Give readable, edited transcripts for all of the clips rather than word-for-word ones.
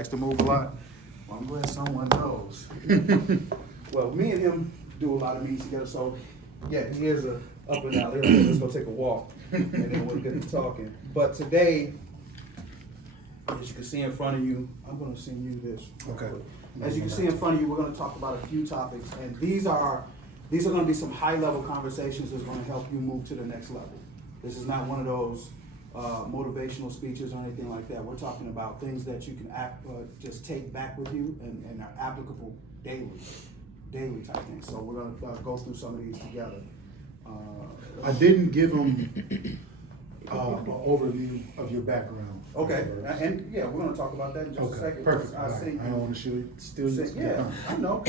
To move a lot. Well, I'm glad someone knows. Well, me and him do a lot of meetings together, so yeah, he is a up and down. Let's go take a walk, and then we'll get to talking. But today, as you can see in front of you, I'm going to send you this. Okay. As you can see in front of you, we're going to talk about a few topics, and these are going to be some high level conversations that's going to help you move to the next level. This is not one of those motivational speeches or anything like that. We're talking about things that you can just take back with you and are applicable daily type things. So we're going to go through some of these together. I didn't give them an overview of your background. Okay, and yeah, we're going to talk about that in just a second. Perfect. I don't want to steal you. Yeah, I know.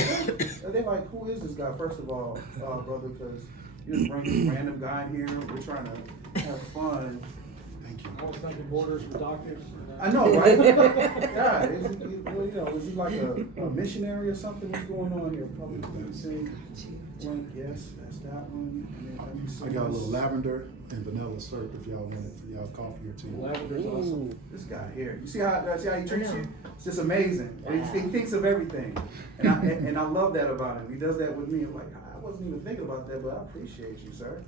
They're like, who is this guy? First of all, brother, because you just bring this random guy in here. We're trying to have fun. Thank you. I was thinking borders for doctors. I know, right? God, is he like a missionary or something? What's going on here? Probably the same one. Yes, that's that one. And then let me see I got a this. little lavender and vanilla syrup if y'all want it for y'all coffee or tea. Lavender's awesome. This guy here. You see how he treats you? It's just amazing. And he thinks of everything, and I love that about him. He does that with me. I'm like, I wasn't even thinking about that, but I appreciate you, sir.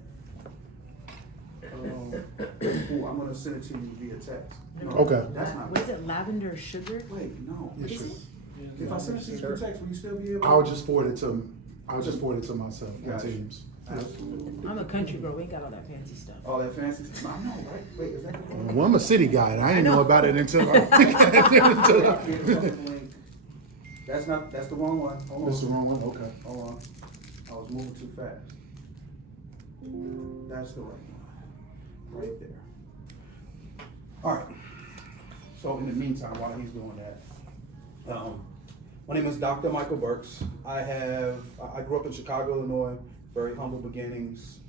Ooh, I'm gonna send it to you via text. No, Okay. That's not. What is it, lavender sugar? Wait, no. Yeah, What is sure. it? If I send it to you through text, will you still be able? I'll just forward it to myself on Gotcha. Teams. Absolutely. I'm a country girl, we ain't got all that fancy stuff. All that fancy stuff. I know, right? Wait, is that the one? Well, I'm a city guy, and I didn't know about it until That's the wrong one. Hold on. That's the wrong one? Okay. Hold on. I was moving too fast. That's the right one. Right there. All right. So in the meantime, while he's doing that, my name is Dr. Michael Burks. I grew up in Chicago, Illinois. Very humble beginnings.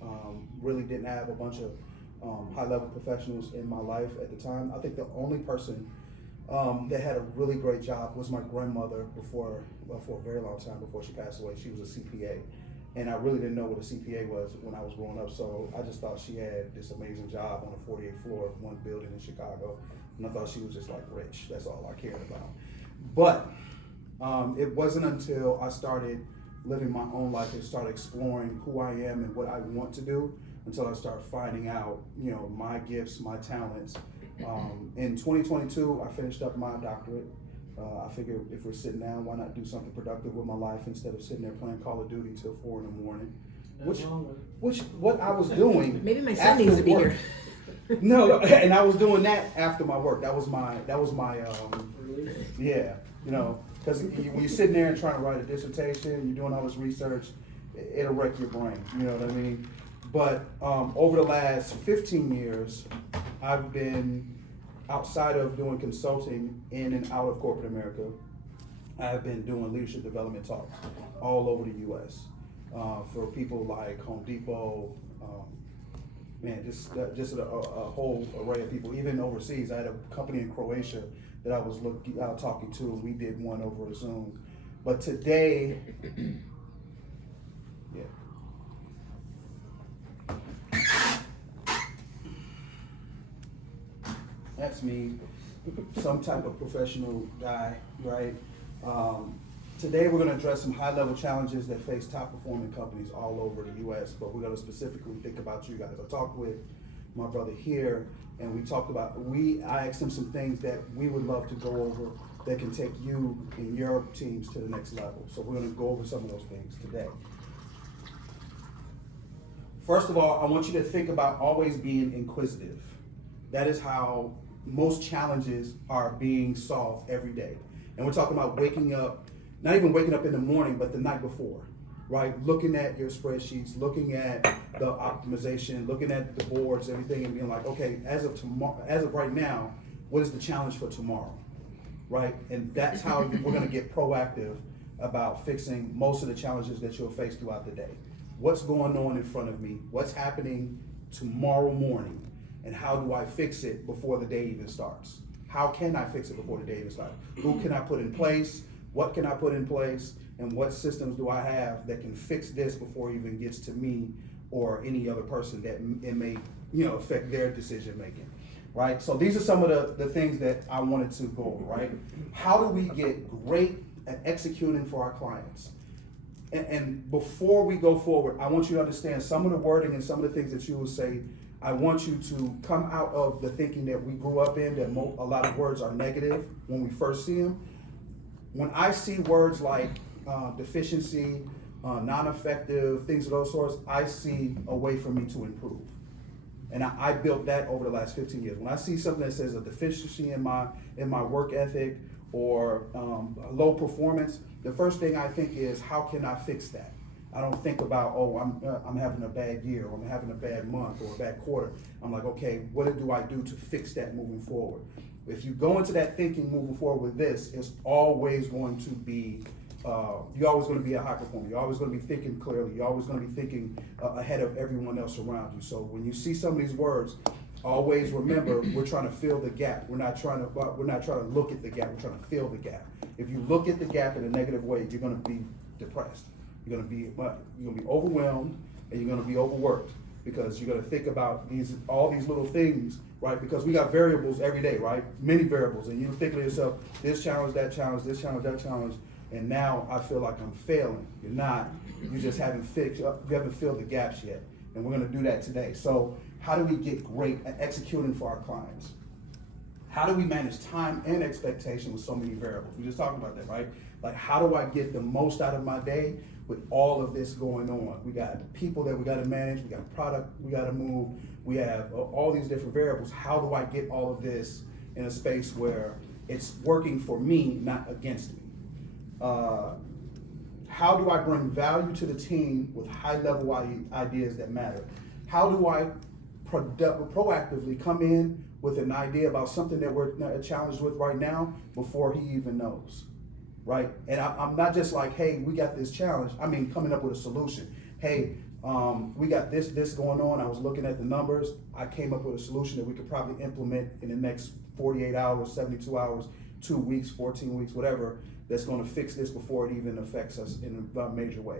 Really didn't have a bunch of high-level professionals in my life at the time. I think the only person that had a really great job was my grandmother for a very long time before she passed away. She was a CPA. And I really didn't know what a CPA was when I was growing up, so I just thought she had this amazing job on the 48th floor of one building in Chicago, and I thought she was just like rich. That's all I cared about. But it wasn't until I started living my own life and started exploring who I am and what I want to do until I started finding out, my gifts, my talents. In 2022, I finished up my doctorate. I figured if we're sitting down, why not do something productive with my life instead of sitting there playing Call of Duty till 4 in the morning? What I was doing. Maybe my son needs to be work. here. No, and I was doing that after my work. That was my yeah, because when you're sitting there and trying to write a dissertation, you're doing all this research, it'll wreck your brain. You know what I mean? But over the last 15 years, I've been outside of doing consulting in and out of corporate America. I've been doing leadership development talks all over the U.S. For people like Home Depot, just a whole array of people. Even overseas, I had a company in Croatia that I was talking to, and we did one over Zoom. But today, yeah. That's me, some type of professional guy, right? Today we're going to address some high-level challenges that face top-performing companies all over the U.S., but we're going to specifically think about you guys. I talked with my brother here, and I asked him some things that we would love to go over that can take you and your teams to the next level. So we're going to go over some of those things today. First of all, I want you to think about always being inquisitive. That is how most challenges are being solved every day. And we're talking about waking up, not even waking up in the morning, but the night before, right? Looking at your spreadsheets, looking at the optimization, looking at the boards, everything, and being like, okay, as of right now, what is the challenge for tomorrow, right? And that's how we're gonna get proactive about fixing most of the challenges that you'll face throughout the day. What's going on in front of me? What's happening tomorrow morning? And how do I fix it before the day even starts? How can I fix it before the day even starts? Who can I put in place? What can I put in place? And what systems do I have that can fix this before it even gets to me or any other person that it may affect their decision making? right? So these are some of the things that I wanted to go over, right? How do we get great at executing for our clients? And before we go forward, I want you to understand some of the wording and some of the things that you will say. I want you to come out of the thinking that we grew up in, that a lot of words are negative when we first see them. When I see words like deficiency, non-effective, things of those sorts, I see a way for me to improve. And I built that over the last 15 years. When I see something that says a deficiency in my work ethic or low performance, the first thing I think is, how can I fix that? I don't think about, oh, I'm having a bad year, or I'm having a bad month, or a bad quarter. I'm like, okay, what do I do to fix that moving forward? If you go into that thinking moving forward with this, it's always going to be, you're always going to be a high performer. You're always going to be thinking clearly. You're always going to be thinking ahead of everyone else around you. So when you see some of these words, always remember, we're trying to fill the gap. We're not trying to look at the gap. We're trying to fill the gap. If you look at the gap in a negative way, you're going to be depressed. You're going to be overwhelmed, and you're going to be overworked, because you're going to think about all these little things, right? Because we got variables every day, right? Many variables, and you're thinking to yourself, this challenge, that challenge, this challenge, that challenge, and now I feel like I'm failing. You're not. You just haven't filled the gaps yet, and we're going to do that today. So how do we get great at executing for our clients? How do we manage time and expectation with so many variables? We just talked about that, right? Like, how do I get the most out of my day with all of this going on? We got people that we got to manage, we got product we got to move, we have all these different variables. How do I get all of this in a space where it's working for me, not against me? How do I bring value to the team with high-level ideas that matter? How do I proactively come in with an idea about something that we're challenged with right now before he even knows, right? And I'm not just like, hey, we got this challenge. I mean, coming up with a solution. Hey, we got this going on. I was looking at the numbers. I came up with a solution that we could probably implement in the next 48 hours, 72 hours, 2 weeks, 14 weeks, whatever, that's going to fix this before it even affects us in a major way,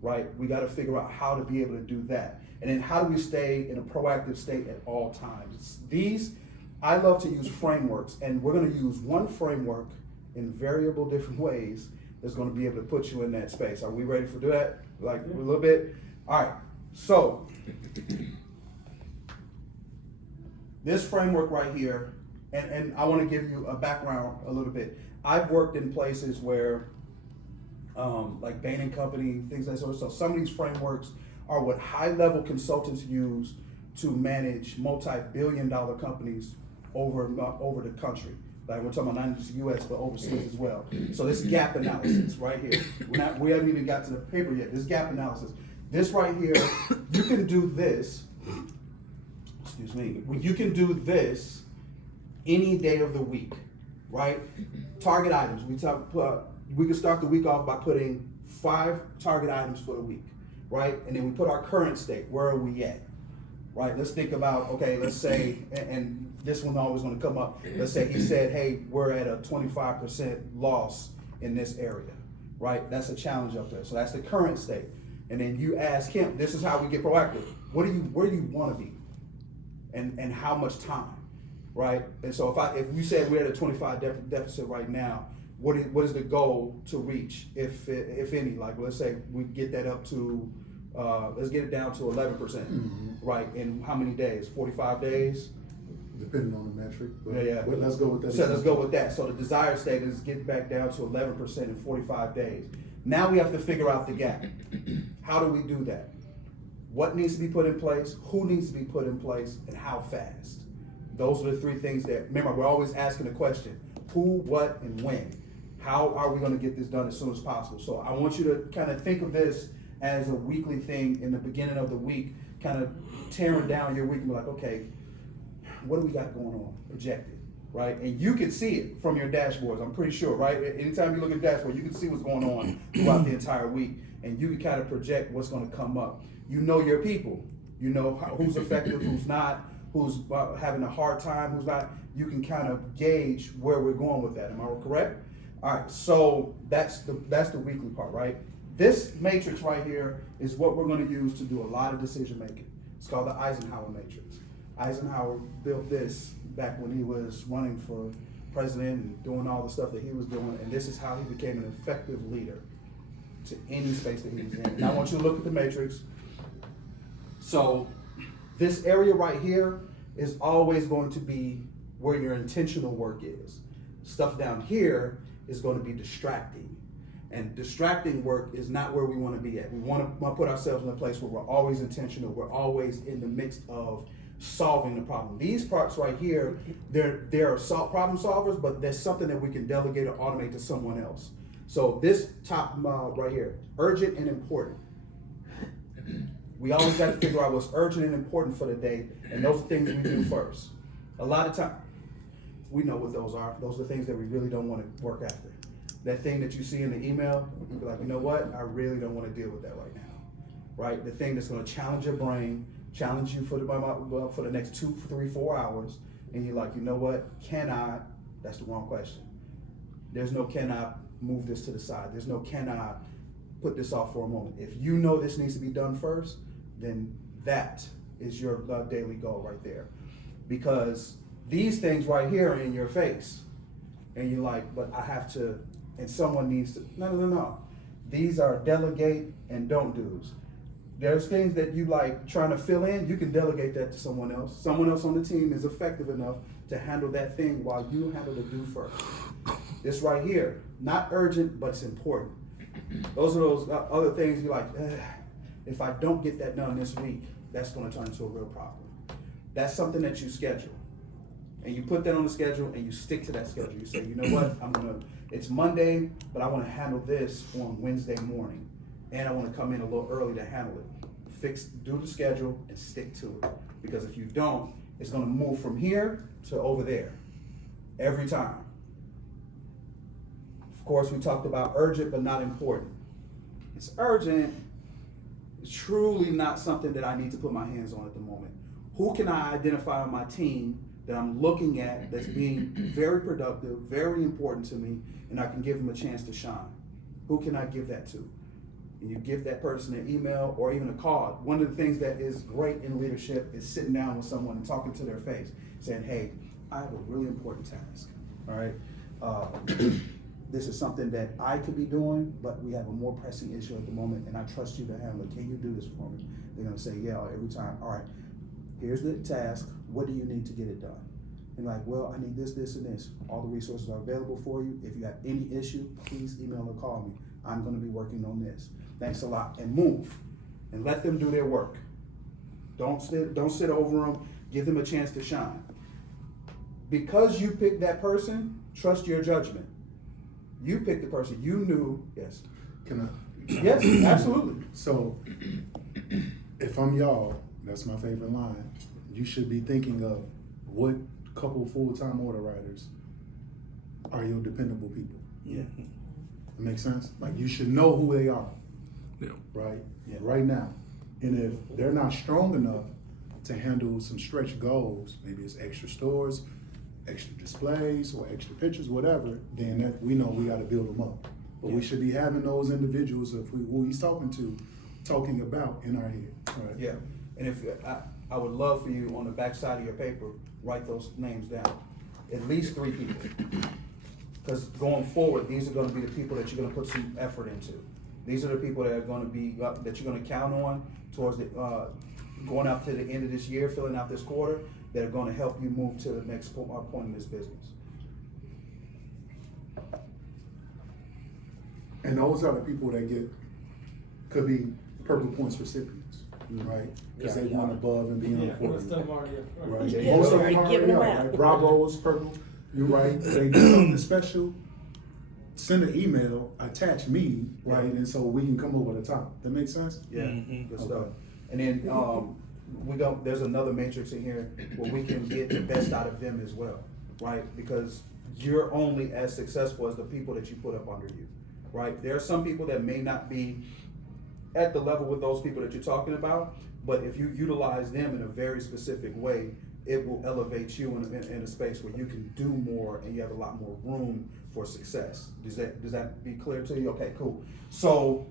right? We got to figure out how to be able to do that. And then how do we stay in a proactive state at all times? I love to use frameworks, and we're going to use one framework in variable different ways that's going to be able to put you in that space. Are we ready for that? Like a little bit? All right. So this framework right here, and I want to give you a background a little bit. I've worked in places where, like Bain & Company, things like that. So some of these frameworks are what high-level consultants use to manage multi-billion-dollar companies over the country. Like, we're talking about not just U.S. but overseas as well. So this gap analysis right here, we haven't even got to the paper yet. This gap analysis, this right here, you can do this. Excuse me. You can do this any day of the week, right? Target items. We can start the week off by putting 5 target items for the week, right? And then we put our current state. Where are we at? Right, let's think about, okay, let's say, and this one always going to come up, let's say he said, hey, we're at a 25% loss in this area, right? That's a challenge up there. So that's the current state. And then you ask him, this is how we get proactive. Where do you want to be? And how much time, right? And so if you said we're at a 25 deficit right now, what is the goal to reach, if any? Like, let's say we get that up to, let's get it down to 11%, right? In how many days? 45 days? Depending on the metric. But Yeah. Let's go with that. So let's go with that. So the desired state is get back down to 11% in 45 days. Now we have to figure out the gap. How do we do that? What needs to be put in place? Who needs to be put in place? And how fast? Those are the 3 things that, remember, we're always asking the question, who, what, and when? How are we going to get this done as soon as possible? So I want you to kind of think of this as a weekly thing in the beginning of the week, kind of tearing down your week and be like, okay, what do we got going on, projected, right? And you can see it from your dashboards, I'm pretty sure, right? Anytime you look at the dashboard, you can see what's going on throughout the entire week, and you can kind of project what's going to come up. You know your people, you know who's effective, who's not, who's having a hard time, who's not. You can kind of gauge where we're going with that. Am I correct? All right, so that's the weekly part, right? This matrix right here is what we're going to use to do a lot of decision making. It's called the Eisenhower matrix. Eisenhower built this back when he was running for president and doing all the stuff that he was doing, and this is how he became an effective leader to any space that he was in. And I want you to look at the matrix. So this area right here is always going to be where your intentional work is. Stuff down here is going to be distracting. And distracting work is not where we want to be at. We want to put ourselves in a place where we're always intentional. We're always in the midst of solving the problem. These parts right here, they're problem solvers, but there's something that we can delegate or automate to someone else. So this top right here, urgent and important. We always got to figure out what's urgent and important for the day, and those are things we do first. A lot of time, we know what those are. Those are things that we really don't want to work after. That thing that you see in the email, you be like, you know what? I really don't want to deal with that right now, right? The thing that's going to challenge your brain, challenge you for the next 2, 3, 4 hours, and you're like, you know what? Can I? That's the wrong question. There's no can I move this to the side. There's no can I put this off for a moment. If you know this needs to be done first, then that is your daily goal right there. Because these things right here are in your face, and you're like, but I have to, and someone needs to, no. These are delegate and don't do's. There's things that you like trying to fill in, you can delegate that to someone else. Someone else on the team is effective enough to handle that thing while you handle the do first. This right here, not urgent, but it's important. Those are those other things you're like, if I don't get that done this week, that's going to turn into a real problem. That's something that you schedule. And you put that on the schedule and you stick to that schedule. You say, you know what, it's Monday, but I want to handle this on Wednesday morning. And I want to come in a little early to handle it. Do the schedule and stick to it. Because if you don't, it's going to move from here to over there every time. Of course, we talked about urgent but not important. It's urgent. It's truly not something that I need to put my hands on at the moment. Who can I identify on my team that I'm looking at that's being very productive, very important to me, and I can give them a chance to shine? Who can I give that to? And you give that person an email or even a call. One of the things that is great in leadership is sitting down with someone and talking to their face, saying, hey, I have a really important task, all right? This is something that I could be doing, but we have a more pressing issue at the moment, and I trust you to handle it. Can you do this for me? They're gonna say, yeah, every time. All right, here's the task. What do you need to get it done? And like, well, I need this, this, and this. All the resources are available for you. If you have any issue, please email or call me. I'm gonna be working on this. Thanks a lot, and move, and let them do their work. Don't sit over them. Give them a chance to shine. Because you picked that person, trust your judgment. You picked the person. You knew. Yes. Can I? Yes, absolutely. So, if I'm y'all, that's my favorite line. You should be thinking of what couple full-time order writers are your dependable people. Yeah. It makes sense? Like, you should know who they are. Yeah. Right? Yeah. Right now. And if they're not strong enough to handle some stretch goals, maybe it's extra stores, extra displays, or extra pictures, whatever, then we know we got to build them up. But we should be having those individuals who he's talking about in our head. Right? Yeah. And if I would love for you on the back side of your paper, write those names down. At least 3 people. Because going forward, these are going to be the people that you're going to put some effort into. These are the people that are going to be that you're going to count on towards the going out to the end of this year, filling out this quarter, that are going to help you move to the next point in this business. And those are the people that could be purple points recipients, right? Because they went above and beyond for most you. of them are, Right? Yeah, Most of already them giving already them are, out. right? Bravo's purple. You're right. They do something special. Send an email, attach me, right? Yeah. And so we can come over the top. That makes sense? Yeah, Mhm. good stuff. And then there's another matrix in here where we can get the best out of them as well, right? Because you're only as successful as the people that you put up under you, right? There are some people that may not be at the level with those people that you're talking about, but if you utilize them in a very specific way, it will elevate you in a space where you can do more and you have a lot more room for success. Does that be clear to you? Okay, cool. So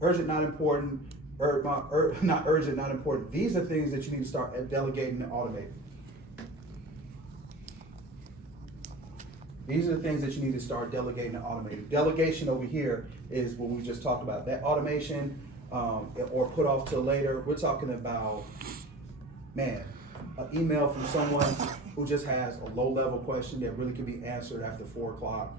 urgent, not important. Not urgent, not important. These are things that you need to start delegating and automating. These are the things that you need to start delegating and automating. Delegation over here is what we just talked about. That automation, or put off till later. We're talking about, man, an email from someone who just has a low-level question that really can be answered after 4 o'clock.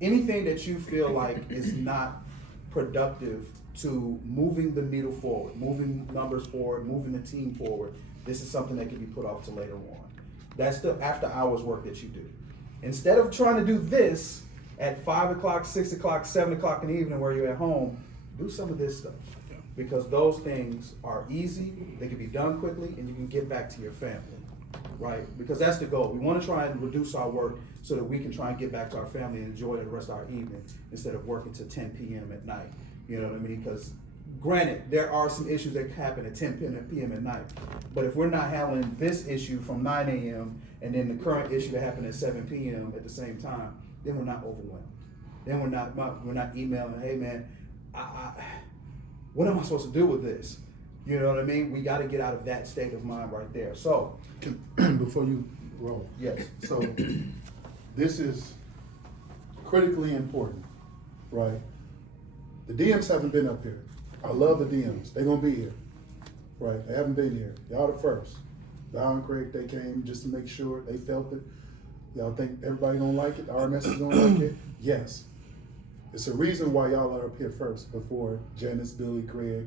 Anything that you feel like is not productive to moving the needle forward, moving numbers forward, moving the team forward. This is something that can be put off to later on. That's the after hours work that you do. Instead of trying to do this at 5 o'clock, 6 o'clock, 7 o'clock in the evening where you're at home, do some of this stuff. Because those things are easy, they can be done quickly, and you can get back to your family, right? Because that's the goal. We want to try and reduce our work so that we can try and get back to our family and enjoy the rest of our evening instead of working till 10 p.m. at night. You know what I mean? Because granted, there are some issues that happen at 10 p.m. at night. But if we're not handling this issue from 9 a.m. and then the current issue that happened at 7 p.m. at the same time, then we're not overwhelmed. Then we're not emailing, hey man, what am I supposed to do with this? You know what I mean? We got to get out of that state of mind right there. So, Before you roll. yes. So this is critically important, right? The DMs haven't been up here. I love the DMs. They're gonna be here, right? They haven't been here. Y'all the first. Val and Craig, they came just to make sure they felt it. Y'all think everybody gonna like it? The RMS is gonna like it? Yes. It's a reason why y'all are up here first before Janice, Billy, Craig,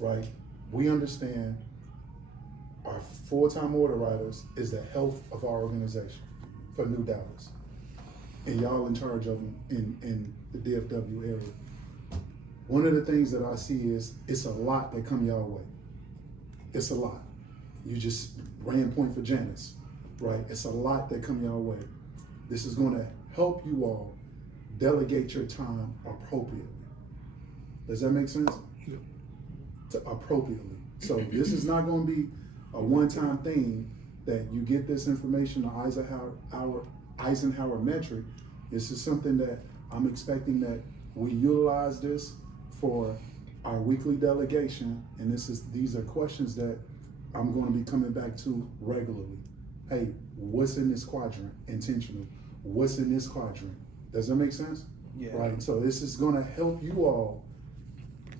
right? We understand our full-time order writers is the health of our organization for New Dallas. And y'all in charge of them in the DFW area. One of the things that I see is it's a lot that come y'all way. It's a lot. You just ran point for Janice, right? It's a lot that come y'all way. This is gonna help you all delegate your time appropriately. Does that make sense? Yeah. Appropriately. So this is not gonna be a one-time thing that you get this information, the Eisenhower metric. This is something that I'm expecting that we utilize this for our weekly delegation, and these are questions that I'm going to be coming back to regularly. Hey, what's in this quadrant? Intentional. What's in this quadrant? Does that make sense? Yeah. Right. So this is going to help you all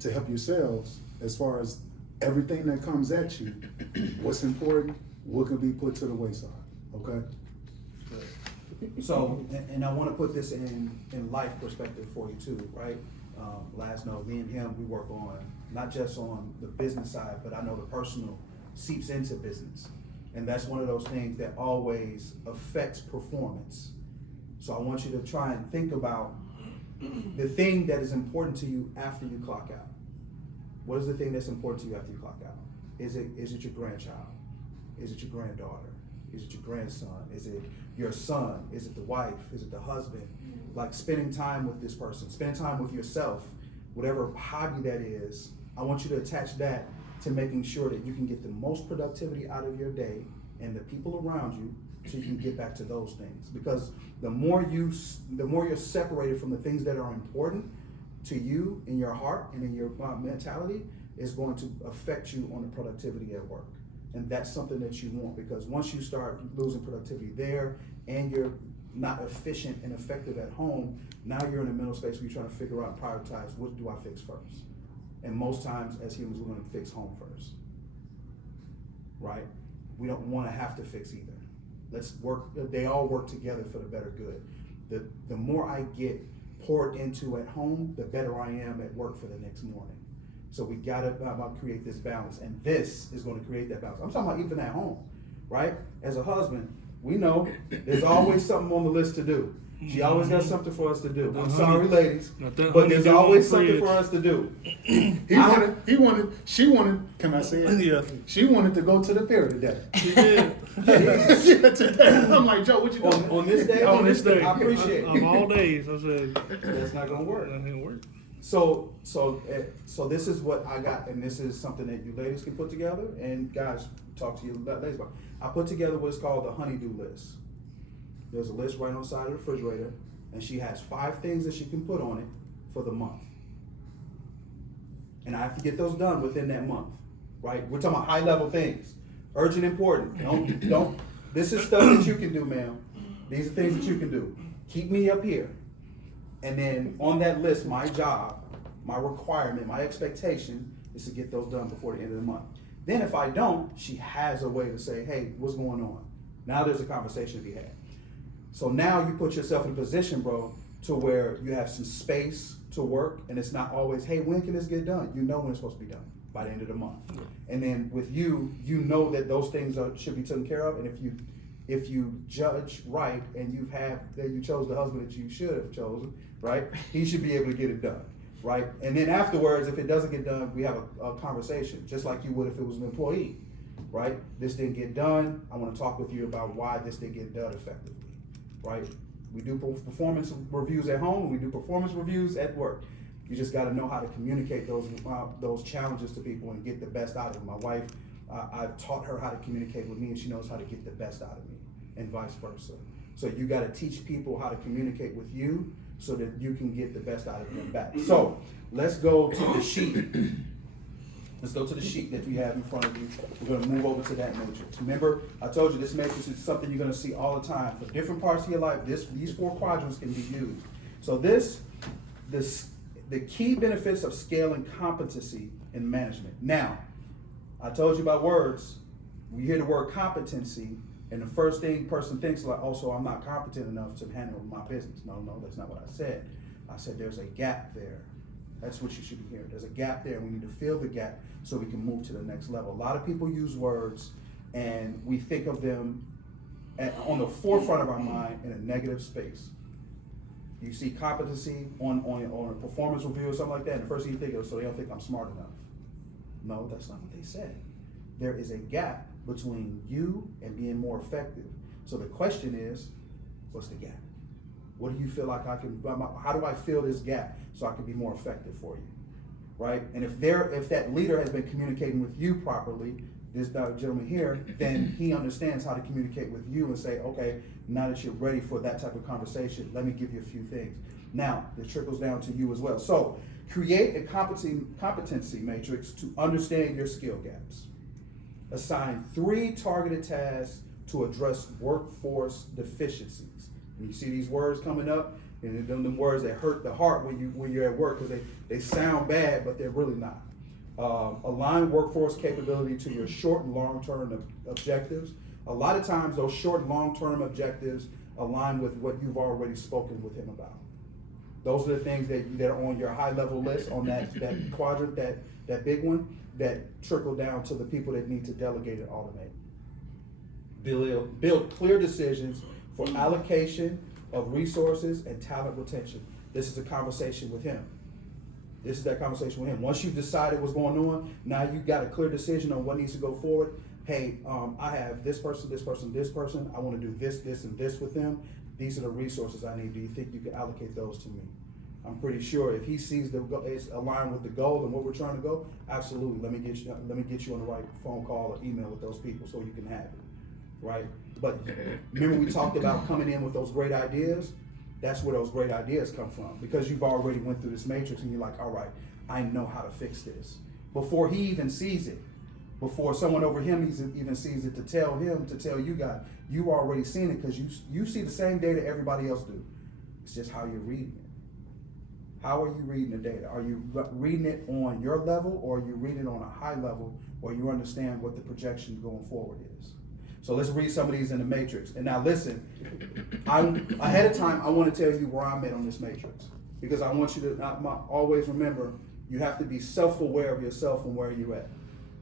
to help yourselves as far as everything that comes at you. What's important? What can be put to the wayside? Okay. So, and I want to put this in life perspective for you too, right? Last note, me and him, we work on, not just on the business side, but I know the personal seeps into business. And that's one of those things that always affects performance. So I want you to try and think about the thing that is important to you after you clock out. What is the thing that's important to you after you clock out? Is it your grandchild? Is it your granddaughter? Is it your grandson? Is it your son? Is it the wife? Is it the husband? Like spending time with this person, spending time with yourself, whatever hobby that is. I want you to attach that to making sure that you can get the most productivity out of your day and the people around you, so you can get back to those things. Because the more you're separated from the things that are important to you in your heart and in your mentality, is going to affect you on the productivity at work. And that's something that you want, because once you start losing productivity there and you're not efficient and effective at home, now you're in a mental space where you're trying to figure out and prioritize, what do I fix first? And most times as humans, we're going to fix home first, right? We don't want to have to fix either. Let's work, they all work together for the better good. The more I get poured into at home, the better I am at work for the next morning. So we gotta create this balance, and this is gonna create that balance. I'm talking about even at home, right? As a husband, we know there's always something on the list to do. She always got something for us to do. I'm sorry, ladies, but there's always something for us to do. She wanted, can I say it? Yeah. She wanted to go to the fair today. She did. Yeah, today. I'm like, Joe, what you doing? On this day? On this day. I appreciate Of it. all days, I said, That's not gonna work. that ain't work. So this is what I got, and this is something that you ladies can put together, and guys, talk to you ladies about. I put together what's called the honeydew list. There's a list right on the side of the refrigerator, and she has 5 things that she can put on it for the month. And I have to get those done within that month, right? We're talking about high level things, urgent, important. This is stuff that you can do, ma'am. These are things that you can do. Keep me up here. And then on that list, my job, my requirement, my expectation is to get those done before the end of the month. Then if I don't, she has a way to say, hey, what's going on? Now there's a conversation to be had. So now you put yourself in a position, bro, to where you have some space to work, and it's not always, hey, when can this get done? You know when it's supposed to be done, by the end of the month. And then with you, you know that those things should be taken care of, and if you judge right and you chose the husband that you should have chosen, right, he should be able to get it done, right? And then afterwards, if it doesn't get done, we have a conversation, just like you would if it was an employee, right? This didn't get done. I want to talk with you about why this didn't get done effectively, right? We do performance reviews at home, and we do performance reviews at work. You just got to know how to communicate those challenges to people and get the best out of them. My wife, I've taught her how to communicate with me, and she knows how to get the best out of me, and vice versa. So you got to teach people how to communicate with you so that you can get the best out of them back. So let's go to the sheet. Let's go to the sheet that we have in front of you. We're going to move over to that matrix. Remember, I told you this matrix is something you're going to see all the time. For different parts of your life, these 4 quadrants can be used. So the key benefits of scaling competency in management. Now, I told you about words. We hear the word competency, and the first thing person thinks like, oh, so I'm not competent enough to handle my business. No, that's not what I said. I said there's a gap there. That's what you should be hearing. There's a gap there, and we need to fill the gap so we can move to the next level. A lot of people use words, and we think of them on the forefront of our mind in a negative space. You see competency on a performance review or something like that, and the first thing you think of, so they don't think I'm smart enough. No, that's not what they said. There is a gap between you and being more effective. So the question is, what's the gap? What do you feel like how do I fill this gap so I can be more effective for you, right? And if that leader has been communicating with you properly, this gentleman here, then he understands how to communicate with you and say, okay, now that you're ready for that type of conversation, let me give you a few things. Now, it trickles down to you as well. So, create a competency matrix to understand your skill gaps. Assign 3 targeted tasks to address workforce deficiencies. And you see these words coming up, and they're them words that hurt the heart when you're at work because they sound bad, but they're really not. Align workforce capability to your short and long-term objectives. A lot of times those short and long-term objectives align with what you've already spoken with him about. Those are the things that are on your high-level list, on that quadrant, that big one, that trickle down to the people that need to delegate and automate. Build clear decisions for allocation of resources and talent retention. This is a conversation with him. This is that conversation with him. Once you've decided what's going on, now you've got a clear decision on what needs to go forward. Hey, I have this person. I want to do this, and this with them. These are the resources I need. Do you think you can allocate those to me? I'm pretty sure if he sees it's aligned with the goal and what we're trying to go, absolutely. Let me get you on the right phone call or email with those people so you can have it, right? But remember we talked about coming in with those great ideas. That's where those great ideas come from, because you've already went through this matrix and you're like, all right, I know how to fix this. Before he even sees it, before someone over him even sees it to tell you guys, you already seen it because you see the same data everybody else do. It's just how you're reading it. How are you reading the data? Are you reading it on your level, or are you reading it on a high level where you understand what the projection going forward is? So let's read some of these in the matrix. And now listen, ahead of time, I want to tell you where I'm at on this matrix, because I want you to always remember, you have to be self-aware of yourself and where you're at.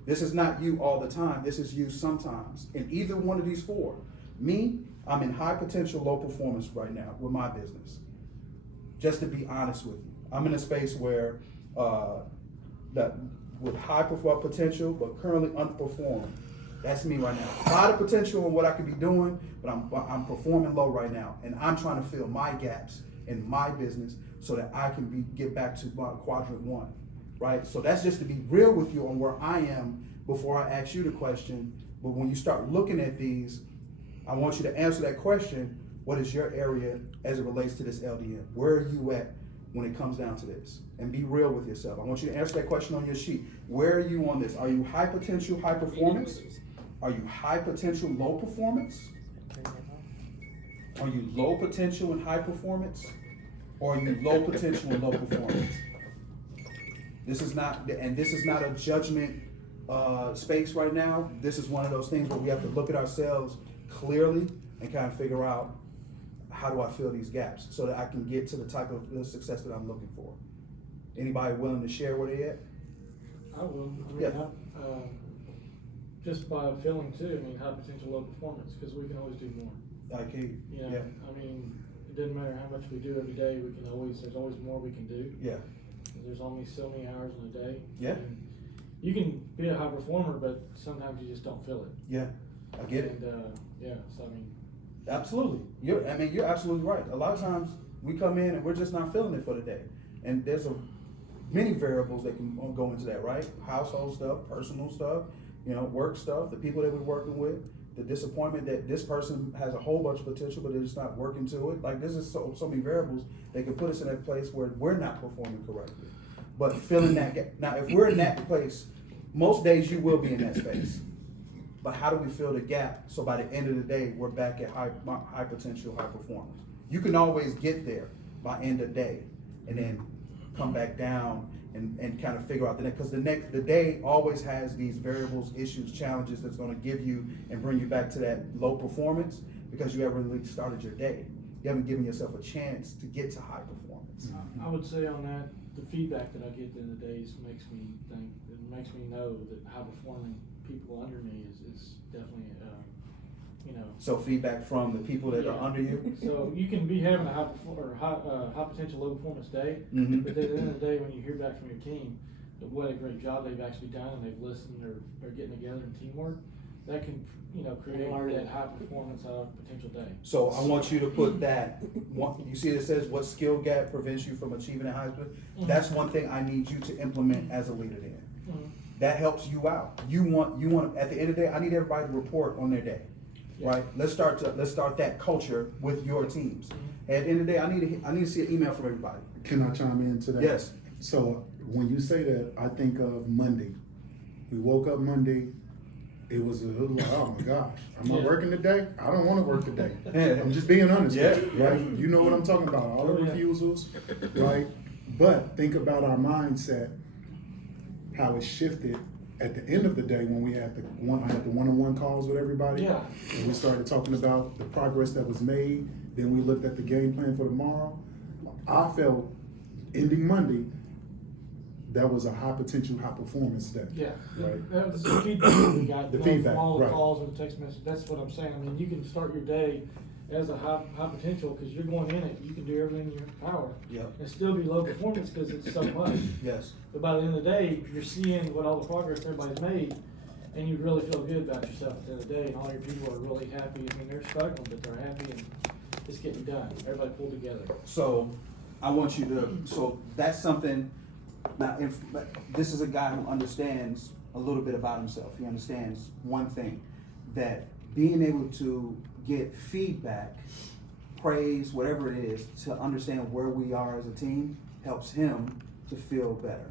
This is not you all the time. This is you sometimes. In either one of these 4. Me, I'm in high potential, low performance right now with my business. Just to be honest with you, I'm in a space where with high potential, but currently underperforming. That's me right now. A lot of potential in what I could be doing, but I'm performing low right now, and I'm trying to fill my gaps in my business so that I can get back to my quadrant 1, right? So that's just to be real with you on where I am before I ask you the question. But when you start looking at these, I want you to answer that question. What is your area as it relates to this LDN? Where are you at when it comes down to this? And be real with yourself. I want you to answer that question on your sheet. Where are you on this? Are you high potential, high performance? Are you high potential, low performance? Are you low potential and high performance? Or are you low potential and low performance? This is not a judgment space right now. This is one of those things where we have to look at ourselves clearly and kind of figure out, how do I fill these gaps so that I can get to the type of success that I'm looking for? Anybody willing to share where they at? I will. I mean, Yeah. just by feeling too, I mean, high potential, low performance, because we can always do more. Okay. You know, Yeah. I mean, it doesn't matter how much we do every day, there's always more we can do. Yeah. There's only so many hours in a day. Yeah. And you can be a high performer, but sometimes you just don't feel it. Yeah. I get it. And, yeah, so I mean. Absolutely. You're absolutely right. A lot of times we come in and we're just not feeling it for the day. And there's many variables that can go into that, right? Household stuff, personal stuff, work stuff, the people that we're working with, the disappointment that this person has a whole bunch of potential, but they're just not working to it. Like, there's just so many variables that can put us in that place where we're not performing correctly. But filling that gap. Now, if we're in that place, most days you will be in that space. But how do we fill the gap so by the end of the day, we're back at high potential, high performance? You can always get there by end of day and then come back down and kind of figure out the next, because the day always has these variables, issues, challenges that's going to give you and bring you back to that low performance because you haven't really started your day. You haven't given yourself a chance to get to high performance. I would say on that, the feedback that I get at the end of the days makes me think, it makes me know that high performing people under me is definitely, So feedback from the people that are under you. So you can be having a high potential, low performance day, Mhm. but at the end of the day, when you hear back from your team, that what a great job they've actually done and they've listened or getting together in teamwork, that can, create that high performance, high potential day. So I want you to put that, you see it says what skill gap prevents you from achieving a high school? That's one thing I need you to implement as a leader then. That helps you out. You want, at the end of the day, I need everybody to report on their day, right? Let's start that culture with your teams. At the end of the day, I need to see an email from everybody. Can I chime into that? Yes. So when you say that, I think of Monday. We woke up Monday. It was like, oh my gosh, am I working today? I don't want to work today. I'm just being honest with you, right? You know what I'm talking about, all the refusals, right? But think about our mindset, how it shifted at the end of the day when I had the one-on-one calls with everybody. Yeah. And we started talking about the progress that was made. Then we looked at the game plan for tomorrow. I felt ending Monday, that was a high potential, high performance day. Yeah, Right. that was the feedback that we got. The from feedback, all the right. calls and the text messages. That's what I'm saying. I mean, you can start your day as a high potential because you're going in it. You can do everything in your power. Yep. And still be low performance because it's so much. Yes. But by the end of the day, you're seeing what all the progress everybody's made, and you really feel good about yourself at the end of the day. And all your people are really happy. I mean, they're struggling, but they're happy and it's getting done. Everybody pulled together. So I want you to, so that's something, now this is a guy who understands a little bit about himself. He understands one thing, that being able to get feedback, praise, whatever it is, to understand where we are as a team helps him to feel better.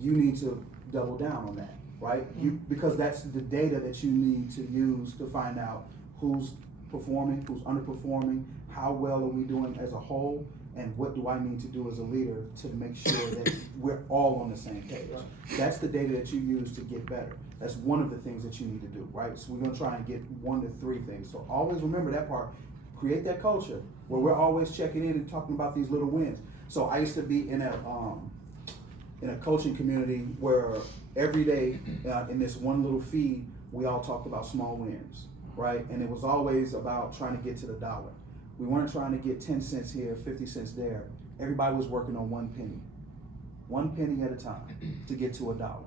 You need to double down on that, right? Because that's the data that you need to use to find out who's performing, who's underperforming, how well are we doing as a whole, and what do I need to do as a leader to make sure that we're all on the same page. That's the data that you use to get better. That's one of the things that you need to do, right? So we're gonna try and get 1 to 3 things. So always remember that part. Create that culture where we're always checking in and talking about these little wins. So I used to be in a coaching community where every day in this one little feed, we all talked about small wins, right? And it was always about trying to get to the dollar. We weren't trying to get 10 cents here, 50 cents there. Everybody was working on 1 penny. 1 penny at a time to get to $1,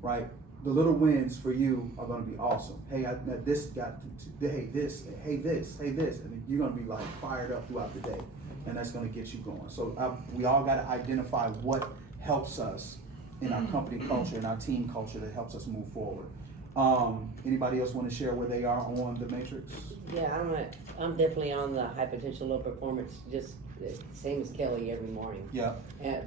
right? The little wins for you are gonna be awesome. Hey, this got, hey this, and you're gonna be like fired up throughout the day, and that's gonna get you going. So we all gotta identify what helps us in our company culture and our team culture that helps us move forward. Anybody else want to share where they are on the matrix? Yeah, I'm definitely on the high potential, low performance, just same as Kelly every morning. Yeah.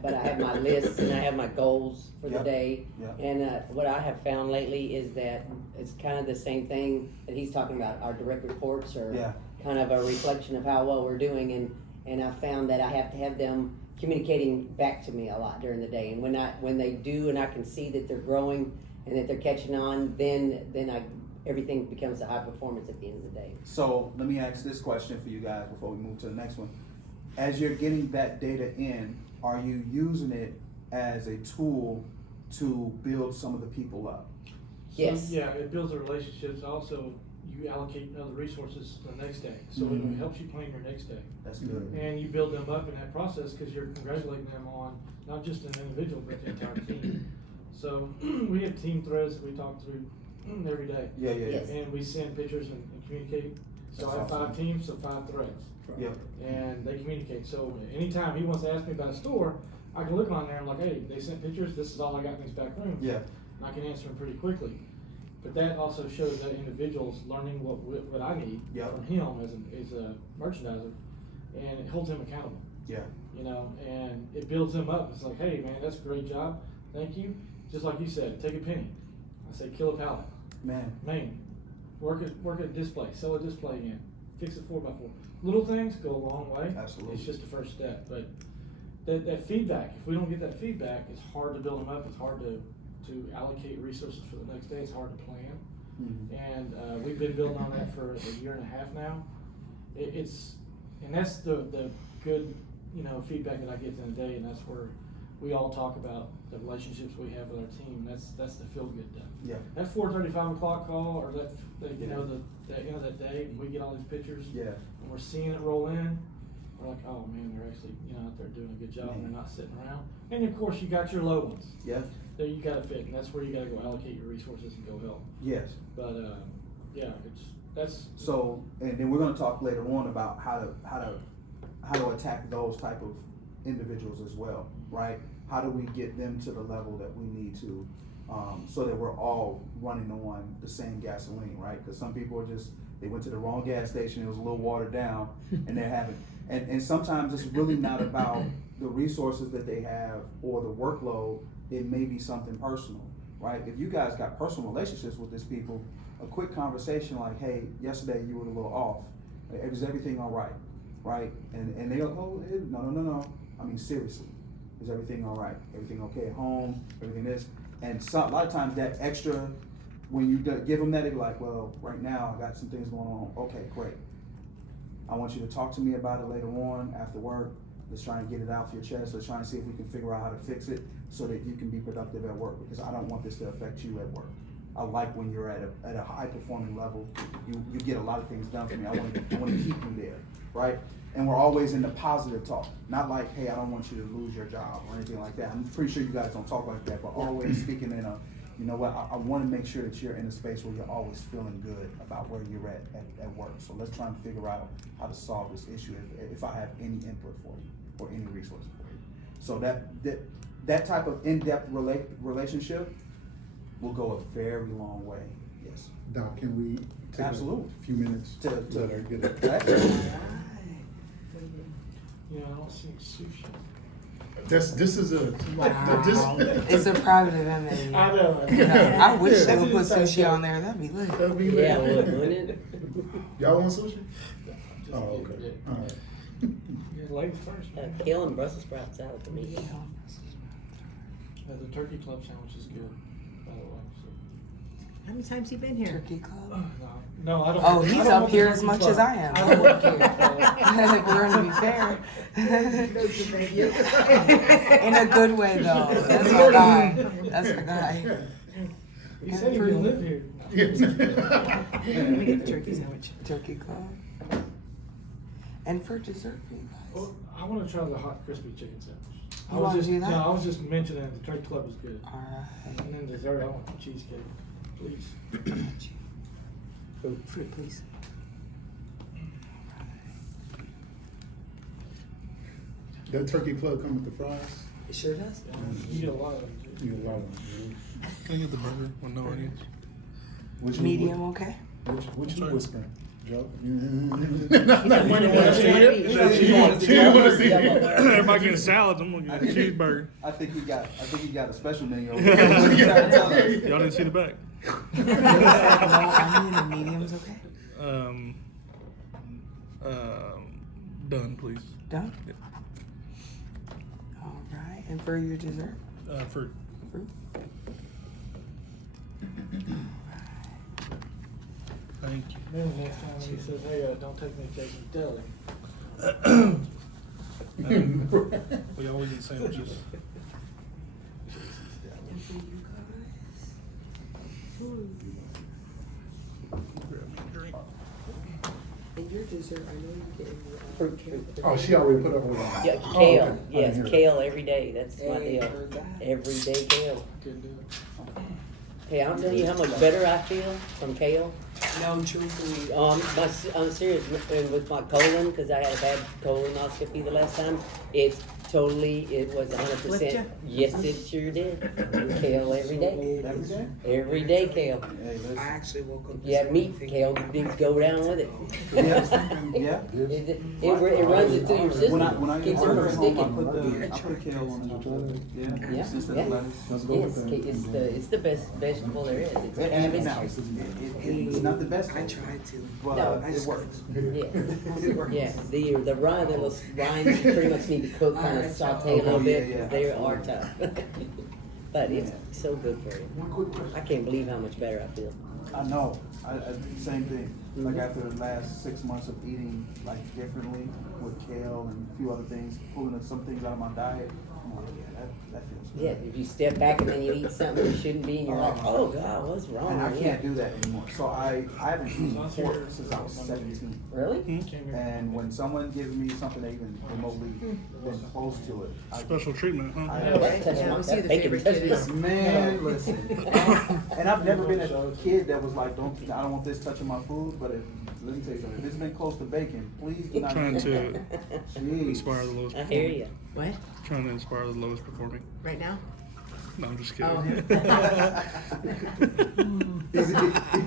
But I have my lists and I have my goals for the Yep. day. Yep. And what I have found lately is that it's kind of the same thing that he's talking about. Our direct reports are Yeah. kind of a reflection of how well we're doing, and I found that I have to have them communicating back to me a lot during the day, and when they do, and I can see that they're growing and that they're catching on, then everything becomes a high performance at the end of the day. So let me ask this question for you guys before we move to the next one. As you're getting that data in, are you using it as a tool to build some of the people up? Yes. So, yeah, it builds the relationships. Also, you allocate other resources the next day, so Mhm. it helps you plan your next day. That's good. And you build them up in that process because you're congratulating them on not just an individual but the entire team. So we have team threads that we talk through every day, Yeah. Yes. and we send pictures and communicate. So I have That's awesome. 5 teams, so 5 threads, Yep. and they communicate. So anytime he wants to ask me about a store, I can look on there and I'm like, hey, they sent pictures. This is all I got in these back rooms. Yeah. And I can answer them pretty quickly. But that also shows that individual's learning what I need Yeah. from him as a merchandiser, and it holds him accountable. Yeah. You know, and it builds him up. It's like, hey man, that's a great job, thank you. Just like you said, take a penny. I say kill a pallet. Man. Work a display, sell a display in, fix it 4x4. Little things go a long way. Absolutely. It's just the first step. But that feedback, if we don't get that feedback, it's hard to build them up. It's hard to allocate resources for the next day. It's hard to plan. Mhm. And we've been building on that for a year and a half now. And that's the good, feedback that I get in the day, and that's where we all talk about the relationships we have with our team. That's the feel good stuff. Yeah. That 4:30, 5 o'clock call, or the end of that day, and we get all these pictures, Yeah. and we're seeing it roll in. We're like, oh man, they're actually out there doing a good job, and they're not sitting around. And of course, you got your low ones Yeah. that you got to fit, and that's where you got to go allocate your resources and go help. Yes. But yeah, that's So, and then we're going to talk later on about how to attack those type of individuals as well, right? How do we get them to the level that we need to, so that we're all running on the same gasoline, right? Because some people are they went to the wrong gas station, it was a little watered down, and they're having, and sometimes it's really not about the resources that they have or the workload. It may be something personal, right? If you guys got personal relationships with these people, a quick conversation like, hey, yesterday you were a little off. Is everything all right? Right? And they go, oh, no. I mean, seriously, is everything all right? Everything okay at home? Everything this? And a lot of times that extra, when you give them that, they be like, well, right now I got some things going on. Okay, great. I want you to talk to me about it later on after work. Let's try and get it out of your chest. Let's try and see if we can figure out how to fix it so that you can be productive at work, because I don't want this to affect you at work. I like when you're at a high performing level, you get a lot of things done for me. I want to keep you there, right? And we're always in the positive talk, not like, hey, I don't want you to lose your job or anything like that. I'm pretty sure you guys don't talk like that, but always speaking in a, you know what, I want to make sure that you're in a space where you're always feeling good about where you're at work. So let's try and figure out how to solve this issue if I have any input for you or any resource for you. So that type of in-depth relationship will go a very long way. Yes. Doc, can we take Absolutely. a few minutes To let her get it? I don't see sushi. This is a Wow. this, It's a private event, maybe. I know. I wish they Yeah. would put sushi on there. That'd be lit. that'd be Yeah, lit. wouldn't it? Y'all want sushi? Just- Oh, okay. yeah. All right. Yeah, ladies first. man. Kale and Brussels sprouts salad for me. The turkey club sandwich is good, by the way. So. How many times he been here? No, Turkey Club. I don't. Oh, I he's don't up want here the as turkey much club. as I am. I don't work here. If we're gonna be fair. In a good way, though. That's our guy. That's our guy. He said he can live here. Let me get the turkey sandwich. Turkey Club. And for dessert for you guys. Well, I want to try the hot crispy chicken sandwich. You wanna do that? No, I was just mentioning the turkey club is good. Alright. And then dessert, I want the cheesecake, please. Fruit, please. That turkey club come with the fries? It sure does. You get a lot of them too. You get a lot of them. Can I get the burger with no onions? What you- Medium, okay? What you Sorry. whispering, Joe? Everybody getting salads. I'm gonna get a cheeseburger. I think he got a special menu over there. What you trying to tell us? Y'all didn't see the back. No onion and medium's okay? Done, please. Done? All right, and for your dessert? Fruit. Fruit? Thank you. Then the next time he says, hey, don't take me to Casey's Deli. We always eat sandwiches. And for you guys? Grab me a drink. And your dessert, I know you're getting your Fruit. Oh, she already put up with that. Yeah, Oh, kale. okay. I Yes, didn't hear kale every day. That's my deal. Heard that. Every day kale. Couldn't do it. Hey, I'll tell you how much better I feel from kale. No, truthfully. I'm serious with my colon because I had a bad colonoscopy the last time. It was 100%. Yes, it sure did. Kale every day. Every day? Every day kale. Hey, listen. I actually woke up. If you have meat, kale, you go down with it. Yeah. It runs it through your system. When I Keeps get it home, from sticking. I put kale on it. Yeah. Yeah, Instead yeah. of lettuce. Let's go Yes, with that. it's the best vegetable there is. It's And cabbage. now, it's not the best. I tried to. But No. it works. Yeah, the rind, the little rinds pretty much need to cook, kind of saute a little bit, yeah, because they are tough. But it's so good for you. One quick question. I can't believe how much better I feel. I know. I same thing. Like after the last 6 months of eating like differently with kale and a few other things, pulling some things out of my diet, I'm like, yeah, that feels good. Yeah, if you step back and then you eat something you shouldn't be, and you're like, oh God, what's wrong? And I Yeah. can't do that anymore. So I haven't eaten pork since I was 17. Really? And when someone gives me something that even remotely been close to it, Special treatment, huh? I, Yeah, we see the Bacon favorite touches kids. man, listen. And I've never been a kid that was like, I don't want this touching my food. But let me tell you something. If it's been close to bacon, please do not. Trying eat to it. Jeez. inspire the lowest I hear performing. you. What? Trying to inspire the lowest performing. Right now? No, I'm just kidding. Oh,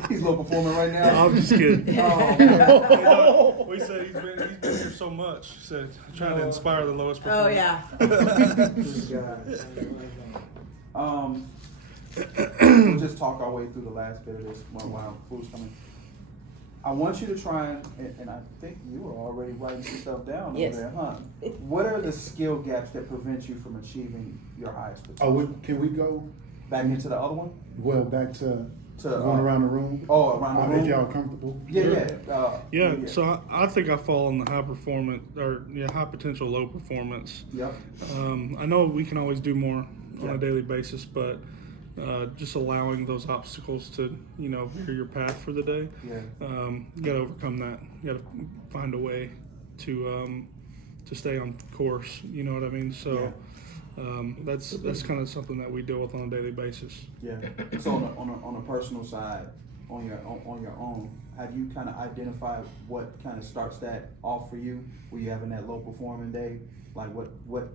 He's low performing right now. I'm just kidding. Oh, man. We said he's been here so much. He said trying to inspire the lowest Oh, performing. yeah. We'll just talk our way through the last bit of this while food's coming. I want you to try and I think you were already writing some stuff down Yes. over there, huh? What are the skill gaps that prevent you from achieving your highest potential? Can we go, Back into the other one? back to To, going around the room? Oh, around the room? If y'all comfortable? Yeah. Yeah, so I think I fall in the high performance high potential, low performance. Yep. I know we can always do more on a daily basis, but just allowing those obstacles to clear your path for the day. Yeah. You got to overcome that. You got to find a way to stay on course. You know what I mean? So that's kind of something that we deal with on a daily basis. Yeah. So on a personal side, on your own, have you kind of identified what kind of starts that off for you? Were you having that low performing day? Like what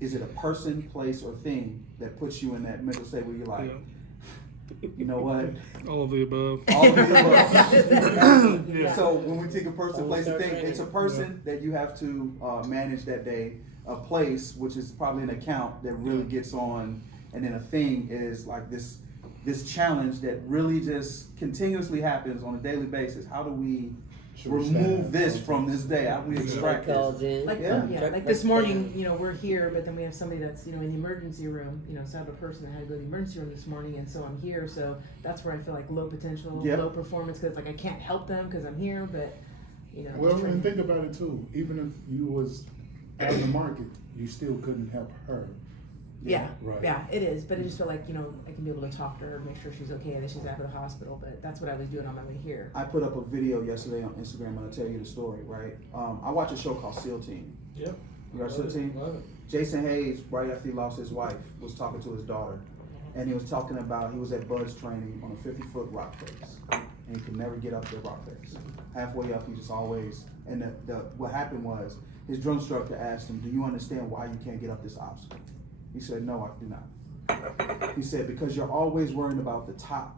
is it, a person, place, or thing that puts you in that mental state where you're like, you know what? All of the above. All of the above. Yeah. So when we take a person, place, or thing, Start it's a person that you have to manage that day. A place, which is probably an account that really gets on, and then a thing is like this challenge that really just continuously happens on a daily basis. How do we remove this from this day? How do we extract Calls this? in. Like, Yeah. like this morning, we're here, but then we have somebody that's, in the emergency room, so I have a person that had to go to the emergency room this morning, and so I'm here, so that's where I feel like low potential, Yep. low performance, cause like I can't help them because I'm here, but, Well, just trying and to- think about it too. Even if you was out in the market, you still couldn't help her. yeah, Right. yeah, it is, but I just feel like, I can be able to talk to her, make sure she's okay, that she's out of the hospital, but that's what I was doing on my way here. I put up a video yesterday on Instagram, and I'll tell you the story, right? I watch a show called SEAL Team. Yep. You watch SEAL Team? Love it. Jason Hayes, right after he lost his wife, was talking to his daughter. And he was talking about, he was at Bud's training on a 50-foot rock face. And he could never get up the rock face. Halfway up, he just always, and what happened was, his drum instructor asked him, do you understand why you can't get up this obstacle? He said, no, I do not. He said, because you're always worried about the top.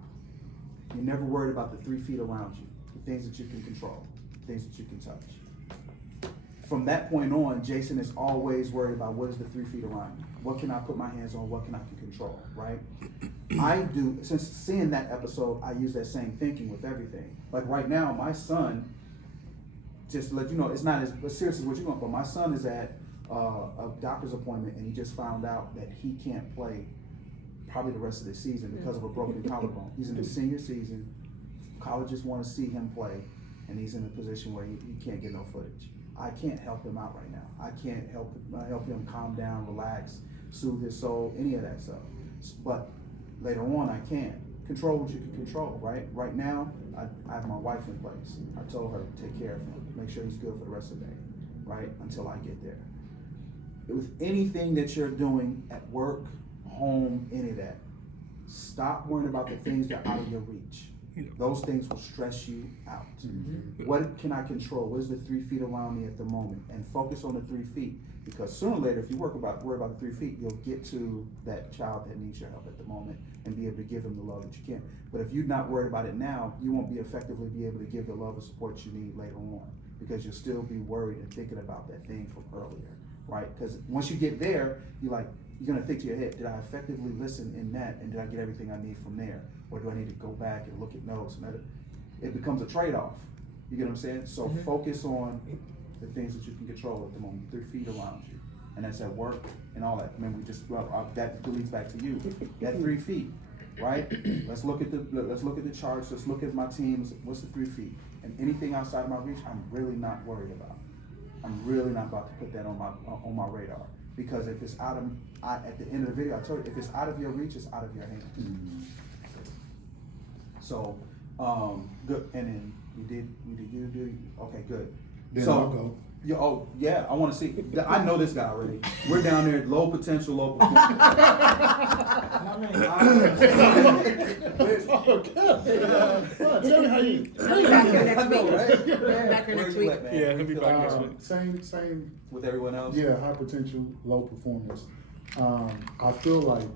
You're never worried about the 3 feet around you, the things that you can control, the things that you can touch. From that point on, Jason is always worried about what is the 3 feet around me. What can I put my hands on? What can I control, right? I do, since seeing that episode, I use that same thinking with everything. Like right now, my son, just to let you know, it's not as serious as what you're going. But my son is at a doctor's appointment, and he just found out that he can't play probably the rest of the season because of a broken collarbone. He's in his senior season. Colleges want to see him play, and he's in a position where he can't get no footage. I can't help him out right now. I can't help him calm down, relax, soothe his soul, any of that stuff. But later on, I can. Control what you can control, right? Right now, I have my wife in place. I told her to take care of him, make sure he's good for the rest of the day, right? Until I get there. With anything that you're doing at work, home, any of that, stop worrying about the things that are out of your reach. Those things will stress you out. Mm-hmm. What can I control? What is the 3 feet around me at the moment? And focus on the 3 feet. Because sooner or later, if you worry about the 3 feet, you'll get to that child that needs your help at the moment and be able to give them the love that you can. But if you're not worried about it now, you won't effectively be able to give the love and support you need later on, because you'll still be worried and thinking about that thing from earlier, right? Because once you get there, you're gonna think to your head, did I effectively listen in that, and did I get everything I need from there? Or do I need to go back and look at notes? And it becomes a trade-off. You get what I'm saying? So focus on the things that you can control at the moment, 3 feet around you. And that's at work and all that. I mean, that leads back to you. That 3 feet, right? Let's look at the charts. Let's look at my teams. What's the 3 feet? And anything outside of my reach, I'm really not worried about. I'm really not about to put that on my radar. Because if it's at the end of the video, I told you, if it's out of your reach, it's out of your hands. Mm-hmm. So, good. And then we did you? Okay, good. Then so, I'll go. Yeah, I want to see. I know this guy already. We're down there at low potential, low performance. How many? Tell me how you. He'll be back here next I know, week. right? He'll be back here Where next you week. at, man? Yeah, he'll be back next week. Same. With everyone else. Yeah, high potential, low performance. I feel like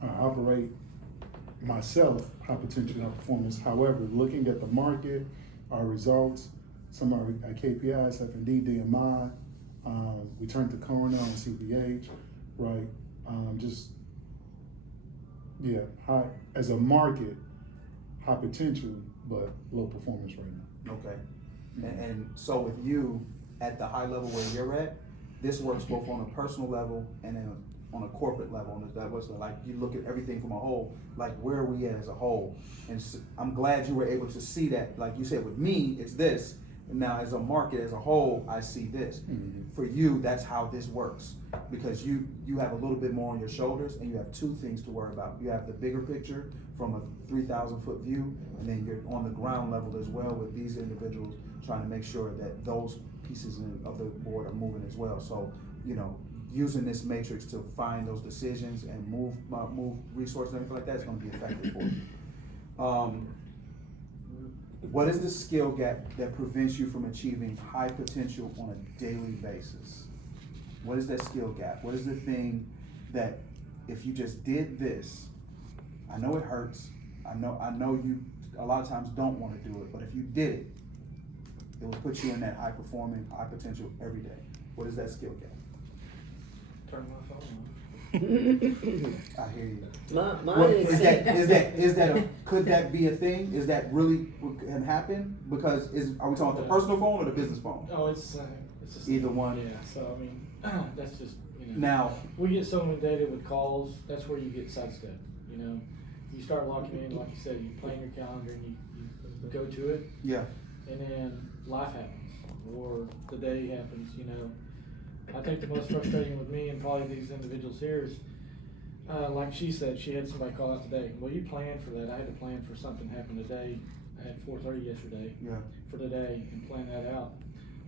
I operate myself high potential, high performance. However, looking at the market, our results, some of our KPIs, F&D, DMI, we turned the corner on CPH, right? High as a market, high potential, but low performance right now. Okay. And so with you at the high level where you're at, this works both on a personal level and then on a corporate level. And that was like, you look at everything from a whole, like where are we at as a whole? And so I'm glad you were able to see that. Like you said, with me, it's this. And now as a market as a whole, I see this. Mm-hmm. For you, that's how this works. Because you have a little bit more on your shoulders, and you have 2 things to worry about. You have the bigger picture from a 3,000 foot view, and then you're on the ground level as well with these individuals trying to make sure that those pieces of the board are moving as well. So, using this matrix to find those decisions and move resources and everything like that is going to be effective for you. What is the skill gap that prevents you from achieving high potential on a daily basis? What is that skill gap? What is the thing that if you just did this, I know it hurts, I know you a lot of times don't want to do it, but if you did it, it will put you in that high performing, high potential every day. What is that skill gap? Turn my phone on. I hear you. Mine Could that be a thing? Is that really what can happen? Because are we talking about the personal phone or the business phone? Oh, it's the same. It's the same. Either one. Yeah. So I mean, that's just Now, we get so many data with calls. That's where you get sidestepped. You start locking in, like you said, you plan your calendar and you go to it, yeah, and then life happens or the day happens. I think the most frustrating with me and probably these individuals here is, like she said, she had somebody call out today. Well, you planned for that. I had to plan for something to happen today. I had 4:30 yesterday yeah, for today and plan that out.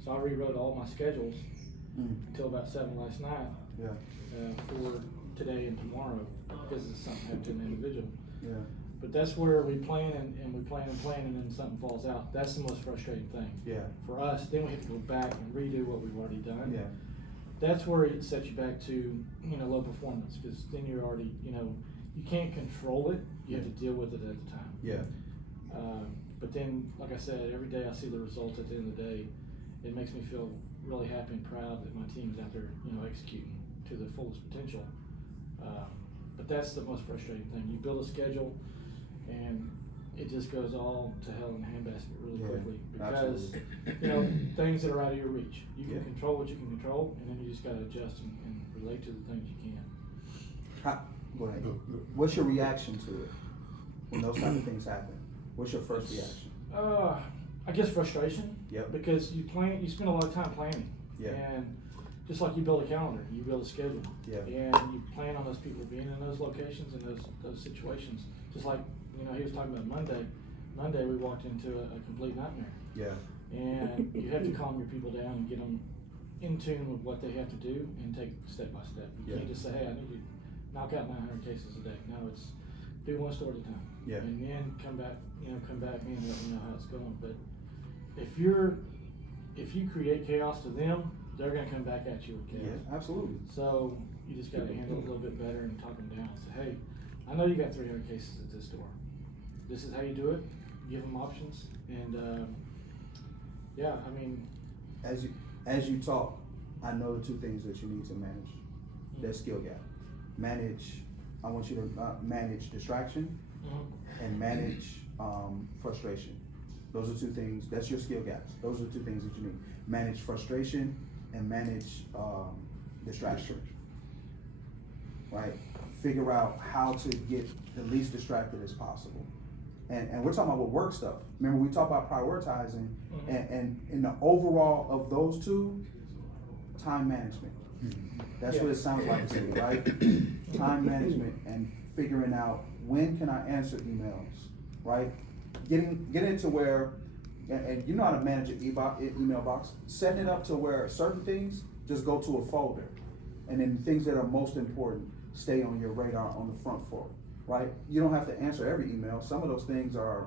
So I rewrote all my schedules until about 7 last night yeah, for today and tomorrow because something happened to an individual. yeah, But that's where we plan and we plan and then something falls out. That's the most frustrating thing yeah, for us. Then we have to go back and redo what we've already done. yeah, That's where it sets you back to low performance, because then you're already you can't control it. You have to deal with it at the time. yeah, But then, like I said, every day I see the results at the end of the day. It makes me feel really happy and proud that my team's out there executing to the fullest potential. But that's the most frustrating thing. You build a schedule, and it just goes all to hell in a handbasket really Yeah, quickly because, absolutely. things that are out of your reach. You can Yeah. control what you can control, and then you just gotta adjust and relate to the things you can. Go ahead. Go. What's your reaction to it when those kind of things happen? What's your first reaction? I guess frustration. Yep. Because you spend a lot of time planning. Yeah. And just like you build a calendar, you build a schedule. Yeah. And you plan on those people being in those locations and those situations. Just like, he was talking about Monday. Monday we walked into a complete nightmare. Yeah. And you have to calm your people down and get them in tune with what they have to do and take step by step. You Yeah. can't just say, hey, I need to knock out 900 cases a day. No, it's do one store at a time. Yeah. And then come back and let me know how it's going. But if you create chaos to them, they're gonna come back at you with chaos. Yeah, absolutely. So you just gotta handle it a little bit better and talk them down. Say, hey, I know you got 300 cases at this store. This is how you do it. Give them options, and As you talk, I know the two things that you need to manage. That skill gap. I want you to manage distraction and manage frustration. Those are two things. That's your skill gaps. Those are the two things that you need. Manage frustration and manage distraction. Right? Figure out how to get the least distracted as possible. And we're talking about with work stuff. Remember, we talked about prioritizing, and in the overall of those two, time management. That's what it sounds like to me, right? Time management and figuring out when can I answer emails, right? Getting it to where, and you know how to manage an email box, setting it up to where certain things just go to a folder, and then things that are most important stay on your radar on the front floor, right? You don't have to answer every email. Some of those things are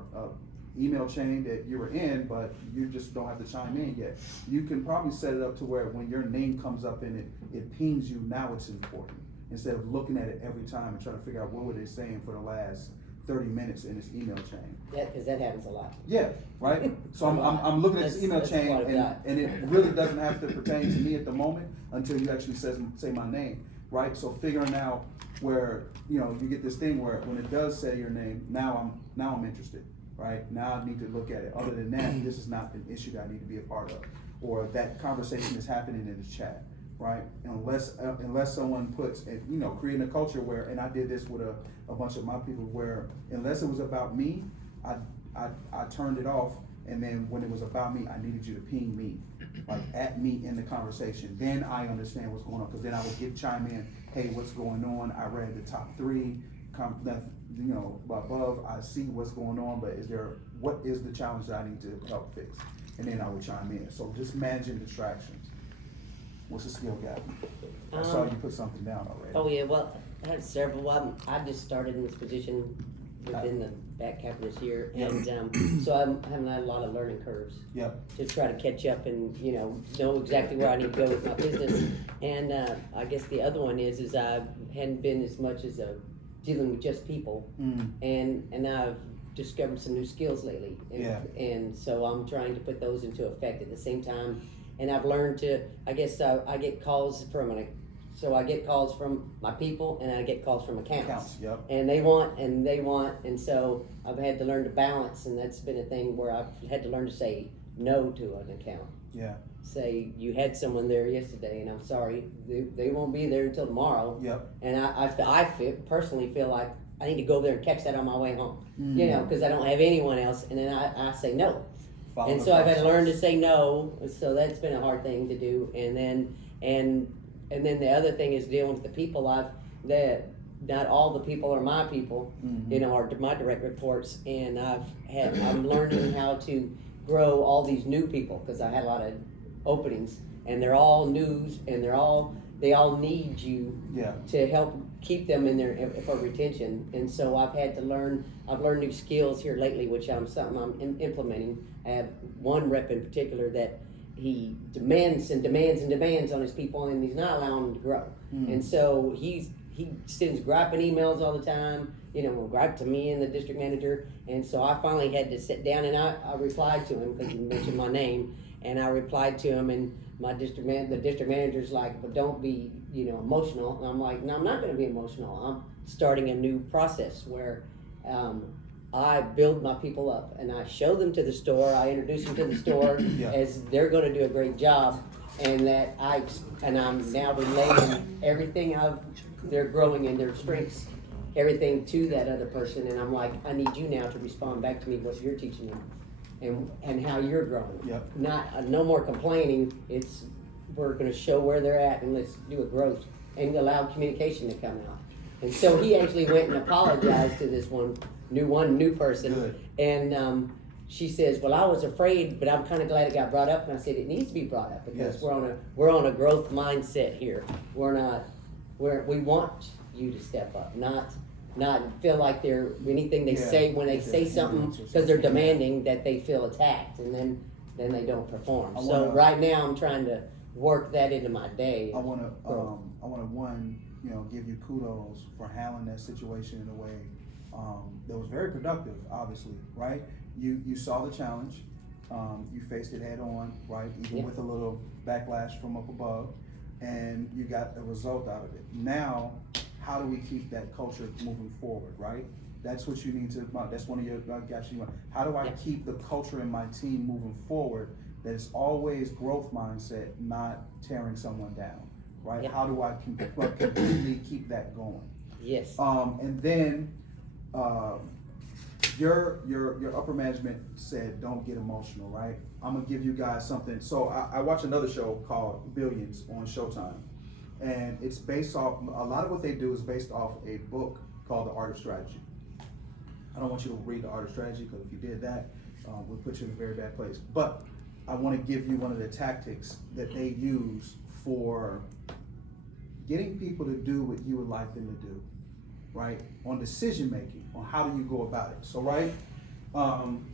email chain that you were in, but you just don't have to chime in yet. You can probably set it up to where when your name comes up in it, it pings you, now it's important. Instead of looking at it every time and trying to figure out what were they saying for the last 30 minutes in this email chain. Because that happens a lot. Yeah, right? So I'm looking at this email That's chain what I've got. and it really doesn't have to pertain to me at the moment until you actually say my name, right? So figuring out where, you get this thing where when it does say your name, now I'm interested, right? Now I need to look at it. Other than that, this is not an issue that I need to be a part of. Or that conversation is happening in the chat, right? Unless someone puts, creating a culture where, and I did this with a bunch of my people where, unless it was about me, I turned it off. And then when it was about me, I needed you to ping me, like at me in the conversation. Then I understand what's going on, because then I would chime in, hey, what's going on? I read the top 3, above. I see what's going on, but what is the challenge that I need to help fix? And then I would chime in. So just managing distractions. What's the skill gap? I saw you put something down already. Oh, yeah, well, I have several. I just started in this position within the back half of this year, and so I'm having a lot of learning curves. Yep. To try to catch up and, know exactly where I need to go with my business. And I guess the other one is I hadn't been as much as dealing with just people, and I've discovered some new skills lately. And so I'm trying to put those into effect at the same time. And I've learned to, I guess, I get calls from my people, and I get calls from accounts. Yep. And they want, and so I've had to learn to balance, and that's been a thing where I've had to learn to say no to an account. Yeah. Say, you had someone there yesterday, and I'm sorry, they won't be there until tomorrow. Yep. And I personally feel like I need to go there and catch that on my way home, because I don't have anyone else, and then I say no. And so I've had to learn to say no, so that's been a hard thing to do. And then the other thing is dealing with the people not all the people are my people, are my direct reports, and I'm learning how to grow all these new people, because I had a lot of openings, and they're all news, and they all need you to help keep them in there for retention. And so I've learned new skills here lately, which I'm implementing. I have one rep in particular that he demands and demands and demands on his people, and he's not allowing them to grow. And so he sends griping emails all the time, gripe to me and the district manager. And so I finally had to sit down, and I replied to him because he mentioned my name, and I replied to him, and the district manager's like, but don't be, emotional. And I'm like, no, I'm not going to be emotional. I'm starting a new process where I build my people up and I show them to the store. I introduce them to the store Yeah. as they're going to do a great job, and that I'm now relaying everything they're growing in their strengths, everything to that other person, and I'm like, I need you now to respond back to me what you're teaching them, and how you're growing. Yep. No more complaining. We're going to show where they're at, and let's do a growth and allow communication to come out. And so he actually went and apologized to this one new person. Good. And she says, well, I was afraid, but I'm kind of glad it got brought up. And I said, it needs to be brought up because Yes. we're on a growth mindset here. We want you to step up, not feel like they're anything they Yeah. say when they Yeah. say something because they're demanding that they feel attacked, and then they don't perform. I So wanna- right now I'm trying to work that into my day. I wanna give you kudos for handling that situation in a way that was very productive, obviously, right? You saw the challenge, you faced it head on, right? Even Yeah. with a little backlash from up above, and you got a result out of it. Now, how do we keep that culture moving forward, right? That's what you need to, that's one of your gaps you want. How do I Yeah. keep the culture in my team moving forward that it's always growth mindset, not tearing someone down, right? Yeah. How do I completely keep that going? Yes. And then your upper management said don't get emotional, right? I'm gonna give you guys something. So I watch another show called Billions on Showtime, and it's based off, a lot of what they do is based off a book called The Art of Strategy. I don't want you to read The Art of Strategy, because if you did that, we'll put you in a very bad place. But I want to give you one of the tactics that they use for getting people to do what you would like them to do, right? On decision making, on how do you go about it. So, right? And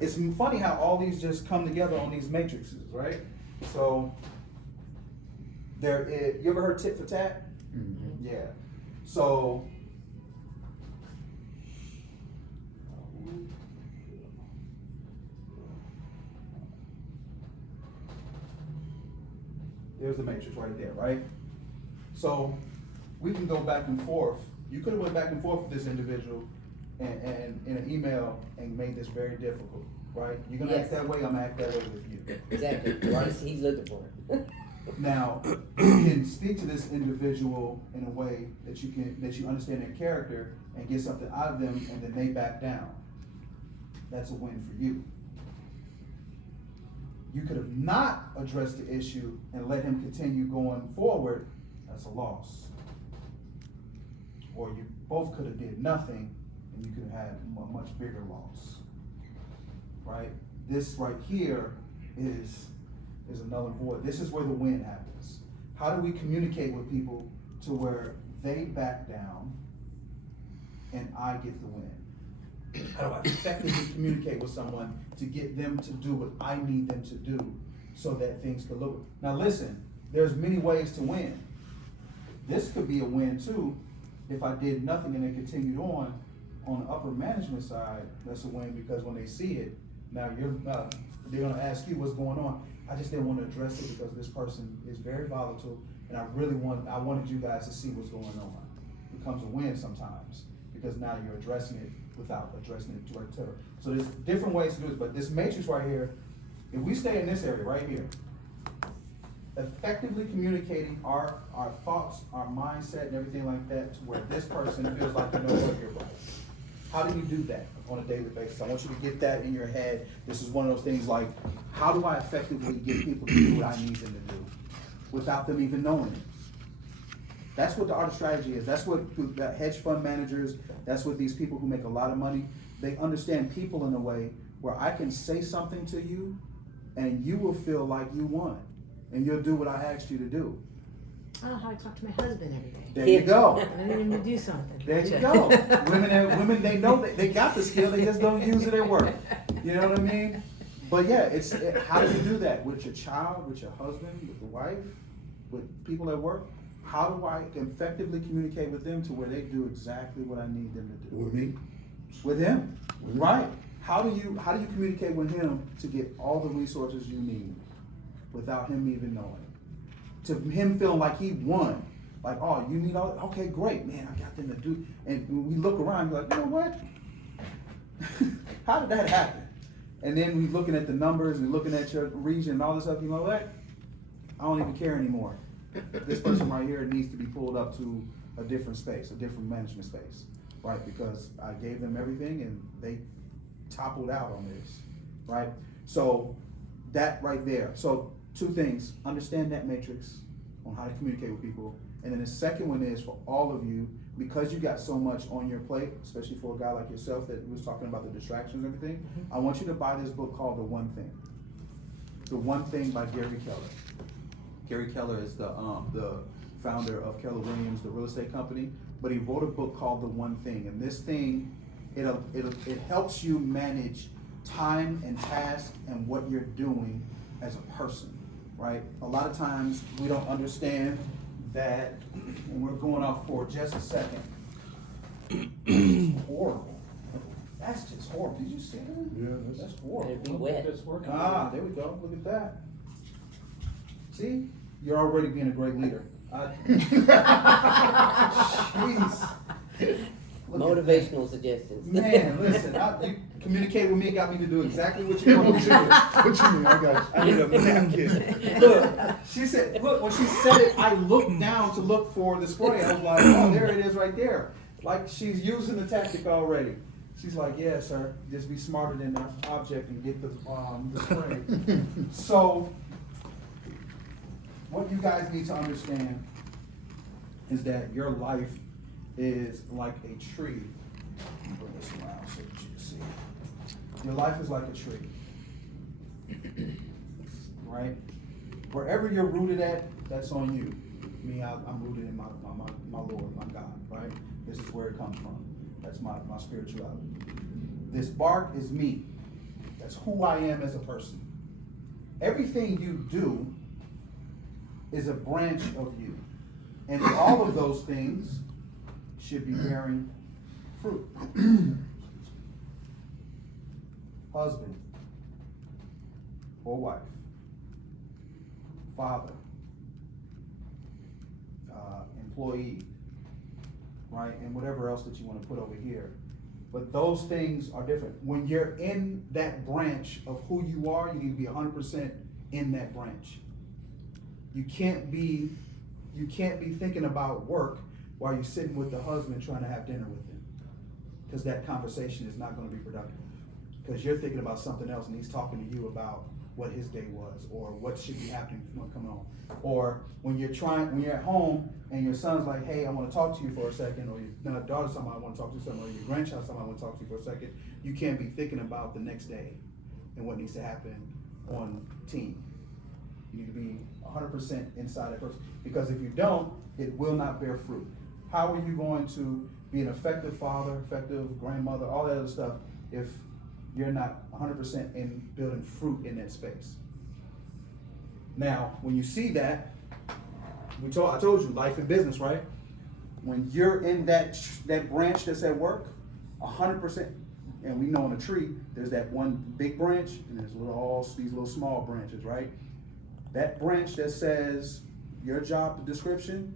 it's funny how all these just come together on these matrices, right? So, you ever heard tit for tat? Mhm. Yeah. So, there's the matrix right there, right? So we can go back and forth. You could have went back and forth with this individual and in an email and made this very difficult, right? You're gonna Yes. act that way, I'm gonna act that way with you. Exactly. Right. He's looking for it. Now, you can speak to this individual in a way that you understand their character and get something out of them, and then they back down. That's a win for you. You could have not addressed the issue and let him continue going forward. That's a loss. Or you both could have did nothing and you could have had a much bigger loss. Right? This right here is a null and void. This is where the win happens. How do we communicate with people to where they back down and I get the win? How do I effectively communicate with someone to get them to do what I need them to do so that things can look? Now listen, there's many ways to win. This could be a win too. If I did nothing and they continued on the upper management side, that's a win, because when they see it, now they're gonna ask you what's going on. I just didn't want to address it because this person is very volatile, and I wanted you guys to see what's going on. It becomes a win sometimes, because now you're addressing it without addressing it directly. So there's different ways to do this, but this matrix right here, if we stay in this area right here, effectively communicating our thoughts, our mindset, and everything like that, to where this person feels like, you know what, you're right. How do you do that on a daily basis? I want you to get that in your head. This is one of those things like, how do I effectively get people to do what I need them to do without them even knowing it? That's what the art of strategy is. That's what the hedge fund managers, that's what these people who make a lot of money, they understand people in a way where I can say something to you and you will feel like you won and you'll do what I asked you to do. Oh, how I talk to my husband every day. There you go. And then when you do something. There you go. Women, they know that they got the skill, they just don't use it at work. You know what I mean? But yeah, how do you do that with your child, with your husband, with the wife, with people at work? How do I effectively communicate with them to where they do exactly what I need them to do? With me? With him, right? How do you communicate with him to get all the resources you need without him even knowing? To him feeling like he won. Like, oh, you need all, okay, great, man, I got them to do. And when we look around, you're like, you know what? How did that happen? And then we looking at the numbers and looking at your region and all this stuff. You know what? I don't even care anymore. This person right here needs to be pulled up to a different space, a different management space, right? Because I gave them everything and they toppled out on this, right? So that right there. So 2 things: understand that matrix on how to communicate with people, and then the second one is for all of you, because you got so much on your plate, especially for a guy like yourself that was talking about the distractions and everything. I want you to buy this book called The One Thing. The One Thing by Gary Keller. Gary Keller is the founder of Keller Williams, the real estate company, but he wrote a book called The One Thing, and this thing, it helps you manage time and task and what you're doing as a person, right? A lot of times we don't understand that, and we're going off for just a second. It's horrible. That's just horrible. Did you see that? Yeah, That's horrible. It'd be wet. It's working. Ah, there we go. Look at that. See, you're already being a great leader. Jeez. Look at Motivational suggestions. that. Man, listen. You communicate with me, got me to do exactly what you want me to do. What you mean? I got you. I need a napkin. Look, she said, look, when she said it, I looked down to look for the spray. I was like, oh, there it is right there. Like she's using the tactic already. She's like, yeah, sir, just be smarter than the object and get the spray. So, what you guys need to understand is that your life is like a tree. Let me bring this around so that you can see. Your life is like a tree. Right? Wherever you're rooted at, that's on you. Me, I'm rooted in my Lord, my God, right? This is where it comes from. That's my spirituality. This bark is me. That's who I am as a person. Everything you do is a branch of you. And all of those things should be bearing fruit. Husband or wife, father, employee, right? And whatever else that you want to put over here. But those things are different. When you're in that branch of who you are, you need to be 100% in that branch. You can't be thinking about work while you're sitting with the husband trying to have dinner with him. Because that conversation is not going to be productive. Because you're thinking about something else and he's talking to you about what his day was or what should be happening when coming home. Or when you're at home and your son's like, hey, I want to talk to you for a second, or your daughter's somebody I want to talk to you, or your grandchild's somebody I want to talk to you for a second, you can't be thinking about the next day and what needs to happen on team. You need to be 100% inside that person. Because if you don't, it will not bear fruit. How are you going to be an effective father, effective grandmother, all that other stuff, if you're not 100% in building fruit in that space? Now, when you see that, I told you, life and business, right? When you're in that branch that's at work, 100%, and we know in a tree, there's that one big branch, and there's these little small branches, right? That branch that says your job description,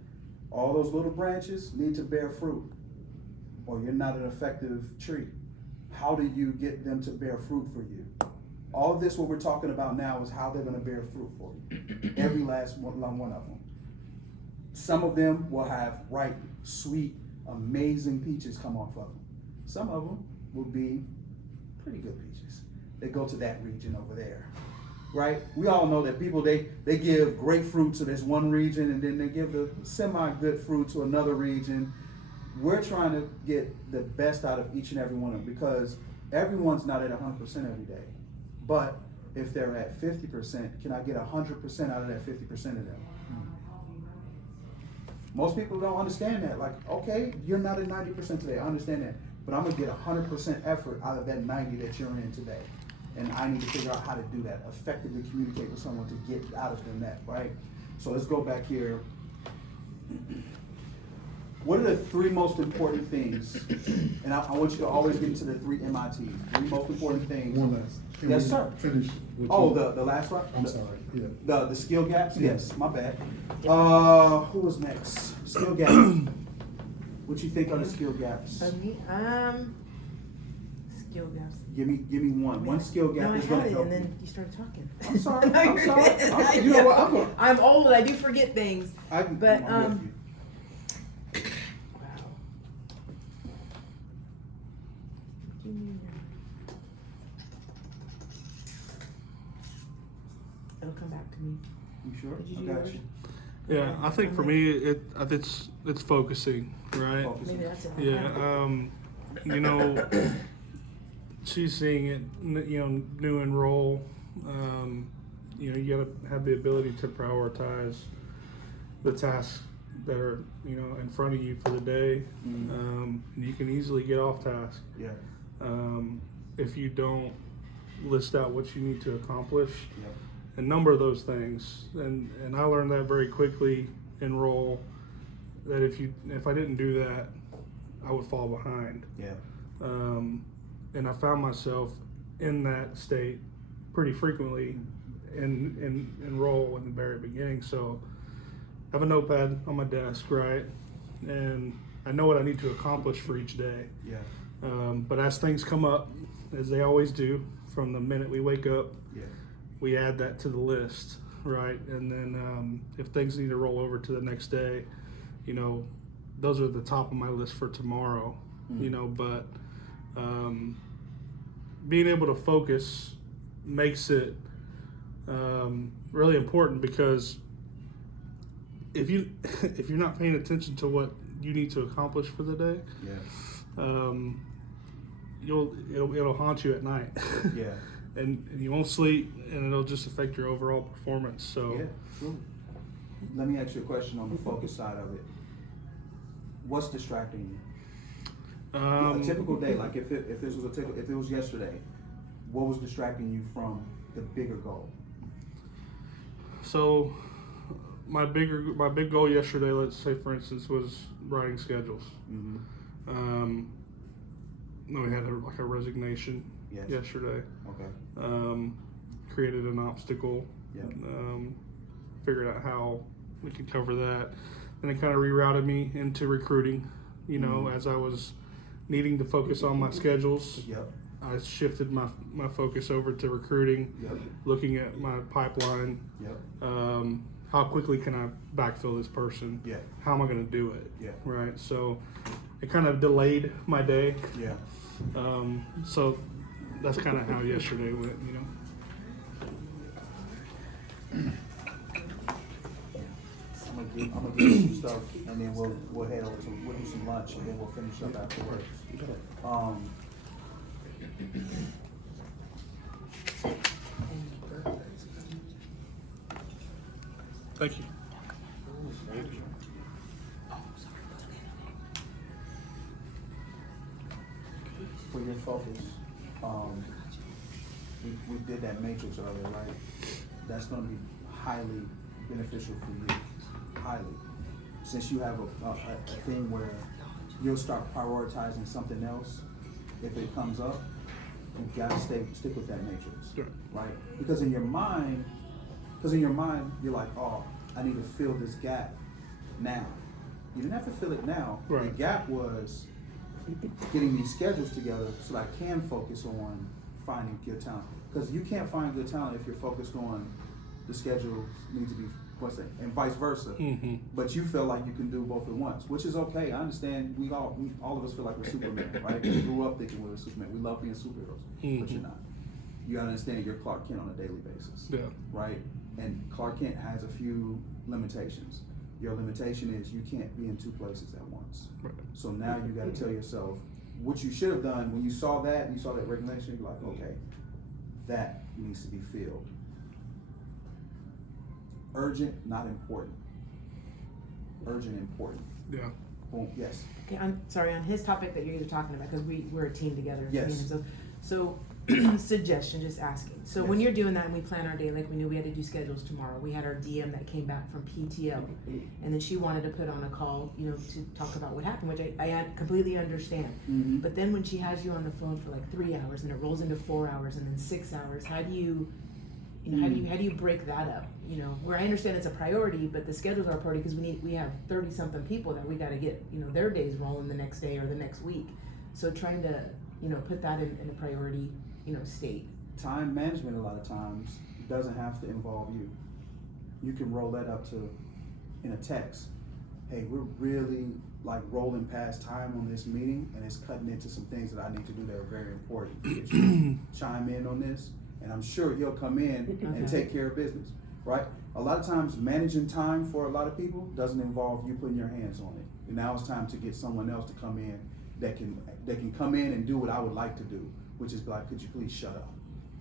all those little branches need to bear fruit, or you're not an effective tree. How do you get them to bear fruit for you? All of this, what we're talking about now, is how they're going to bear fruit for you. Every last one of them. Some of them will have ripe, sweet, amazing peaches come off of them. Some of them will be pretty good peaches. They go to that region over there, right? We all know that people, they give great fruit to this one region, and then they give the semi-good fruit to another region. We're trying to get the best out of each and every one of them, because everyone's not at 100% every day. But if they're at 50%, can I get 100% out of that 50% of them? Most people don't understand that. Like, okay, you're not at 90% today. I understand that. But I'm going to get 100% effort out of that 90 that you're in today. And I need to figure out how to do that, effectively communicate with someone to get out of them that, right? So let's go back here. What are the 3 most important things? And I want you to always get to the 3 MITs. 3 most important things. One last. Can Yes, we sir. Finish. The last one? I'm sorry. Yeah. The skill gaps? Yeah. Yes, my bad. Who was next? Skill gaps. What you think are the skill gaps? For me, skill gaps. Give me one skill gap No, I is had gonna it, help and you. then you started talking. I'm sorry. No, I'm you're sorry. good. You know what? I'm gonna. I'm old. I do forget things. But, I'm with you. Wow. Give me It'll come back to me. You sure? Did you I do got yours? you. Yeah, I think for me, it's focusing, right? Focusing. Maybe that's it. Yeah, you know, she's seeing it, you know, new enroll. You know, you gotta have the ability to prioritize the tasks that are, you know, in front of you for the day. Mhm. You can easily get off task Yeah. if you don't list out what you need to accomplish. Yep. A number of those things, and I learned that very quickly in role, that if I didn't do that, I would fall behind. Yeah. And I found myself in that state pretty frequently in role in the very beginning. So I have a notepad on my desk, right, and I know what I need to accomplish for each day. Yeah. But as things come up, as they always do, from the minute we wake up, Yeah. we add that to the list, right? And then if things need to roll over to the next day, you know, those are the top of my list for tomorrow, you know, but being able to focus makes it really important, because if you're not paying attention to what you need to accomplish for the day, Yeah. it'll haunt you at night. Yeah. And you won't sleep, and it'll just affect your overall performance. So Yeah. True. Let me ask you a question on the focus side of it. What's distracting you? A typical day, like if it was yesterday, what was distracting you from the bigger goal? So my big goal yesterday, let's say for instance, was writing schedules. Mm-hmm. We had a resignation Yes. yesterday. Okay. Created an obstacle. Yeah. Figured out how we could cover that. And it kind of rerouted me into recruiting, you know, as I was needing to focus on my schedules. Yep. I shifted my focus over to recruiting, Yep. looking at my pipeline. Yep. How quickly can I backfill this person? Yeah. How am I going to do it? Yeah. Right. So it kind of delayed my day. Yeah. So that's kind of how yesterday went, you know. I'm gonna give you some stuff, and then we'll head over to we'll do some lunch, and then we'll finish up afterwards. Thank you. For your focus, we did that matrix earlier, right? That's gonna be highly beneficial for you, highly. Since you have a thing where you'll start prioritizing something else, if it comes up, you gotta stick with that matrix, Sure. right? Because in your mind, you're like, oh, I need to fill this gap now. You didn't have to fill it now. Right. The gap was getting these schedules together so that I can focus on finding good talent. Because you can't find good talent if you're focused on the schedules need to be, and vice versa. Mm-hmm. But you feel like you can do both at once, which is okay. I understand. We all of us feel like we're Superman, right? We grew up thinking we were Superman. We love being superheroes, but you're not. You gotta understand you're Clark Kent on a daily basis, Yeah. right? And Clark Kent has a few limitations. Your limitation is you can't be in two places at once. Right. So now you got to tell yourself what you should have done when you saw that and you saw that regulation. You're like, okay, that needs to be filled. Urgent, not important. Urgent, important. Yeah. Boom. Yes. Okay, I'm sorry, on his topic that you're talking about, because we're a team together. Yes. me and him, So suggestion, just asking. So when Yes. you're doing that and we plan our day, like we knew we had to do schedules tomorrow, we had our DM that came back from PTO, and then she wanted to put on a call, you know, to talk about what happened, which I completely understand. Mm-hmm. But then when she has you on the phone for like 3 hours and it rolls into 4 hours and then 6 hours, how do you how do you break that up? You know, where I understand it's a priority, but the schedules are a priority because we have 30 something people that we got to get, you know, their days rolling the next day or the next week. So trying to put that in a priority, state. Time management a lot of times doesn't have to involve you. You can roll that up to in a text. Hey, we're really like rolling past time on this meeting, and it's cutting into some things that I need to do that are very important. Could you chime in on this? And I'm sure he'll come in and take care of business, right? A lot of times managing time for a lot of people doesn't involve you putting your hands on it. And now it's time to get someone else to come in that can come in and do what I would like to do, which is like, could you please shut up?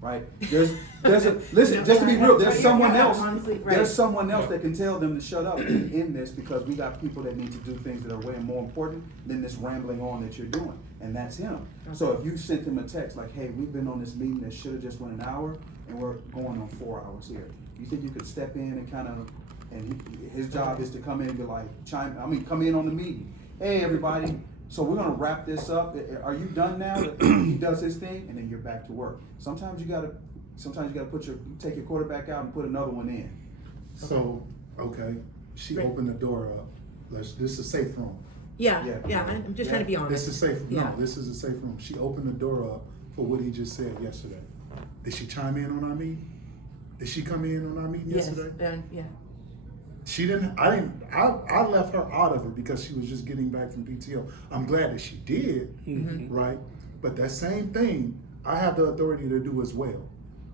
Right? Listen, just to be real, there's someone else. There's someone else that can tell them to shut up in this, because we got people that need to do things that are way more important than this rambling on that you're doing, and that's him. So if you sent him a text like, "Hey, we've been on this meeting that should have just went an hour, and we're going on 4 hours here," you think you could step in and kind of, and his job is to come in and be like, come in on the meeting. Hey, everybody. So we're gonna wrap this up. Are you done now? He does his thing, and then you're back to work. Sometimes you gotta take your quarterback out and put another one in. So, okay, she opened the door up. This is a safe room. Yeah. I'm just trying to be honest. This is safe. Yeah. No, this is a safe room. She opened the door up for what he just said yesterday. Did she chime in on our meeting? Did she come in on our meeting yesterday? Yeah. She didn't. I left her out of it because she was just getting back from PTO. I'm glad that she did, right? But that same thing, I have the authority to do as well.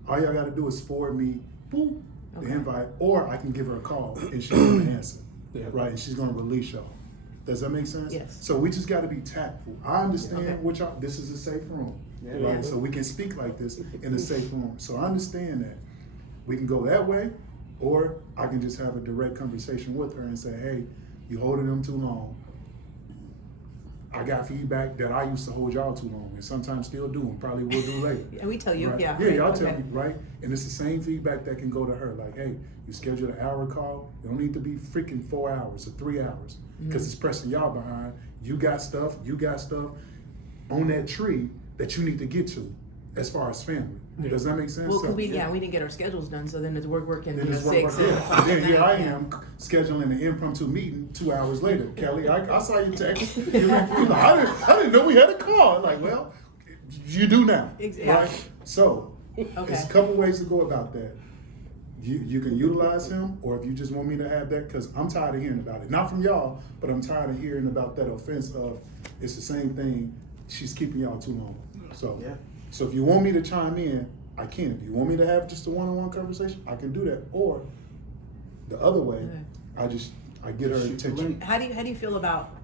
All y'all got to do is forward me, boop, the invite, or I can give her a call and she's gonna answer, right? And she's gonna release y'all. Does that make sense? Yes. So we just got to be tactful. I understand what y'all. This is a safe room, right? Yeah. So we can speak like this in a safe room. So I understand that we can go that way. Or I can just have a direct conversation with her and say, hey, you holding them too long. I got feedback that I used to hold y'all too long, and sometimes still do, and probably will do later. And we tell you, right? yeah. Yeah, y'all tell me, right? And it's the same feedback that can go to her, like, hey, you scheduled an hour call, it don't need to be freaking 4 hours or 3 hours, because it's pressing y'all behind. You got stuff on that tree that you need to get to as far as family. Does that make sense? Well, cause we didn't get our schedules done, so then it's we're working Then it's 6. Then here I am scheduling an impromptu meeting 2 hours later. Kelly, I saw you text. You're like, I didn't know we had a call. Like, well, you do now, right? So, there's a couple ways to go about that. You can utilize him, or if you just want me to have that, because I'm tired of hearing about it. Not from y'all, but I'm tired of hearing about that offense of it's the same thing. She's keeping y'all too long. So if you want me to chime in, I can. If you want me to have just a one-on-one conversation, I can do that. Or the other way, I get her attention. How do you feel about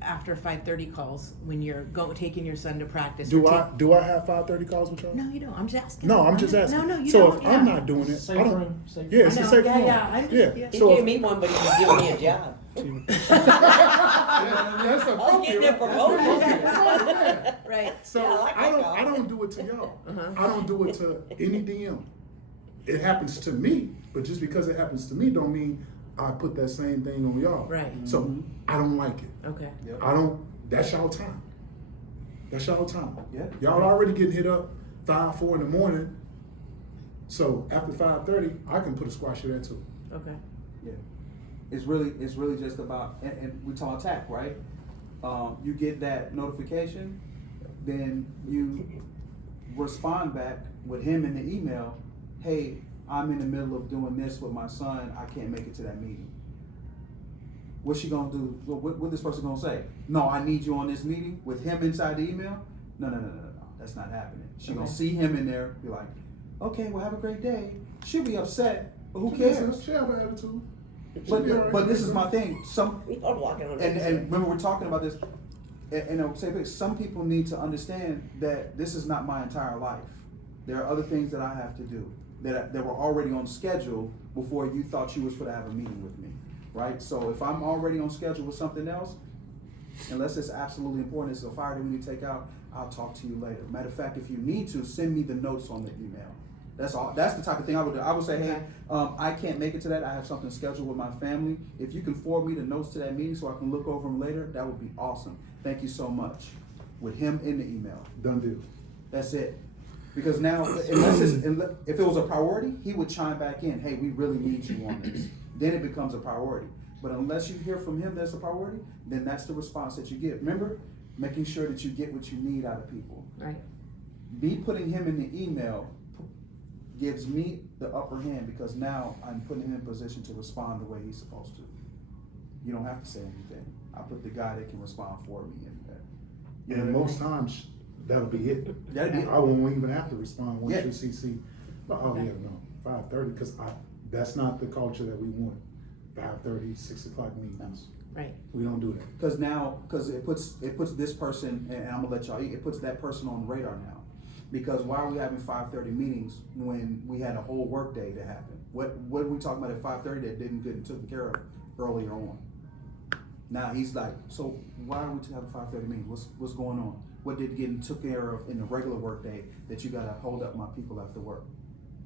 after 5:30 calls when you're taking your son to practice? Do I have 5:30 calls with y'all? No, you don't. I'm just asking. No, I'm just asking. No, you so don't. if I'm not doing it, Safe I don't. room. Yeah, it's a safe room. He So gave me one, but he was giving me a job. that's I was getting a promotion. Right. So Yeah, I like that I don't do it to y'all. I don't do it to any DM. It happens to me, but just because it happens to me don't mean I put that same thing on y'all. Right. So I don't like it. Okay. I don't. That's y'all time. That's y'all time. Yeah. Y'all already getting hit up 5, 4 in the morning. So after 5:30, I can put a squash to that too. Okay. Yeah. It's really just about, and we talk tech, right? You get that notification, then you respond back with him in the email, hey, I'm in the middle of doing this with my son, I can't make it to that meeting. What's she gonna do? What this person gonna say? No, I need you on this meeting with him inside the email? No, that's not happening. She gonna see him in there, be like, okay, well, have a great day. She'll be upset, but who cares? She have an attitude. But this is my thing. I'm walking on And remember, we're talking about this. And I'll say this: some people need to understand that this is not my entire life. There are other things that I have to do that were already on schedule before you thought you was going to have a meeting with me, right? So if I'm already on schedule with something else, unless it's absolutely important, it's a fire that we need to take out, I'll talk to you later. Matter of fact, if you need to, send me the notes on the email. That's all. That's the type of thing I would do. I would say, hey, I can't make it to that. I have something scheduled with my family. If you can forward me the notes to that meeting so I can look over them later, that would be awesome. Thank you so much. With him in the email. Done deal. That's it. Because now, if it was a priority, he would chime back in, hey, we really need you on this. Then it becomes a priority. But unless you hear from him that's a priority, then that's the response that you give. Remember, making sure that you get what you need out of people. Right. Me putting him in the email gives me the upper hand because now I'm putting him in position to respond the way he's supposed to. You don't have to say anything. I put the guy that can respond for me in there. You know And what I most mean? times, that'll be it. That'd be it. I won't even have to respond once Yeah. you CC. But, oh yeah, no, 5:30, because that's not the culture that we want. 5:30, 6 o'clock meetings. Right. We don't do that. Because it puts this person, and I'm gonna let y'all eat, it puts that person on the radar now. Because why are we having 5:30 meetings when we had a whole work day to happen? What are we talking about at 5:30 that didn't get taken care of earlier on? Now he's like, so why are we having 5:30 meetings? What's going on? What did getting took care of in the regular work day that you gotta hold up my people after work?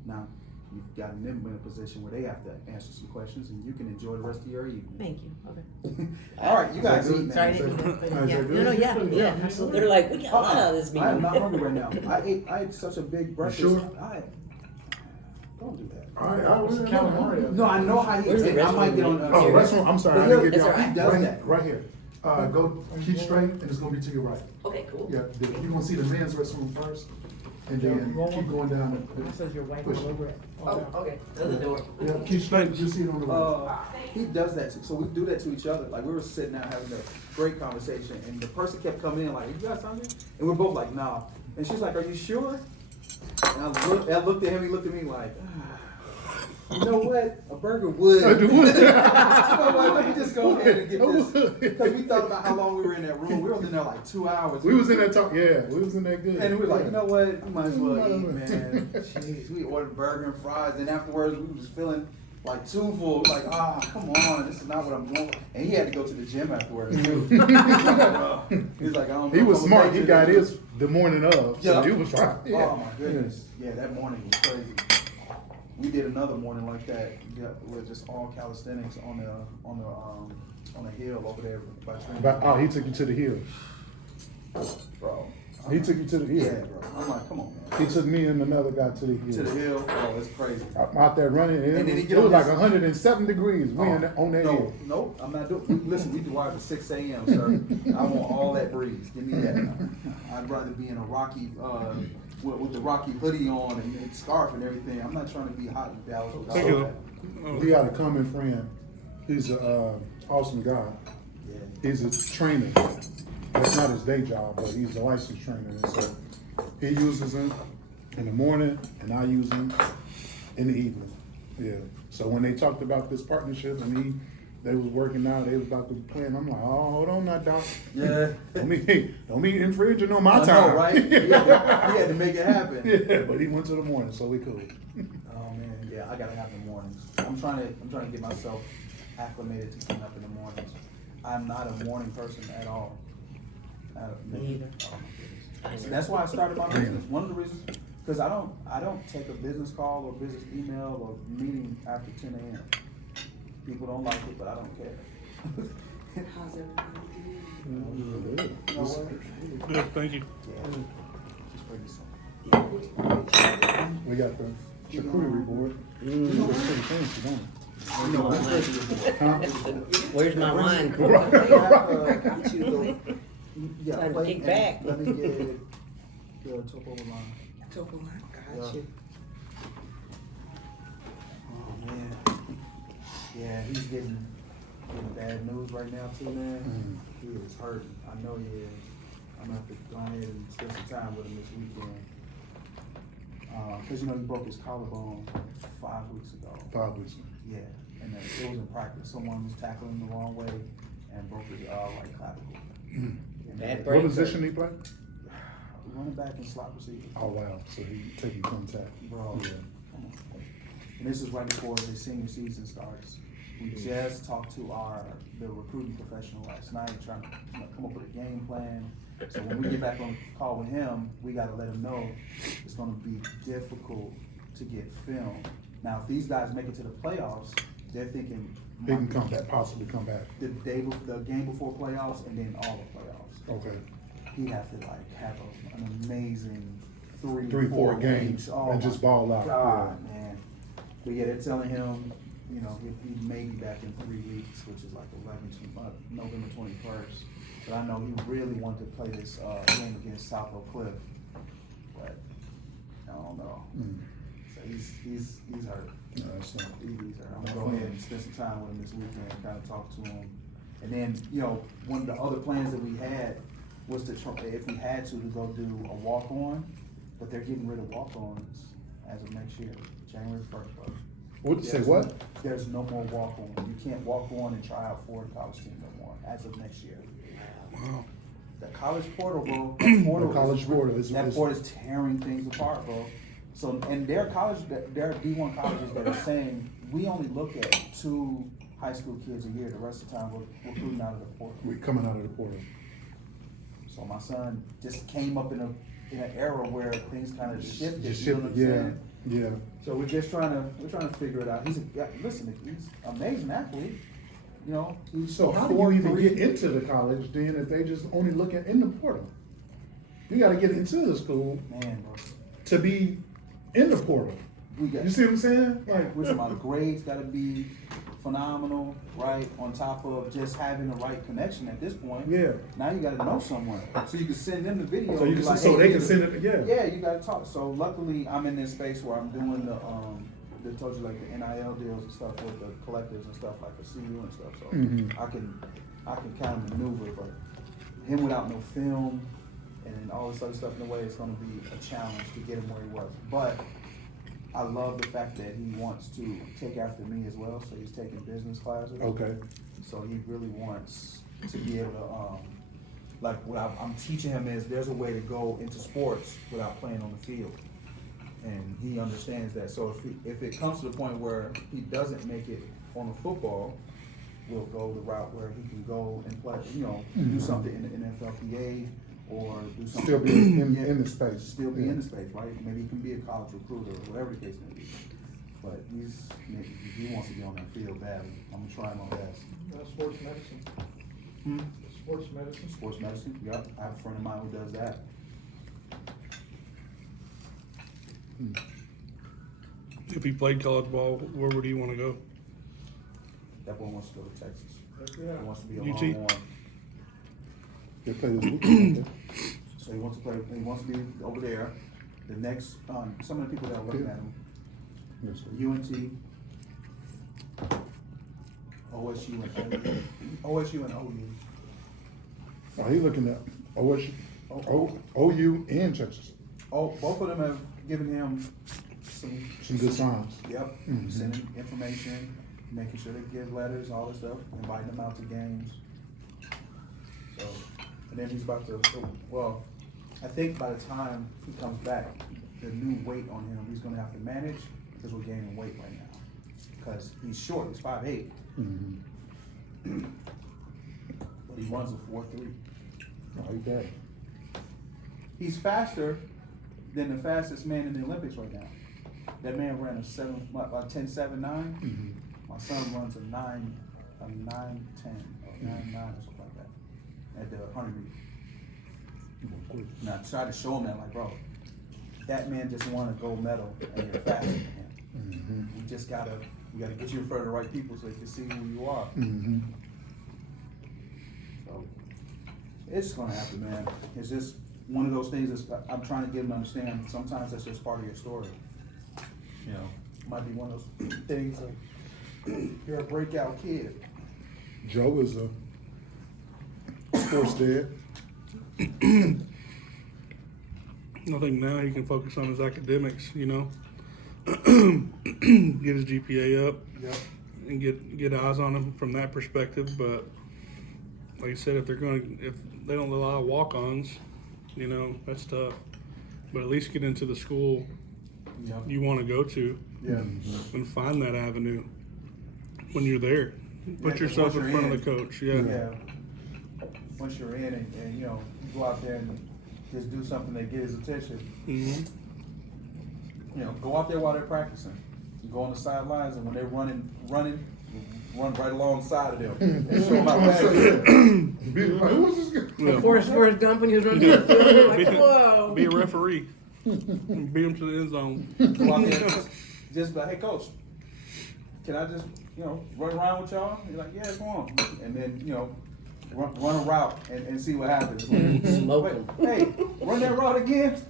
Now, you've gotten them in a position where they have to answer some questions and you can enjoy the rest of your evening. Thank you. Okay. All right, you guys eat, man. Sorry, I didn't mean that, but Is yeah. that No, no, good? yeah, absolutely. They're like, we got a lot out of this I am meeting. not hungry right now. I ate such a big breakfast. sure? Don't do that. All right, It's calamari. No, I know how he. Where's the I might get on. Oh, restaurant, I'm sorry, I didn't give It's you. all right. He does that. Right here. Go, keep straight, and it's gonna be to your right. Okay, cool. Yeah, you're gonna see the men's restroom first, and then keep going down. It says your wife Push. all over it. Oh, okay. Another door. Yeah, keep straight, you'll see it on the right. He does that too. So we do that to each other. Like we were sitting there having a great conversation, and the person kept coming in like, "You guys hungry?" And we're both like, "Nah." And she's like, "Are you sure?" And I looked at him. He looked at me like, "You know what? A burger would." You know what? Let me just go ahead and get this. Because we thought about how long we were in that room. We were in there like 2 hours. We was in that talk, yeah, we was in that good. And we were like, you know what? We might as well Yeah. eat, man. Jeez, we ordered burger and fries, and afterwards we was feeling like too full. Like, come on, this is not what I'm doing. And he had to go to the gym afterwards. Too. He's like, I don't know. He was if I'm smart, gonna he make got it. his the morning of, so Yeah. he was fine. Oh my goodness. Yeah, that morning was crazy. We did another morning like that. Yeah, with just all calisthenics on the hill over there by Trinity. But, oh, he took you to the hill. Bro. He took you to the hill. Yeah, bro. I'm like, come on, man. He took me and another guy to the hill. To the hill. Oh, it's crazy. I'm out there running, and And then he it get was on like his- 107 degrees. We on that no, hill. no, I'm not doing. Listen, we drive at 6 a.m., sir. I want all that breeze. Give me that. I'd rather be in a rocky, with the rocky hoodie on and scarf and everything. I'm not trying to be hot in Dallas. with Thank all you. that. We got a common friend. He's a awesome guy. Yeah. He's a trainer. That's not his day job, but he's a licensed trainer. And so he uses them in the morning, and I use them in the evening. Yeah. So when they talked about this partnership, and they was working out, they was about to plan. I'm like, oh, hold on, now, doc. Yeah. Don't be infringing on my I know, time, right? He had to make it happen. Yeah, but he went to the morning, so we cool. Oh man, yeah, I gotta have the mornings. I'm trying to get myself acclimated to getting up in the mornings. I'm not a morning person at all. Me either. Oh my goodness. So that's why I started my business. One of the reasons, because I don't take a business call or business email or meeting after 10 a.m. People don't like it, but I don't care. How's everybody You know what? Good, thank you. Yeah. Just bring this on. We got the charcuterie board. It's pretty fancy, don't it? You know, I'm ready to Huh? Where's my wine? got you. Yeah, Time to plate kick and back. Let me get the topo line. Topo line. Yeah. Got you. Oh man. Yeah, he's getting bad news right now too, man. He is hurting. I know he is. I'm gonna have to go ahead and spend some time with him this weekend. Cause you know he broke his collarbone 5 weeks ago. 5 weeks. Yeah, and it was in practice. Someone was tackling him the wrong way and broke his right clavicle. And Bad then- break. What position he play? Running back and slot receiver. Oh wow, so he taking contact. Bro, Yeah. come on. And this is right before the senior season starts. We just talked to the recruiting professional last night, trying to come up with a game plan. So when we get back on the call with him, we gotta let him know it's gonna be difficult to get film. Now, if these guys make it to the playoffs, they're thinking He can come back, possibly come back. the game before playoffs and then all the playoffs. Okay. He have to like have an amazing 3-4 games Oh and just my ball out. God, man. But yeah, they're telling him, you know, he may be back in 3 weeks, which is like November 21st. but I know he really wanted to play this game against South Oak Cliff, but I don't know. So he's hurt. No, that's not. He's hurt. I'm gonna go ahead and spend some time with him this weekend and kind of talk to him. And then, one of the other plans that we had was to try, if we had to go do a walk-on, but they're getting rid of walk-ons as of next year, January 1st, bro. What, say what? There's no more walk-on. You can't walk on and try out for the college team no more as of next year. Wow. The college portal, bro. The college portal is that portal is tearing things apart, bro. So, and there are D1 colleges that are saying we only look at 2 high school kids a year. The rest of the time we're recruiting out of the portal. We're coming out of the portal. So my son just came up in an era where things kind of shifted. Just You know what I'm saying? Yeah. So we're trying to figure it out. He's an amazing athlete. He's So how do you even get into the college then if they just only look at in the portal? You got to get into the school man, bro. to be in the portal. You see what I'm saying? We're talking about grades got to be phenomenal, right? On top of just having the right connection at this point. Yeah. Now you got to know someone, so you can send them the video. So you can, like, so hey, they can send it. Yeah. Yeah, you got to talk. So luckily, I'm in this space where I'm doing they told you like the NIL deals and stuff with the collectives and stuff like the CU and stuff. So I can kind of maneuver, but him without no film and all this other stuff in the way, it's going to be a challenge to get him where he was. But I love the fact that he wants to take after me as well. So he's taking business classes. Okay. So he really wants to be able to, like what I'm teaching him is there's a way to go into sports without playing on the field. And he understands that. So if it comes to the point where he doesn't make it on the football, we'll go the route where he can go and play, do something in the NFLPA or do something. Still be in the space. Still be in the space, right? Maybe he can be a college recruiter or whatever the case may be. But he wants to be on that field badly. I'm gonna try my best. Sports medicine. Sports medicine. Sports medicine, yep. I have a friend of mine who does that. If he played college ball, where would he want to go? That boy wants to go to Texas. Yeah. He wants to be a UT? Longhorn. They play this weekend. So he wants to play. He wants to be over there. The next, some of the people that are looking at him, Yes, sir. UNT, OSU and OU. Oh, he looking at OU and Texas. Oh, both of them have given him Some good signs. Yep, sending information, making sure they give letters, all this stuff, inviting them out to games. So, and then he's about to, well, I think by the time he comes back, the new weight on him, he's gonna have to manage, because we're gaining weight right now. Because he's short, he's 5'8". But he runs a 4.3. Oh, he bad. He's faster than the fastest man in the Olympics right now. That man ran a 10.79. My son runs a 9.10 or 9.9 or something like that at the 100 meter. And I tried to show him that, like, bro, that man just won a gold medal and you're faster than him. We gotta get you in front of the right people so they can see who you are. So it's gonna happen, man. It's just one of those things that I'm trying to get him to understand. Sometimes that's just part of your story. Might be one of those things like you're a breakout kid. Joe is a sports dad. I think now he can focus on his academics, get his GPA up, Yep. and get eyes on him from that perspective. But like I said, if they don't allow walk-ons, that's tough. But at least get into the school Yep. you want to go to, Yeah. and find that avenue when you're there. Put 'cause yourself once in you're front of the coach. Yeah. Once you're in and you go out there and just do something that gets his attention. Go out there while they're practicing. You go on the sidelines, and when they're running, run right alongside of them. And show them how fast they are. Who was this guy? Yeah. Forrest Gump when he was running to the field, like, whoa. Be a referee. Beat him to the end zone. Go out there and just be like, hey, coach, can I just, run around with y'all? You're like, yeah, go on. And then, run a route and see what happens. Smoke Wait, 'em. hey, run that route again.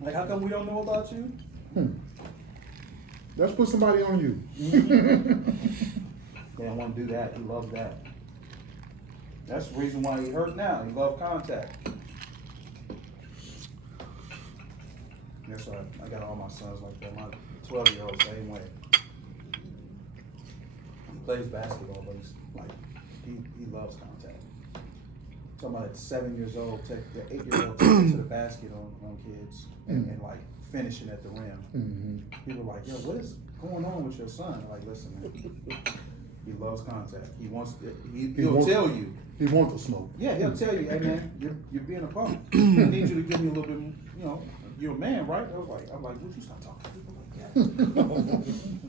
Like, how come we don't know about you? Let's put somebody on you. They don't want to do that. He loves that. That's the reason why he hurt now. He loves contact. Yes, sir. I got all my sons like that. My 12-year-old same way. He plays basketball, but he's like, he loves contact. Talking about at 7 years old, take the 8-year-old take it to the basket on kids and like finishing at the rim. Mm-hmm. People are like, yo, what is going on with your son? I'm like, listen, man. He loves contact. He wants. He'll tell you. He wants to smoke. Yeah, he'll tell you, hey man, you're being a bum. I need you to give me a little bit. You know, you're a man, right? I'm like, would you stop talking to people like that?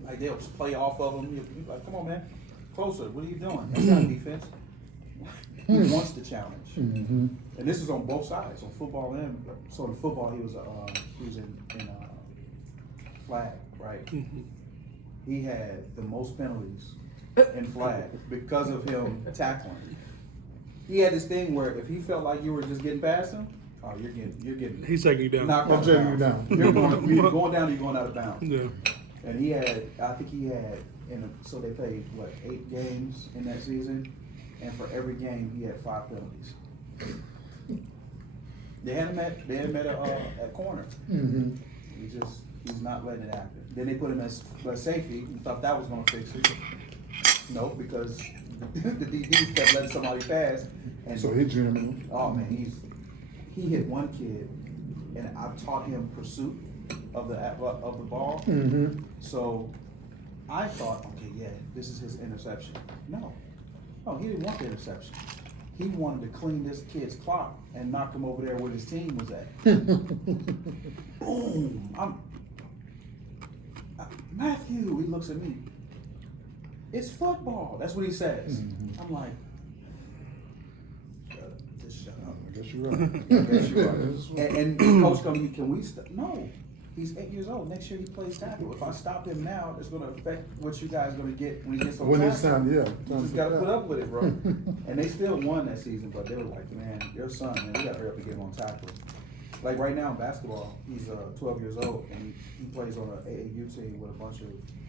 Like they'll play off of him. You're like, come on, man, closer. What are you doing? That's not defense. He wants the challenge, Mm-hmm. and this is on both sides, on football and so in football he was in flag, right? He had the most penalties in flag because of him tackling. He had this thing where if he felt like you were just getting past him, oh, you're getting He's taking you down. knocked I'm out taking of you bounds. down. You're going down. You're going out of bounds. Yeah. And he had, I think he had, so they played what 8 games in that season, and for every game he had 5 penalties. They had him at corner. Mm-hmm. He's not letting it happen. Then they put him as safety. He thought that was going to fix it. No, because the DBs kept letting somebody pass. And So he jamming. oh man, he hit one kid, and I've taught him pursuit of the ball. Mm-hmm. So I thought, okay, yeah, this is his interception. No, he didn't want the interception. He wanted to clean this kid's clock and knock him over there where his team was at. Boom! Matthew, he looks at me. It's football. That's what he says. Mhm. I'm like, just shut up. I guess you're right. Yes, you are. And coach comes to me, can we stop? No. He's 8 years old. Next year he plays tackle. If I stop him now, it's going to affect what you guys are going to get when he gets on When tackle. it's time, yeah. You just got to put up with it, bro. And they still won that season, but they were like, man, your son, man, we got to hurry up and get him on tackle. Like right now in basketball, he's 12 years old, and he plays on an AAU team with a bunch of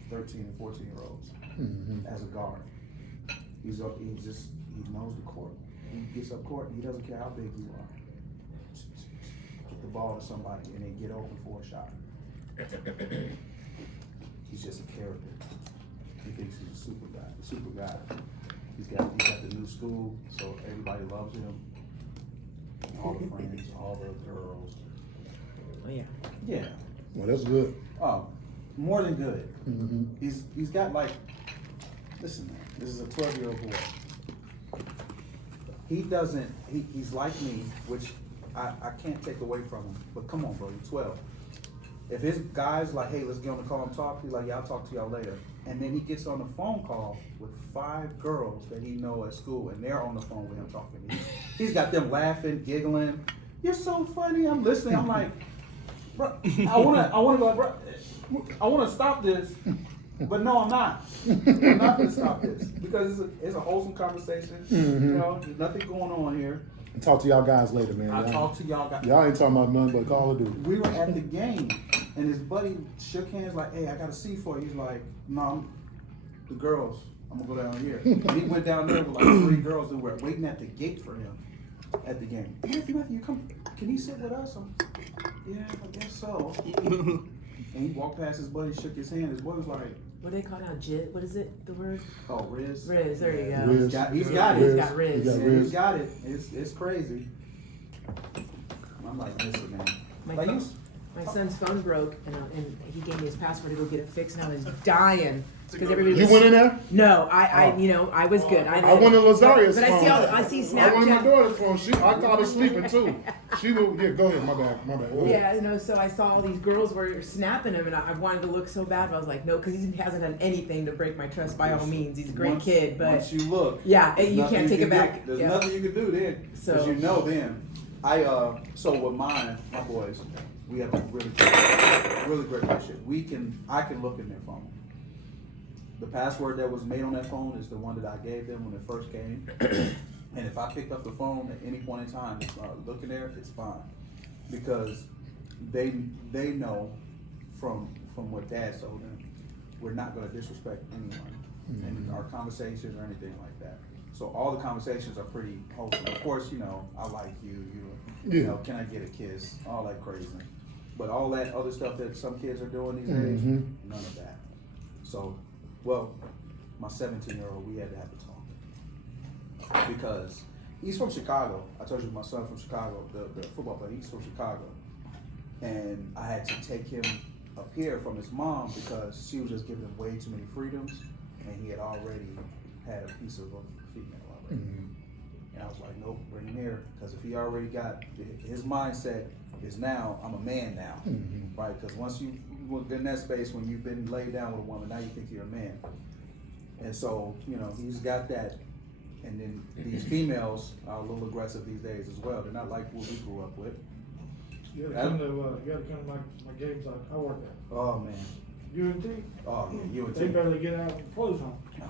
13 and 14-year-olds Mm-hmm. as a guard. He knows the court. He gets up court, he doesn't care how big you are. Get the ball to somebody and then get open for a shot. He's just a character. He thinks he's a super guy. He's got the new school, so everybody loves him. All the friends, all the girls. Oh, yeah. Yeah. Well, that's good. Oh, more than good. Mm-hmm. He's got like, listen, man, this is a 12-year-old boy. He's like me, which I can't take away from him. But come on, bro, you're 12. If his guy's like, hey, let's get on the call and talk, he's like, yeah, I'll talk to y'all later. And then he gets on the phone call with 5 girls that he know at school, and they're on the phone with him talking. He's got them laughing, giggling. You're so funny. I'm listening. I'm like, bro, I want to stop this, but no, I'm not. I'm not going to stop this because it's a wholesome conversation. Mm-hmm. You know, there's nothing going on here. Talk to y'all guys later, man. I'll talk to y'all guys. Y'all ain't talking about nothing but Call of Duty. We were at the game, and his buddy shook hands like, hey, I got a seat for you. He's like, no, the girls, I'm going to go down here. And he went down there with like 3 girls who were waiting at the gate for him at the game. Matthew, you come, can he sit with us? Yeah, I guess so. And he walked past his buddy, shook his hand. His boy was like, What do they call now? Jit? What is it? The word? oh, Riz. Riz, there you go. Riz. He's got He's it. got Riz. He got Yeah, Riz. he's got it. It's crazy. I'm like, listen, man. My, Like, phone, my son's phone broke, and he gave me his password to go get it fixed, and I was dying because everybody was. You went in there? No, Oh. I was good. I went to Lazaria's But phone. I see I went to my Snapchat. daughter's phone. I thought her sleeping too. She was, yeah, go ahead. My bad. Go ahead. Yeah, so I saw all these girls were snapping him, and I wanted to look so bad, but I was like, no, because he hasn't done anything to break my trust by all means. He's a great kid, but once you look, yeah, there's you nothing can't take it can back. do. There's Yeah. nothing you can do then, because So- you know then. So with my boys, we have a really great relationship. I can look in their phone, the password that was made on that phone is the one that I gave them when it first came. And if I picked up the phone at any point in time, looking there, it's fine. Because they know from what Dad told them, we're not gonna disrespect anyone in our conversations or anything like that. So all the conversations are pretty wholesome. Of course, you know, I like you know, can I get a kiss? All that crazy. But all that other stuff that some kids are doing these days, none of that. So, well, my 17-year-old, we had to have a talk. Because he's from Chicago. I told you my son from Chicago, the football player, he's from Chicago. And I had to take him up here from his mom because she was just giving him way too many freedoms. And he had already had a piece of a female already. And I was like, nope, bring him here. Because if he already got, his mindset is now, I'm a man now. Right? Because once you get in that space, when you've been laid down with a woman, now you think you're a man. And so, you know, he's got that. And then these females are a little aggressive these days as well. They're not like what we grew up with. You gotta come to my games I work at. Oh, man. UNT. Oh, yeah, UNT. They barely get out with clothes on. Oh,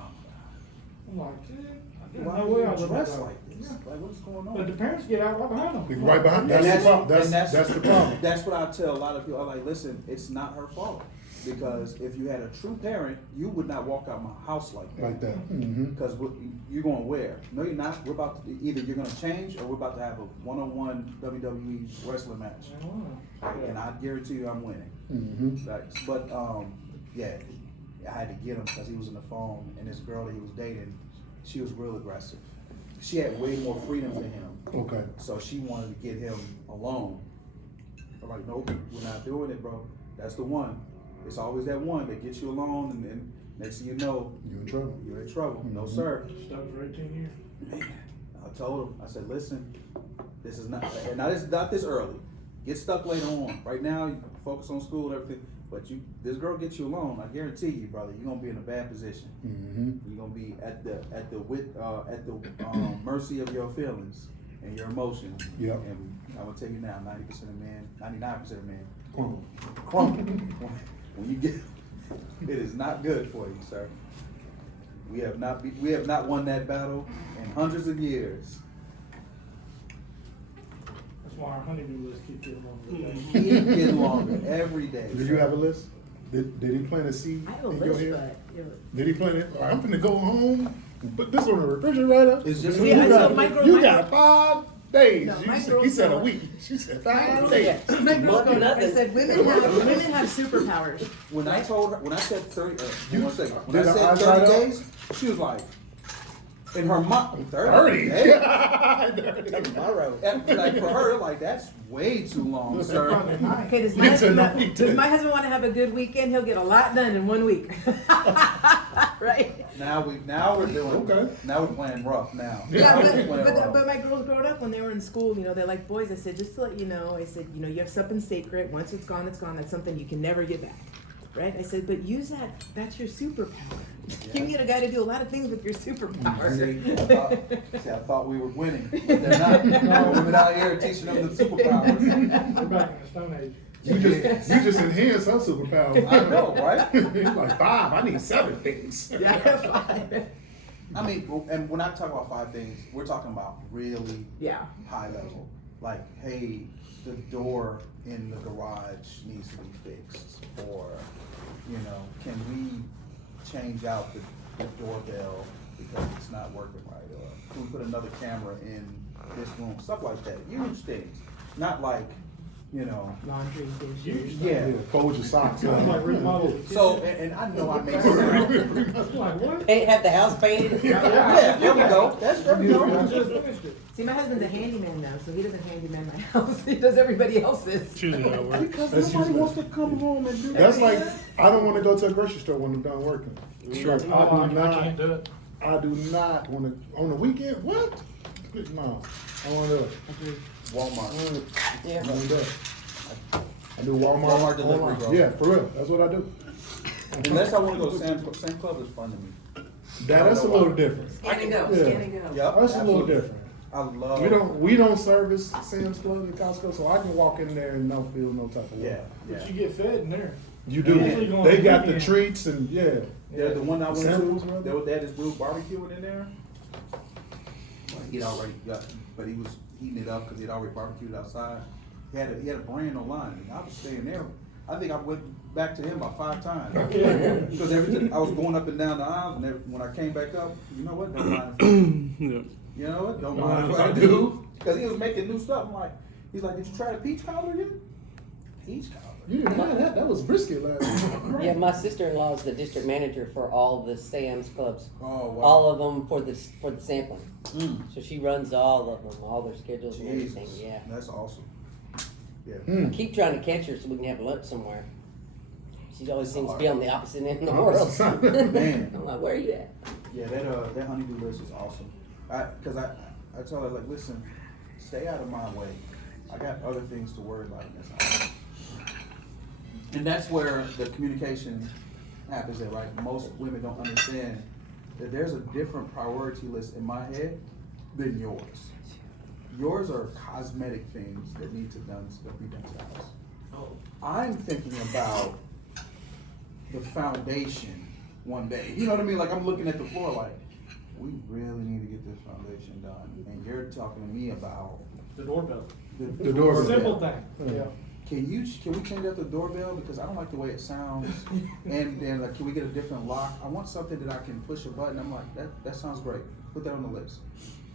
I'm like, dude, why no are way you I look dressed that. like this? Yeah. Like, what's going on? But the parents get out right behind them. Right behind. And That's the problem. and That's the problem. That's what I tell a lot of people. I'm like, listen, it's not her fault. Because if you had a true parent, you would not walk out my house like that. Like that. Because you're going where? No, you're not. We're about to, either you're going to change or we're about to have a one-on-one WWE wrestling match. And I guarantee you I'm winning. Like, but, yeah, I had to get him because he was on the phone and this girl that he was dating, she was real aggressive. She had way more freedom than him. Okay. So she wanted to get him alone. I'm like, nope, we're not doing it, bro. That's the one. It's always that one that gets you alone, and then next thing you know, You're in trouble. you're in trouble. No, sir. Stuck for 18 years. Man, I told him, I said, listen, this is not, and not this early. Get stuck later on. Right now, you focus on school and everything, but this girl gets you alone. I guarantee you, brother, you're gonna be in a bad position. You're gonna be at the mercy of your feelings and your emotions. Yep. And I'm gonna tell you now, 90% of men, 99% of men, Crumble. when you get, it is not good for you, sir. We have not won that battle in hundreds of years. That's why our honeydew list keeps getting longer. Keep getting longer every day. Did you have a list? Did he plant a seed I have a in your list, head? but Did he plant it? All right, I'm finna go home and put this on the refrigerator. It's just- you Yeah, got, so my girl- you my got 5 days. No, You my said, girl's he said a going- week. She said 5 my days. girl's going up and said women have superpowers. When I told her, when I said 30, You- one second. When did I her said eyes 30 light up? days, she was like, in her mind, 30 30. days? 30. Tomorrow. Like for her, like that's way too long, sir. Okay, does my, You said husband, no, does my husband want to have a good weekend? He'll get a lot done in 1 week. Right? Now we're doing. Okay. Now we're playing rough. Now. Yeah, Now we're playing rough. but my girls growing up, when they were in school, you know, they like boys. I said, just to let you know, I said, you know, you have something sacred. Once it's gone, it's gone. That's something you can never get back. Right? I said, but use that. That's your superpower. You can get a guy to do a lot of things with your superpower. See, I thought we were winning, but they're not. No, we've been out here teaching them the superpowers. We're back in the Stone Age. You just enhanced her superpower. I know, right? He's like 5. I need 7 things. Yeah, fine. I mean, and when I talk about 5 things, we're talking about really Yeah. high level. Like, hey, the door in the garage needs to be fixed, or you know, can we change out the doorbell because it's not working right, or can we put another camera in this room, stuff like that. Huge things, not like, you know. Laundry, dishes. Yeah. Fold your socks I'm like up. remodeled. So, and I know I make sense. I'm like, what? Have the house painted? Yeah, there we go. There we I go. just finished it. See, my husband's a handyman now, so he doesn't handyman my house. He does everybody else's. Choosing that word. Because That's nobody useless. wants to come home and do That's that. like, I don't want to go to a grocery store when I'm done working. Sure. Oh, I can't do it. I do not want to, on the weekend, what? No, I want to do it. Walmart. Yeah. I want to do it. I do Walmart. Walmart delivery, online. bro. Yeah, for real, that's what I do. Unless I want to go to Sam's Club is fun to me. That's a little different. Scan and go, Yeah. scan and go. Yep, That's a little absolutely. different. I love. We don't service Sam's Club and Costco, so I can walk in there and don't feel no type of way. Yeah, But yeah. you get fed in there. You do. Yeah. They got the treats and yeah. The one I went Samples, to, brother? they had this dude barbecuing in there. Well, he'd already got, but he was heating it up because he'd already barbecued outside. He had a brand no line, and I was staying there. I think I went back to him about 5 times. Because every time I was going up and down the aisles, and when I came back up, you know what? Don't mind if I do. You know what? Don't mind if I do. Because he was making new stuff. I'm like, he's like, did you try the peach cobbler yet? Peach cobbler. You didn't mind that. That was brisket last week. Yeah, my sister-in-law is the district manager for all the Sam's Clubs. Oh, wow. All of them for the sampling. Mm. So she runs all of them, all their schedules and Jesus. everything, yeah. That's awesome. Yeah. I keep trying to catch her so we can have lunch somewhere. She always seems to be on the opposite end of the Opposite world. side. Man. I'm like, where are you at? Yeah, that honeydew list is awesome. Cause I tell her, like, listen, stay out of my way. I got other things to worry about in this house. And that's where the communication happens at, right? Most women don't understand that there's a different priority list in my head than yours. Yours are cosmetic things that need to be done to the house. I'm thinking about the foundation one day. You know what I mean? Like, I'm looking at the floor like, we really need to get this foundation done. And you're talking to me about The doorbell. The doorbell. Simple thing. Yeah. Can we change out the doorbell, because I don't like the way it sounds, and then like, can we get a different lock? I want something that I can push a button. I'm like, that sounds great. Put that on the list.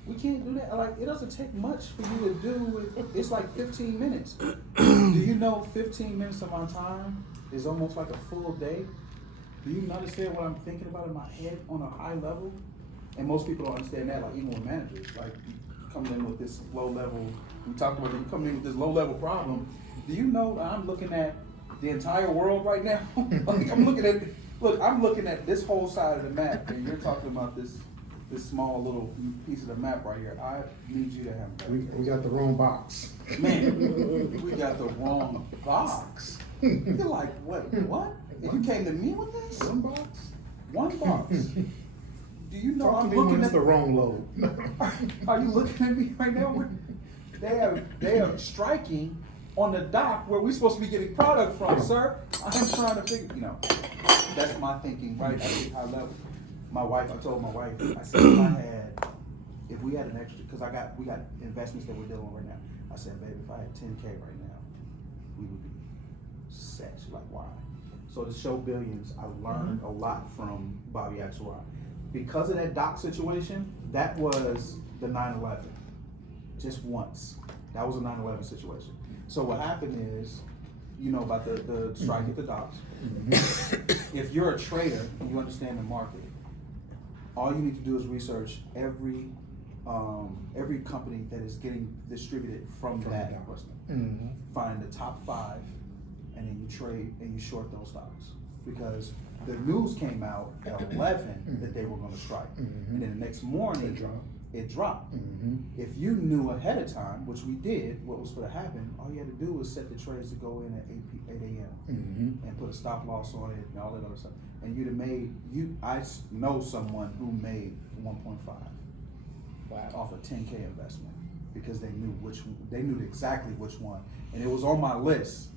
We can't do that. Like, it doesn't take much for you to do. It's like 15 minutes. Do you know 15 minutes of my time is almost like a full day? Do you understand what I'm thinking about in my head on a high level? And most people don't understand that. Like, even with managers, like, coming in with this low level. We talked about it. You coming in with this low level problem. Do you know that I'm looking at the entire world right now? Like, I'm looking at this whole side of the map, and you're talking about this small little piece of the map right here. I need you to have that. We got the wrong box. Man, we got the wrong box. You're like, what? You came to me with this? One box? One box. Do you know Talk I'm to me when looking it's at the wrong load. Are you looking at me right now? They are striking on the dock where we're supposed to be getting product from, sir. I'm trying to figure, that's my thinking, right? At a high level. I told my wife, I said, if we had an extra, because we got investments that we're dealing with right now. I said, babe, if I had 10K right now, we would be set. She's like, why? So to show billions, I learned a lot from Bobby Axelrod. Because of that dock situation, that was the 9/11. Just once. That was a 9/11 situation. So what happened is, about the strike at the docks. If you're a trader and you understand the market, all you need to do is research every company that is getting distributed from that investment. Find the top 5, and then you trade and you short those stocks. Because the news came out at 11 that they were going to strike, and then the next morning it dropped. If you knew ahead of time, which we did, what was going to happen, all you had to do was set the trades to go in at 8 a.m. and put a stop loss on it and all that other stuff. And you'd have made, I know someone who made 1.5 off a 10K investment, because they knew exactly which one. And it was on my list,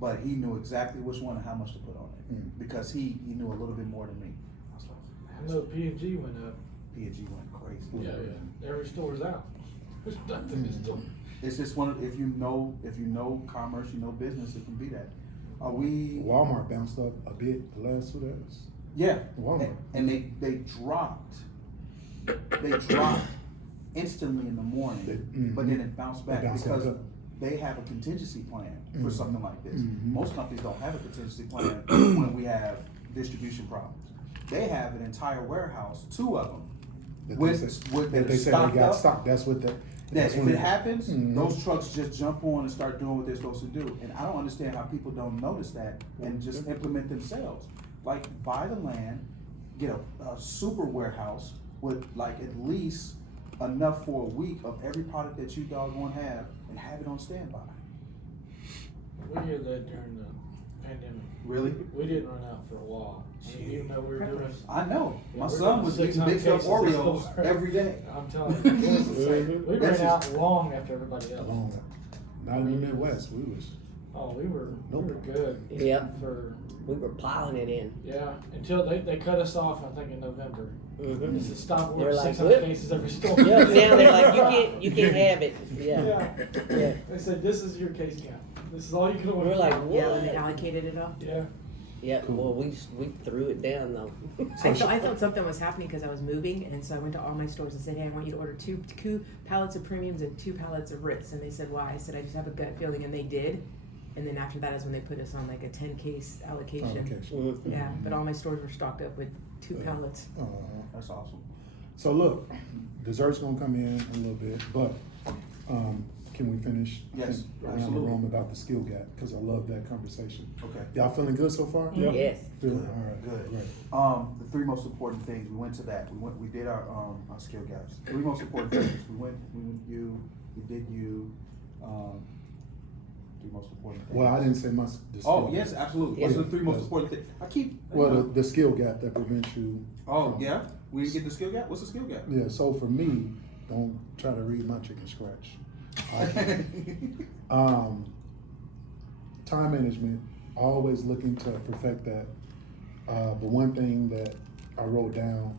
but he knew exactly which one and how much to put on it, because he knew a little bit more than me. I was like, I know P&G went up. P&G went crazy. Yeah. Every store's out. There's nothing in the store. It's just if you know commerce, you know business, it can be that. Walmart bounced up a bit the last 2 days. Yeah. Walmart. And they dropped. They dropped instantly in the morning, but then it bounced back because they have a contingency plan for something like this. Most companies don't have a contingency plan when we have distribution problems. They have an entire warehouse, 2 of them, That they say they got stock. That's what if it happens, those trucks just jump on and start doing what they're supposed to do. And I don't understand how people don't notice that and just implement themselves. Like, buy the land, get a super warehouse with like at least enough for a week of every product that you doggone have, and have it on standby. We did that during the pandemic. Really? We didn't run out for a while. I mean, even though we were doing. I know. Yeah, My we're son doing was eating 600 big up cases Oreos of every day. I'm telling you, it was insane. We That's ran out long after everybody else. Not in the Midwest. We was. Oh, we were Nope. good. Yep. For We were piling it in. yeah, until they cut us off. I think in November. Mm-hmm. This is stop They're work like, 600 "Whoop." cases every store. Yep, now they're like, you can't have it. Yeah. Yeah. They said this is your case count. This is all you can order. We're like, Yeah, when they what? allocated it all. Yeah. Yeah, Cool. well, we threw it down though. I thought something was happening because I was moving, and so I went to all my stores and said, "Hey, I want you to order two pallets of premiums and 2 pallets of Ritz." And they said, "Why?" I said, "I just have a gut feeling," and they did. And then after that is when they put us on like a 10-case allocation. Allocation. Yeah, but all my stores were stocked up with 2 pallets. That's awesome. So look, dessert's gonna come in a little bit, but can we finish? Yes, Around the absolutely. room about the skill gap, because I love that conversation. Okay. Y'all feeling good so far? Yep. Yes. Feeling, Good, all right, good. great. The 3 most important things, we went to that. We did our skill gaps. 3 most important things. We did you, 3 most important things. Well, I didn't say the skill Oh, gap. yes, absolutely. Yeah. What's the 3 most Yes. important things? I keep. Well, the skill gap that prevents you. Oh, from- yeah? We didn't get the skill gap? What's the skill gap? Yeah, so for me, don't try to read my chicken scratch. Time management, always looking to perfect that. But one thing that I wrote down,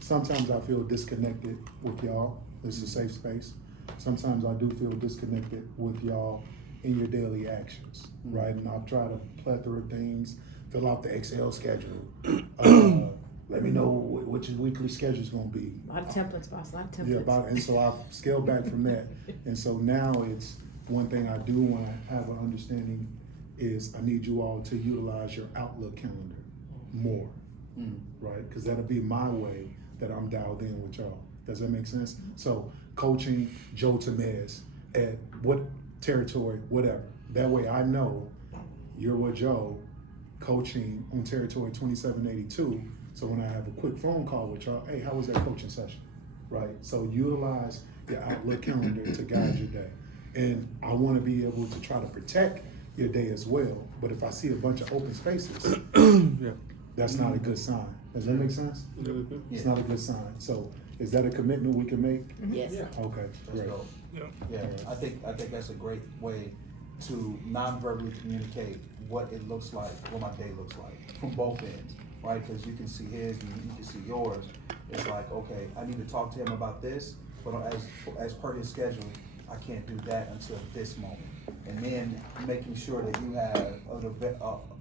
sometimes I feel disconnected with y'all. This is a safe space. Sometimes I do feel disconnected with y'all in your daily actions, right? And I'll try to plethora of things, fill out the Excel schedule. Let me know what your weekly schedule's gonna be. A lot of templates, boss. A lot of templates. Yeah, and so I've scaled back from that. And so now it's, one thing I do want to have an understanding is I need you all to utilize your Outlook calendar more, right? Because that'll be my way that I'm dialed in with y'all. Does that make sense? So coaching Joe Tamez at what territory, whatever. That way I know you're with Joe coaching on territory 2782. So when I have a quick phone call with y'all, hey, how was that coaching session? Right? So utilize your Outlook calendar to guide your day. And I want to be able to try to protect your day as well. But if I see a bunch of open spaces, Yeah. that's not a good sign. Does that make sense? It's not a good sign. So is that a commitment we can make? Yes. Yeah. Okay, Let's great. go. Yeah. Yeah, I think that's a great way to non-verbally communicate what it looks like, what my day looks like, from both ends, right? Because you can see his and you can see yours. It's like, okay, I need to talk to him about this, but as per his schedule, I can't do that until this moment. And then making sure that you have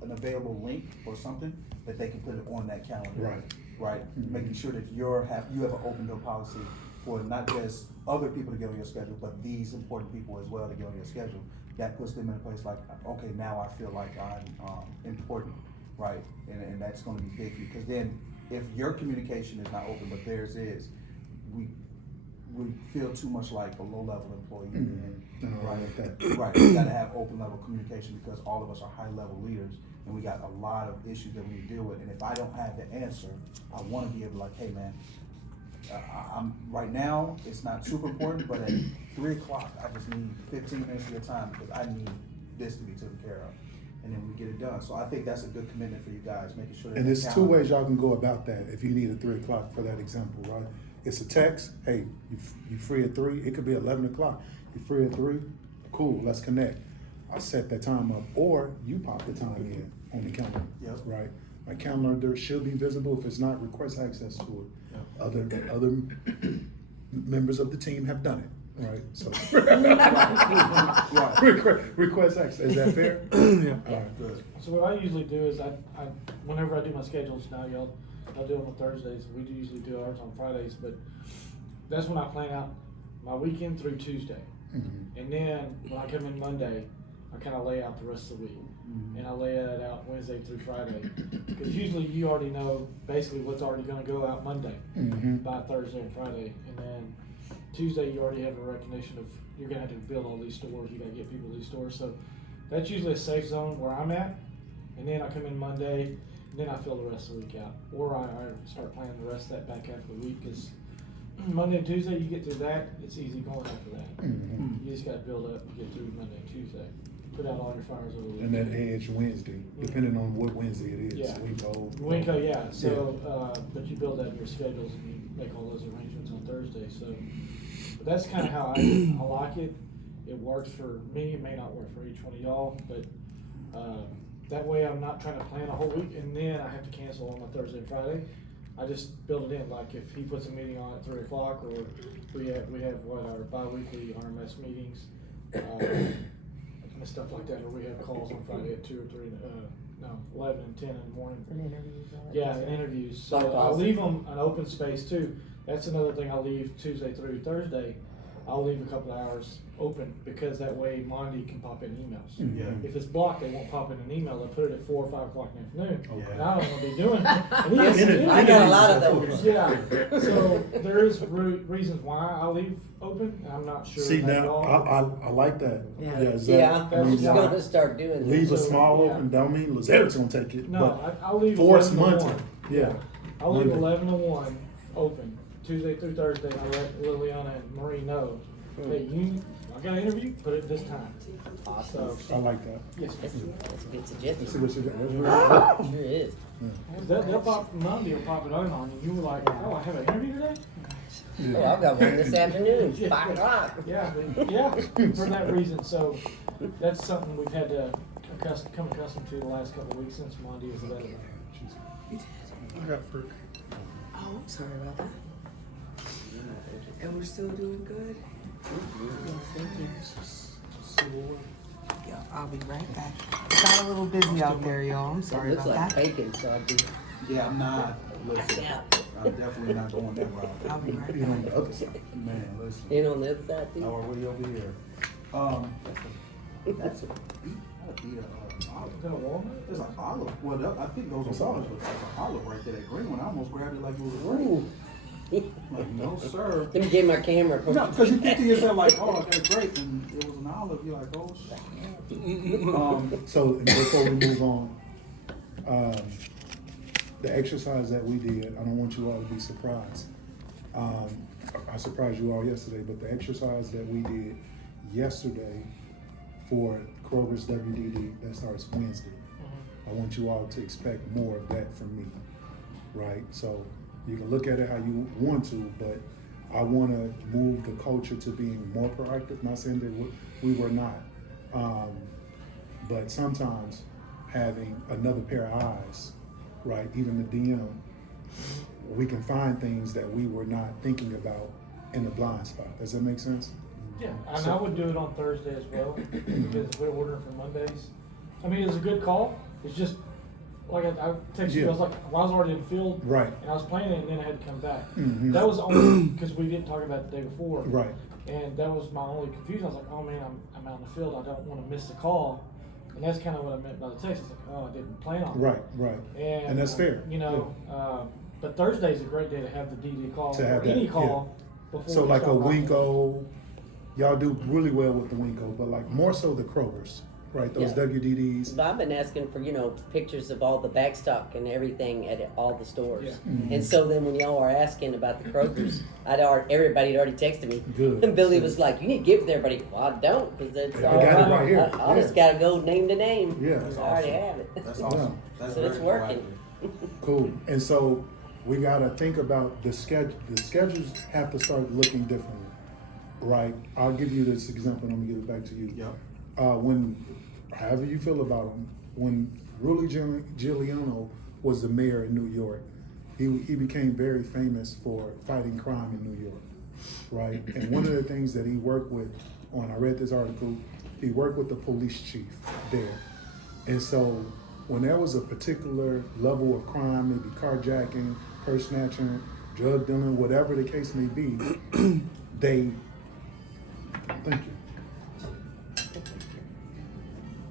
an available link or something that they can put it on that calendar. Right. Right, making sure that you have an open door policy for not just other people to get on your schedule, but these important people as well to get on your schedule. That puts them in a place like, okay, now I feel like I'm important, right? And that's gonna be big for you, because then if your communication is not open, but theirs is, we feel too much like a low-level employee. And, right, right, we gotta have open level communication, because all of us are high-level leaders, and we got a lot of issues that we need to deal with. And if I don't have the answer, I wanna be able to like, hey man, I'm right now, it's not super important, but at 3 o'clock, I just need 15 minutes of your time, because I need this to be taken care of. And then we get it done. So I think that's a good commitment for you guys, making sure that. And there's that 2 calendar- ways y'all can go about that if you need a 3 o'clock for that example, right? It's a text, hey, you free at 3, it could be 11 o'clock. You free at 3, cool, let's connect. I'll set that time up, or you pop the time in on the calendar, Yep. right? My calendar should be visible. If it's not, request access to it. Yep. Other members of the team have done it, right? So Right. request access. Is that fair? Yeah. All right. Good. So what I usually do is I whenever I do my schedules now, y'all do them on Thursdays. We do usually do ours on Fridays, but that's when I plan out my weekend through Tuesday. Mhm. And then when I come in Monday, I kind of lay out the rest of the week. And I lay it out Wednesday through Friday. Because usually you already know basically what's already going to go out Monday Mhm. by Thursday and Friday. And then Tuesday you already have a recognition of you're going to have to build all these stores. You got to get people to these stores. So that's usually a safe zone where I'm at. And then I come in Monday, and then I fill the rest of the week out. Or I start planning the rest of that back half of the week, because Monday and Tuesday, you get through that, it's easy going after that. Mhm. You just got to build up and get through Monday and Tuesday. Put out all your fires over the And weekend. that edge Wednesday, depending on what Wednesday it is. Yeah. Winko. Yeah. So, but you build that in your schedules and you make all those arrangements on Thursday. So, but that's kind of how I like it. it works for me, it may not work for each one of y'all, but, that way I'm not trying to plan a whole week and then I have to cancel on my Thursday and Friday. I just build it in, like if he puts a meeting on at 3 o'clock, or we have what, our bi-weekly RMS meetings, and stuff like that, or we have calls on Friday at 2 or 3, 11 and 10 in the morning. And interviews. Yeah, and interviews. So Phone I'll calls. leave them an open space too. That's another thing I'll leave Tuesday through Thursday. I'll leave a couple of hours open because that way Monday can pop in emails. Yeah. If it's blocked, they won't pop in an email. They'll put it at 4 or 5 o'clock in the afternoon. Okay. And I don't want to be doing it. I got a lot of those. Yeah. So there is reasons why I leave open, and I'm not sure. See, that now, y'all- I like that. Yeah. is Yeah, that, I'm means just gonna start doing that. leave a So, small yeah. open, don't mean Lazar's gonna take it, No, but I'll leave force 11 to Monday. 1. Yeah. I'll leave Monday. 11 to 1 open, Tuesday through Thursday, and I'll let Liliana and Marie know, hey, I got an interview, put it this time. Awesome. So, I like that. yes, That's a good Let's see suggestion. what you got. Sure is. they'll pop, Monday will pop it on you, and you were like, oh, I have an interview today? Oh, I've got one this afternoon, 5 o'clock. Yeah, for that reason, so that's something we've had to come accustomed to the last couple of weeks since Monday is available. I got fruit. Oh, I'm sorry about that. And we're still doing good? Thank you. Yeah, I'll be right back. It got a little busy out there, y'all. I'm It sorry looks about like that. bacon, so I'll be. Yeah, I'm not, listen, Yeah. I'm definitely not going that route. I'll be right You on back. the other side. Man, listen, In on the other side too. how are we over here? That's a olive. Is that a walnut? There's an olive, well, I think those are olives, but there's an olive right there, that green one, I almost grabbed it like it was a grape. Ooh. Like, no, sir. Let me get my camera. No, because you think to yourself like, oh, I got a grape, and it was an olive. You're like, oh shit. So and before we move on, the exercise that we did, I don't want you all to be surprised. I surprised you all yesterday, but the exercise that we did yesterday for Kroger's WDD, that starts Wednesday. I want you all to expect more of that from me, right? So you can look at it how you want to, but I want to move the culture to being more proactive. Not saying that we were not, but sometimes having another pair of eyes, right? Even the DM, we can find things that we were not thinking about in the blind spot. Does that make sense? Yeah, and I would do it on Thursday as well, because we're ordering for Mondays. I mean, it's a good call, it's just, like I texted you, I was like, well, I was already in the field. Right. And I was playing it, and then I had to come back. Mhm. That was only because we didn't talk about it the day before. Right. And that was my only confusion. I was like, oh man, I'm out in the field, I don't want to miss the call. And that's kind of what I meant by the text. It's like, oh, I didn't plan on it. Right. And that's fair. You know, but Thursday's a great day to have the DD call, To have or any that, call. Before So we like a start rocking. Winko, y'all do really well with the Winko, but like more so the Krogers, right? Those Yeah. WDDs. But I've been asking for, pictures of all the backstock and everything at all the stores. Yeah. Mm-hmm. And so then when y'all are asking about the Kroger's, everybody had already texted me. Good. And Billy was like, you need to give it to everybody. Well, I don't, because it's I all got it right here. I just gotta go name to name. Yeah. That's I already awesome. have it. That's awesome. That's So it's very working. proactive. Cool. And so we gotta think about the schedule. The schedules have to start looking differently, right? I'll give you this example and I'm gonna give it back to you. Yep. When, however you feel about him, when Rudy Giuliano was the mayor in New York, he became very famous for fighting crime in New York, right? And one of the things that he worked with, I read this article, he worked with the police chief there. And so when there was a particular level of crime, maybe carjacking, purse snatching, drug dealing, whatever the case may be,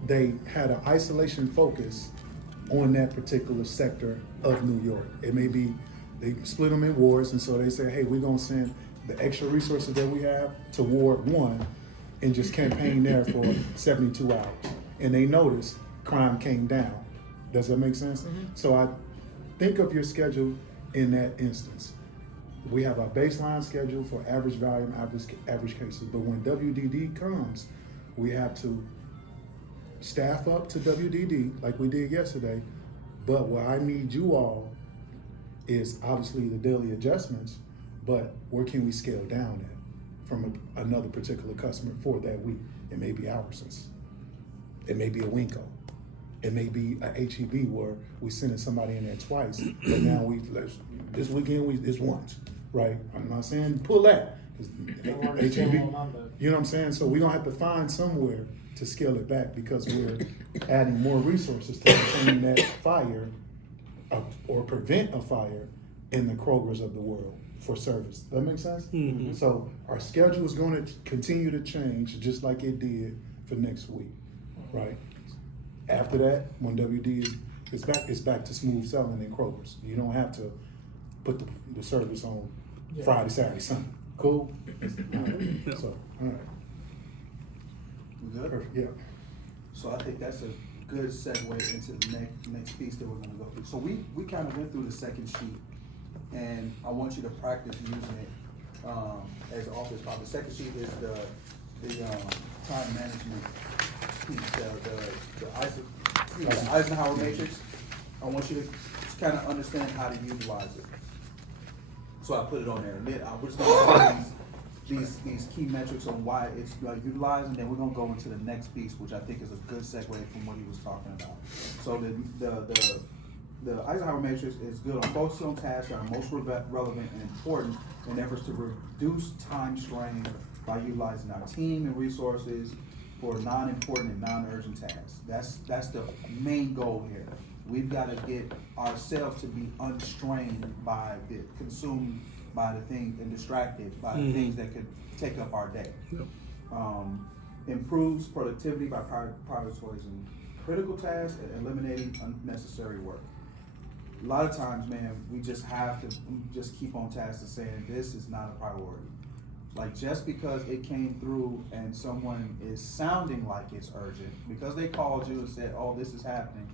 they had an isolation focus on that particular sector of New York. It may be, they split them in wards, and so they say, hey, we're gonna send the extra resources that we have to Ward 1 and just campaign there for 72 hours. And they noticed crime came down. Does that make sense? Mm-hmm. So I think of your schedule in that instance. We have a baseline schedule for average volume, average cases, but when WDD comes, we have to staff up to WDD like we did yesterday. But what I need you all is obviously the daily adjustments, but where can we scale down at? from another particular customer for that week. It may be Albertsons. It may be a Winco. It may be a HEB where we sending somebody in there twice, but now this weekend it's once, right? I'm not saying pull that. 'Cause HEB, you know what I'm saying? So we're gonna have to find somewhere to scale it back because we're adding more resources to contain that fire or prevent a fire in the Krogers of the world for service. That make sense? Mhm. So our schedule is going to continue to change just like it did for next week, right? After that, when WD is back, it's back to smooth selling in Krogers. You don't have to put the service on Friday, Saturday, Sunday. Cool? All right. So, all right. We good? Perfect. Yeah. So I think that's a good segue into the next piece that we're gonna go through. So we kind of went through the second sheet, and I want you to practice using it as an office problem. The second sheet is the time management piece, the Eisenhower matrix. I want you to kind of understand how to utilize it. So I put it on there, and then we're just gonna have these key metrics on why it's utilized, and then we're gonna go into the next piece, which I think is a good segue from what he was talking about. So the Eisenhower matrix is good on focusing on tasks that are most relevant and important in efforts to reduce time strain by utilizing our team and resources for non-important and non-urgent tasks. That's the main goal here. We've got to get ourselves to be unstrained by consumed by the things and distracted by the things that could take up our day. Yep. Improves productivity by prioritizing critical tasks and eliminating unnecessary work. A lot of times, man, we just have to just keep on task and saying this is not a priority. Like just because it came through and someone is sounding like it's urgent, because they called you and said, oh, this is happening,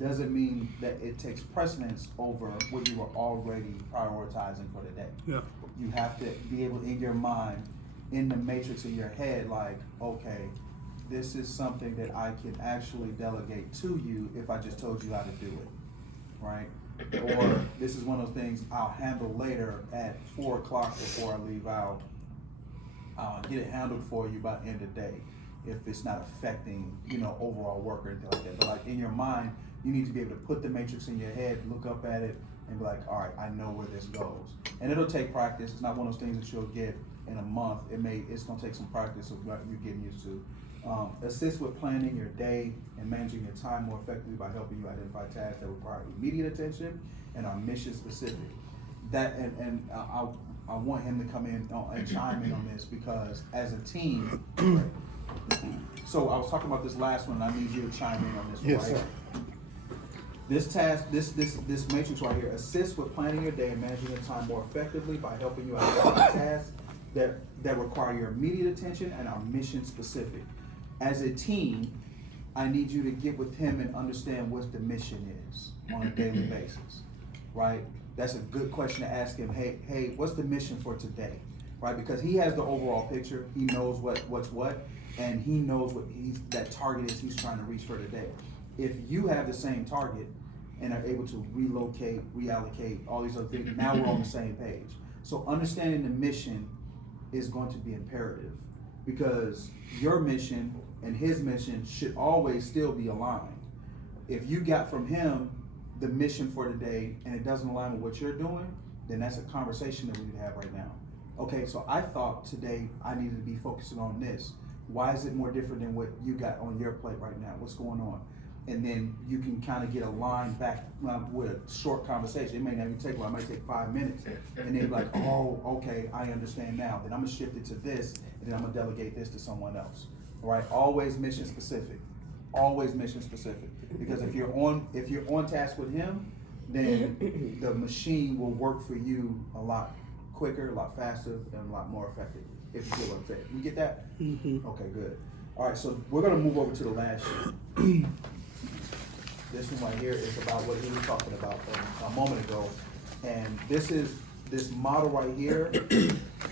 doesn't mean that it takes precedence over what you were already prioritizing for the day. Yeah. You have to be able, in your mind, in the matrix of your head, like, okay, this is something that I can actually delegate to you if I just told you how to do it, right? Or this is one of those things I'll handle later at 4 o'clock before I leave out. I'll get it handled for you by the end of the day if it's not affecting, overall work or anything like that. But like in your mind, you need to be able to put the matrix in your head, look up at it, and be like, all right, I know where this goes. And it'll take practice. It's not one of those things that you'll get in a month. It's gonna take some practice of what you're getting used to. Assist with planning your day and managing your time more effectively by helping you identify tasks that require immediate attention and are mission specific. That and I want him to come in and chime in on this because as a team, right? So I was talking about this last one, and I need you to chime in on this one, Yes, right? sir. This task, this matrix right here, assists with planning your day and managing your time more effectively by helping you identify tasks that require your immediate attention and are mission specific. As a team, I need you to get with him and understand what the mission is on a daily basis, right? That's a good question to ask him. Hey, what's the mission for today, right? Because he has the overall picture. He knows what's what, and he knows what that target is he's trying to reach for today. If you have the same target and are able to relocate, reallocate, all these other things, now we're on the same page. So understanding the mission is going to be imperative because your mission and his mission should always still be aligned. If you got from him the mission for today and it doesn't align with what you're doing, then that's a conversation that we need to have right now. Okay, so I thought today I needed to be focusing on this. Why is it more different than what you got on your plate right now? What's going on? And then you can kind of get aligned back with a short conversation. It may not even take, it might take 5 minutes. And then be like, oh, okay, I understand now. Then I'm gonna shift it to this, and then I'm gonna delegate this to someone else. All right, always mission specific. Always mission specific. Because if you're on task with him, then the machine will work for you a lot quicker, a lot faster, and a lot more effectively. If you get what I'm saying. You get that? Mm-hmm. Okay, good. All right, so we're gonna move over to the last sheet. This one right here is about what he was talking about a moment ago, and this model right here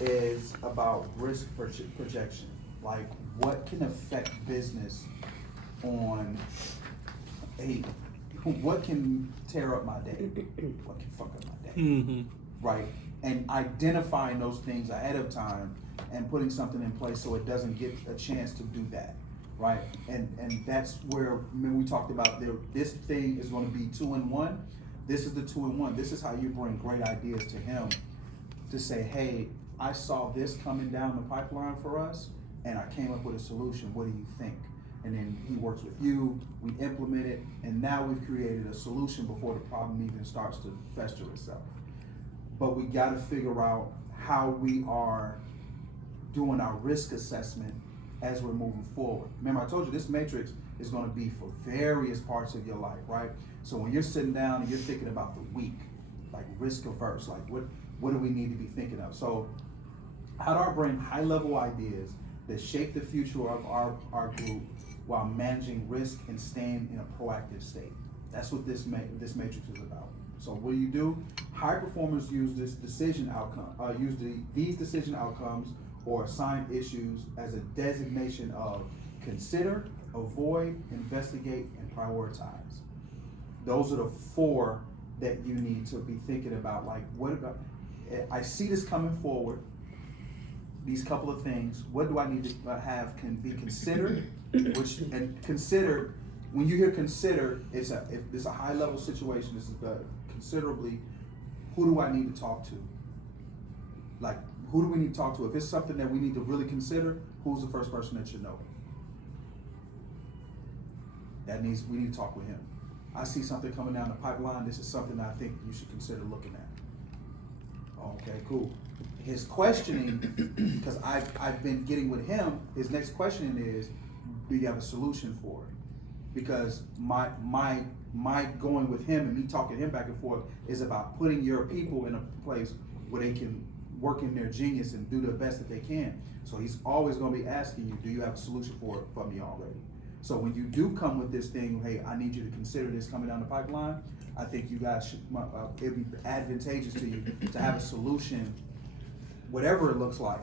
is about risk projection. Like, what can affect business on what can tear up my day? What can fuck up my day? Mm-hmm. Right? and identifying those things ahead of time and putting something in place so it doesn't get a chance to do that, right? And that's where, when we talked about this thing is gonna be 2-in-1. This is the 2-in-1. This is how you bring great ideas to him to say, hey, I saw this coming down the pipeline for us and I came up with a solution. What do you think? And then he works with you, we implement it, and now we've created a solution before the problem even starts to fester itself. But we gotta figure out how we are doing our risk assessment as we're moving forward. Remember, I told you this matrix is gonna be for various parts of your life, right? So when you're sitting down and you're thinking about the week, like risk averse, like what do we need to be thinking of? So how do I bring high level ideas that shape the future of our group while managing risk and staying in a proactive state? That's what this matrix is about. So what do? High performers use this decision outcome, these decision outcomes or assigned issues as a designation of consider, avoid, investigate, and prioritize. Those are the 4 that you need to be thinking about. Like, what about, I see this coming forward, these couple of things, what do I need to have can be considered, and consider, when you hear consider, it's a high level situation, this is considerably, who do I need to talk to? Like, who do we need to talk to? If it's something that we need to really consider, who's the first person that should know? We need to talk with him. I see something coming down the pipeline, this is something I think you should consider looking at. Okay, cool. His questioning, because I've been getting with him, his next questioning is, do you have a solution for it? Because my going with him and me talking to him back and forth is about putting your people in a place where they can work in their genius and do the best that they can. So he's always gonna be asking you, do you have a solution for it from me already? So when you do come with this thing, hey, I need you to consider this coming down the pipeline, I think you guys should, it'd be advantageous to you to have a solution, whatever it looks like,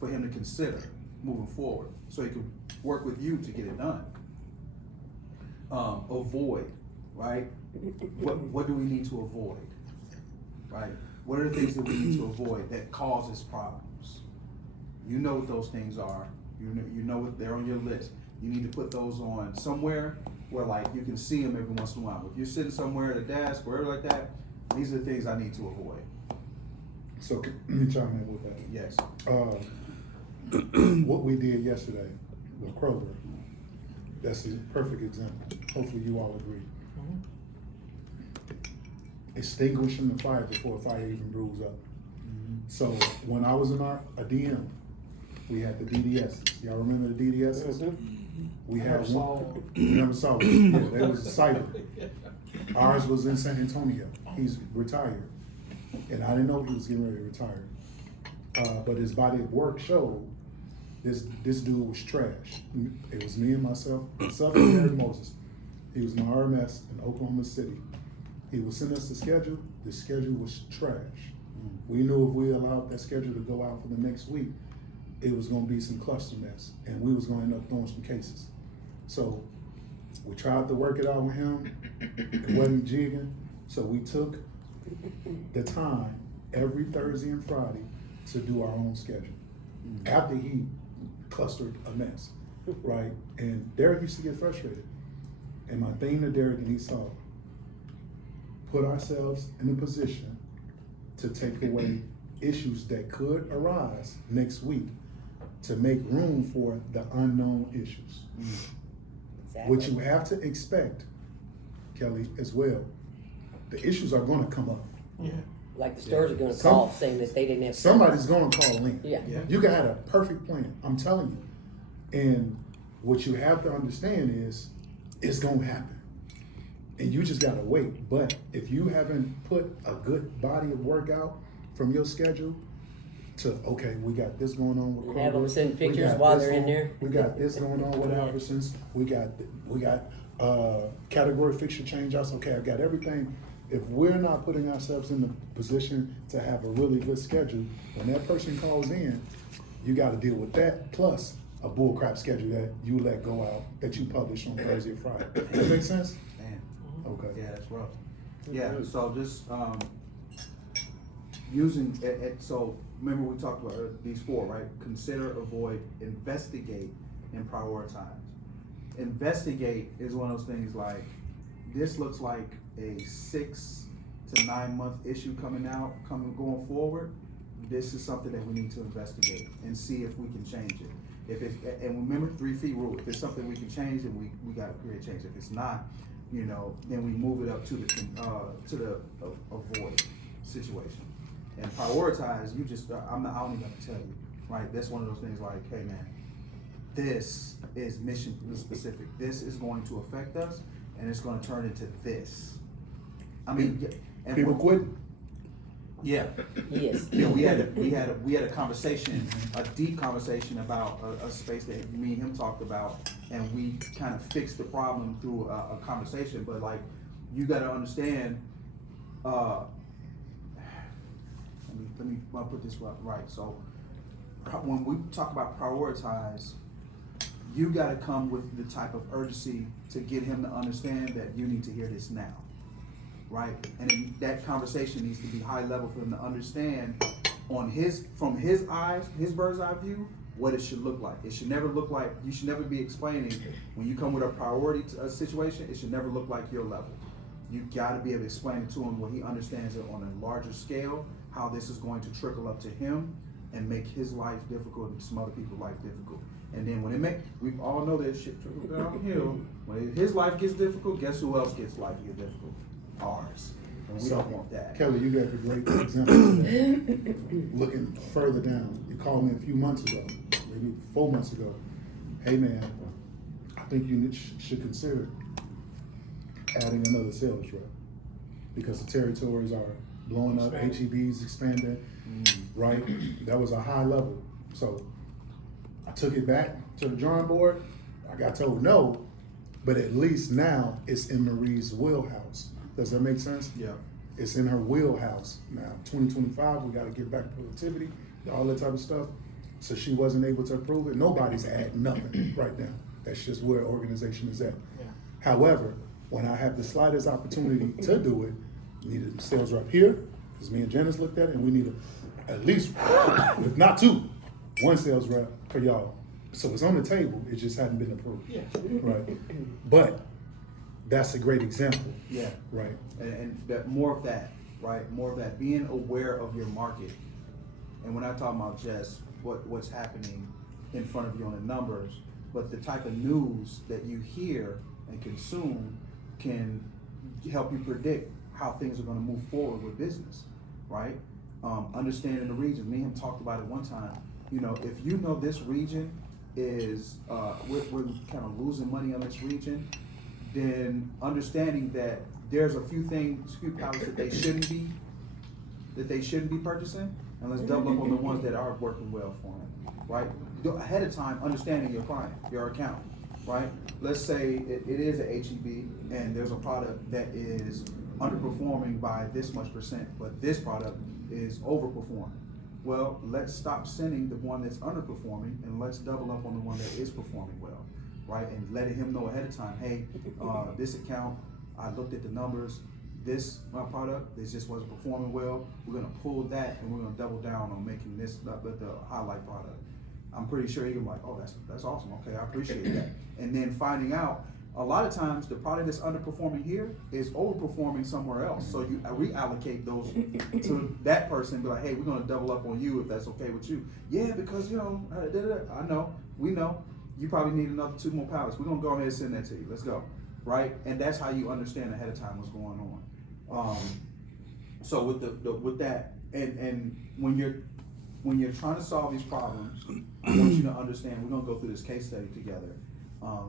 for him to consider moving forward, so he can work with you to get it done. Avoid, right? What do we need to avoid, right? What are the things that we need to avoid that causes problems? You know what those things are. You know what they're on your list. You need to put those on somewhere where, like, you can see them every once in a while. If you're sitting somewhere at a desk, wherever like that, these are the things I need to avoid. So let me chime in with that. Yes. What we did yesterday with Kroger, that's a perfect example. Hopefully you all agree. Extinguishing the fire before a fire even brews up. So when I was in a DM, we had the DDSs. Y'all remember the DDSs? We had one. You never saw it. Yeah, there was a cyber. Ours was in San Antonio. He's retired. And I didn't know he was getting ready to retire. But his body of work showed this dude was trash. It was me and myself and Eric Moses. He was my RMS in Oklahoma City. He would send us the schedule. The schedule was trash. We knew if we allowed that schedule to go out for the next week, it was gonna be some cluster mess, and we was gonna end up throwing some cases. So we tried to work it out with him. It wasn't jigging. So we took the time every Thursday and Friday to do our own schedule. After he clustered a mess, right? And Derek used to get frustrated. And my thing to Derek, and he saw, put ourselves in a position to take away issues that could arise next week, to make room for the unknown issues. Exactly. What you have to expect, Kelly, as well, the issues are gonna come up. Yeah. Like the stores are gonna call saying that they didn't have. Somebody's gonna call in. Yeah. You can have a perfect plan, I'm telling you. And what you have to understand is, it's gonna happen. And you just gotta wait. But if you haven't put a good body of work out from your schedule to, okay, we got this going on with Have them Kroger, send we pictures got while this they're in on- there. We got this going on with Albertsons. We got category fixture change outs. Okay, I've got everything. If we're not putting ourselves in the position to have a really good schedule, when that person calls in, you gotta deal with that, plus a bullcrap schedule that you let go out, that you publish on Thursday or Friday. That make sense? Man. Okay. Yeah, that's rough. Yeah, so just, using, so remember we talked about these four, right? Consider, avoid, investigate, and prioritize. Investigate is one of those things like, this looks like a 6 to 9 month issue going forward. This is something that we need to investigate and see if we can change it. If it's, and remember 3 feet rule, if it's something we can change, then we gotta create change. If it's not, then we move it up to the avoid situation. And prioritize, I don't even have to tell you, right? That's one of those things like, hey man, this is mission specific. This is going to affect us, and it's going to turn into this. I mean, and People quitting. Yeah. Yes. We had a conversation, a deep conversation about a space that me and him talked about, and we kind of fixed the problem through a conversation. But like, you got to understand. Let me put this right. So when we talk about prioritize, you got to come with the type of urgency to get him to understand that you need to hear this now. Right? And that conversation needs to be high level for him to understand from his eyes, his bird's eye view, what it should look like. It should never look like, you should never be explaining, when you come with a priority situation, it should never look like your level. You gotta be able to explain it to him where he understands it on a larger scale, how this is going to trickle up to him and make his life difficult and some other people's life difficult. And then we all know that shit trickles downhill. When his life gets difficult, guess who else gets life get difficult? Ours. And we don't want that. Kelly, you gave a great example. Looking further down, you called me a few months ago, maybe 4 months ago. Hey man, I think you should consider adding another sales rep because the territories are blowing up, HEB's expanding, right? That was a high level. So I took it back to the drawing board. I got told no, but at least now it's in Marie's wheelhouse. Does that make sense? Yeah. It's in her wheelhouse now. 2025, we got to get back to productivity, all that type of stuff. So she wasn't able to approve it. Nobody's adding nothing right now. That's just where organization is at. Yeah. However, when I have the slightest opportunity to do it, we need a sales rep here, because me and Janice looked at it, and we need at least, if not 2, 1 sales rep for y'all. So it's on the table, it just hadn't been approved. Yeah. Right. But that's a great example. Yeah. Right. And that more of that, right? More of that, being aware of your market. And when I talk about just what's happening in front of you on the numbers, but the type of news that you hear and consume can help you predict how things are going to move forward with business, right? Understanding the region. Me and him talked about it one time. If you know this region is, we're kind of losing money on this region, then understanding that there's a few pallets that they shouldn't be purchasing, and let's double up on the ones that are working well for them, right? Ahead of time, understanding your client, your account, right? Let's say it is a HEB and there's a product that is underperforming by this much percent, but this product is overperforming. Well, let's stop sending the one that's underperforming and let's double up on the one that is performing well, right? And letting him know ahead of time, hey, this account, I looked at the numbers, this product, this just wasn't performing well. We're gonna pull that and we're gonna double down on making this the highlight product. I'm pretty sure you're like, oh, that's awesome. Okay, I appreciate that. And then finding out, a lot of times the product that's underperforming here is overperforming somewhere else. So you reallocate those to that person, be like, hey, we're gonna double up on you if that's okay with you. Yeah, because I know, we know, you probably need another 2 more pallets. We're gonna go ahead and send that to you. Let's go, right? And that's how you understand ahead of time what's going on. So with that, and when you're trying to solve these problems, I want you to understand, we're gonna go through this case study together,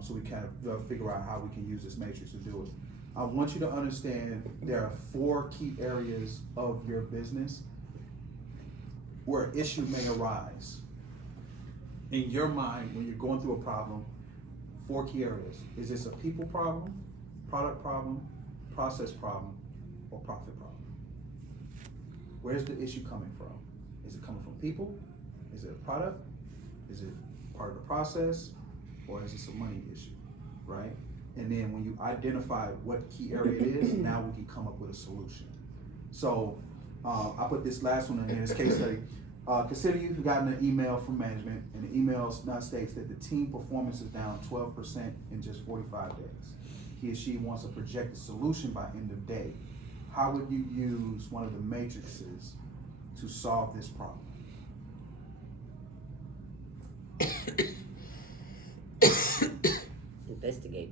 so we kind of figure out how we can use this matrix to do it. I want you to understand there are 4 key areas of your business where an issue may arise. In your mind, when you're going through a problem, 4 key areas. Is this a people problem, product problem, process problem, or profit problem? Where's the issue coming from? Is it coming from people? Is it a product? Is it part of the process? Or is it a money issue, right? And then when you identify what key area it is, now we can come up with a solution. So I put this last one in there, this case study. Consider you've gotten an email from management, and the email now states that the team performance is down 12% in just 45 days. He or she wants a projected solution by end of day. How would you use one of the matrices to solve this problem? Investigate.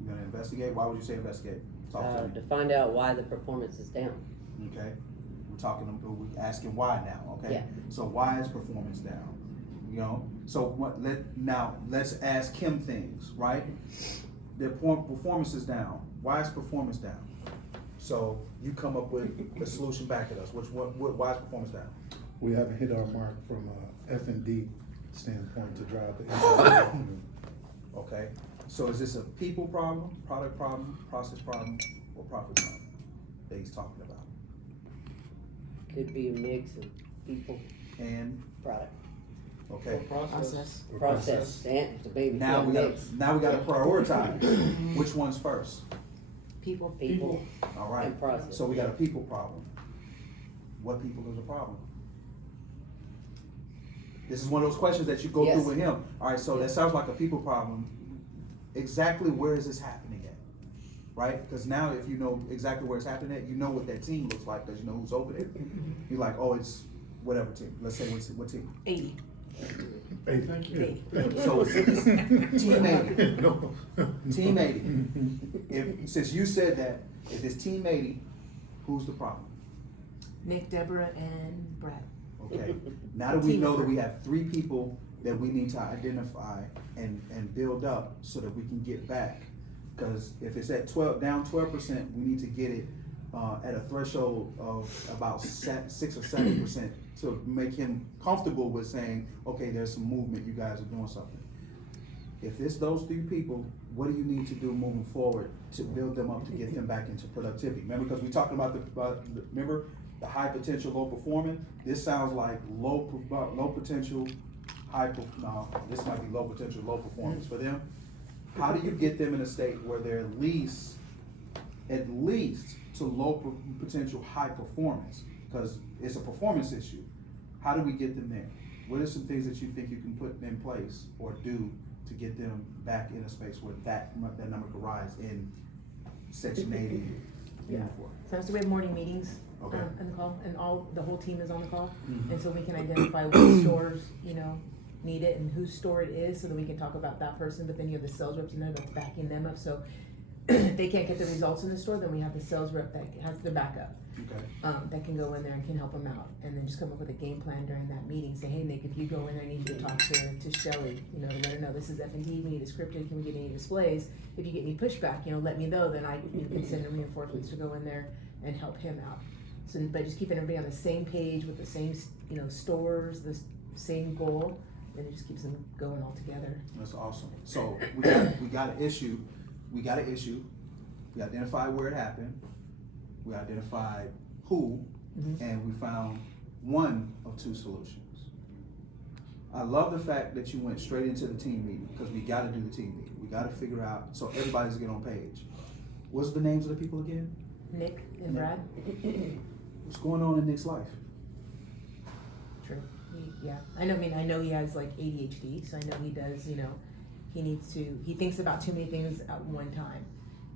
You're gonna investigate? Why would you say investigate? Talk to me. To find out why the performance is down. Okay, we're asking why now, okay? Yeah. So why is performance down? You know, so let's ask him things, right? Their performance is down. Why is performance down? So you come up with a solution back at us. Why is performance down? We haven't hit our mark from a F&D standpoint to drive the impact revenue. Okay, so is this a people problem, product problem, process problem, or profit problem that he's talking about? Could be a mix of people, And, product, okay, Process. process, and the baby. now we gotta prioritize. Which one's first? People. People All right, and process. so we got a people problem. What people is the problem? This is one of those questions that you go Yes. through with him. All right, so that sounds like a people problem. Exactly where is this happening at? Right? Because now if you know exactly where it's happening at, you know what that team looks like because you know who's over there. You're like, oh, it's whatever team. Let's say what team? 80. Hey, thank you. So it's team 80. No. Team 80. Since you said that, if it's team 80, who's the problem? Nick, Deborah, and Brad. Okay, now that we know that we have 3 people that we need to identify and build up so that we can get back. Because if it's at down 12%, we need to get it at a threshold of about 6 or 7% to make him comfortable with saying, okay, there's some movement, you guys are doing something. If it's those 3 people, what do you need to do moving forward to build them up to get them back into productivity? Remember, because we talked about remember the high potential, low performing. This sounds like low potential, no, this might be low potential, low performance for them. How do you get them in a state where they're at least to low potential, high performance? Because it's a performance issue. How do we get them there? What are some things that you think you can put in place or do to get them back in a space where that number could rise in Section 80? Yeah. So we have morning meetings Okay. on the call, and the whole team is on the call, Mhm. and so we can identify what stores need it and whose store it is, so that we can talk about that person. But then you have the sales reps in there that's backing them up. So if they can't get the results in the store, then we have the sales rep that has the backup. Okay. That can go in there and can help them out, and then just come up with a game plan during that meeting. Say, hey Nick, if you go in there, I need you to talk to Shelly, to let her know this is F&D, we need a scripted, can we get any displays? If you get any pushback, let me know, then I can send in reinforcements to go in there and help him out. So, but just keeping everybody on the same page with the same, stores, the same goal, and it just keeps them going all together. That's awesome. So we got an issue. We identified where it happened. We identified who, and we found one of 2 solutions. I love the fact that you went straight into the team meeting, because we got to do the team meeting. We got to figure out so everybody's get on page. What's the names of the people again? Nick and Brad. What's going on in Nick's life? True. I know he has like ADHD, so I know he does, he thinks about too many things at one time.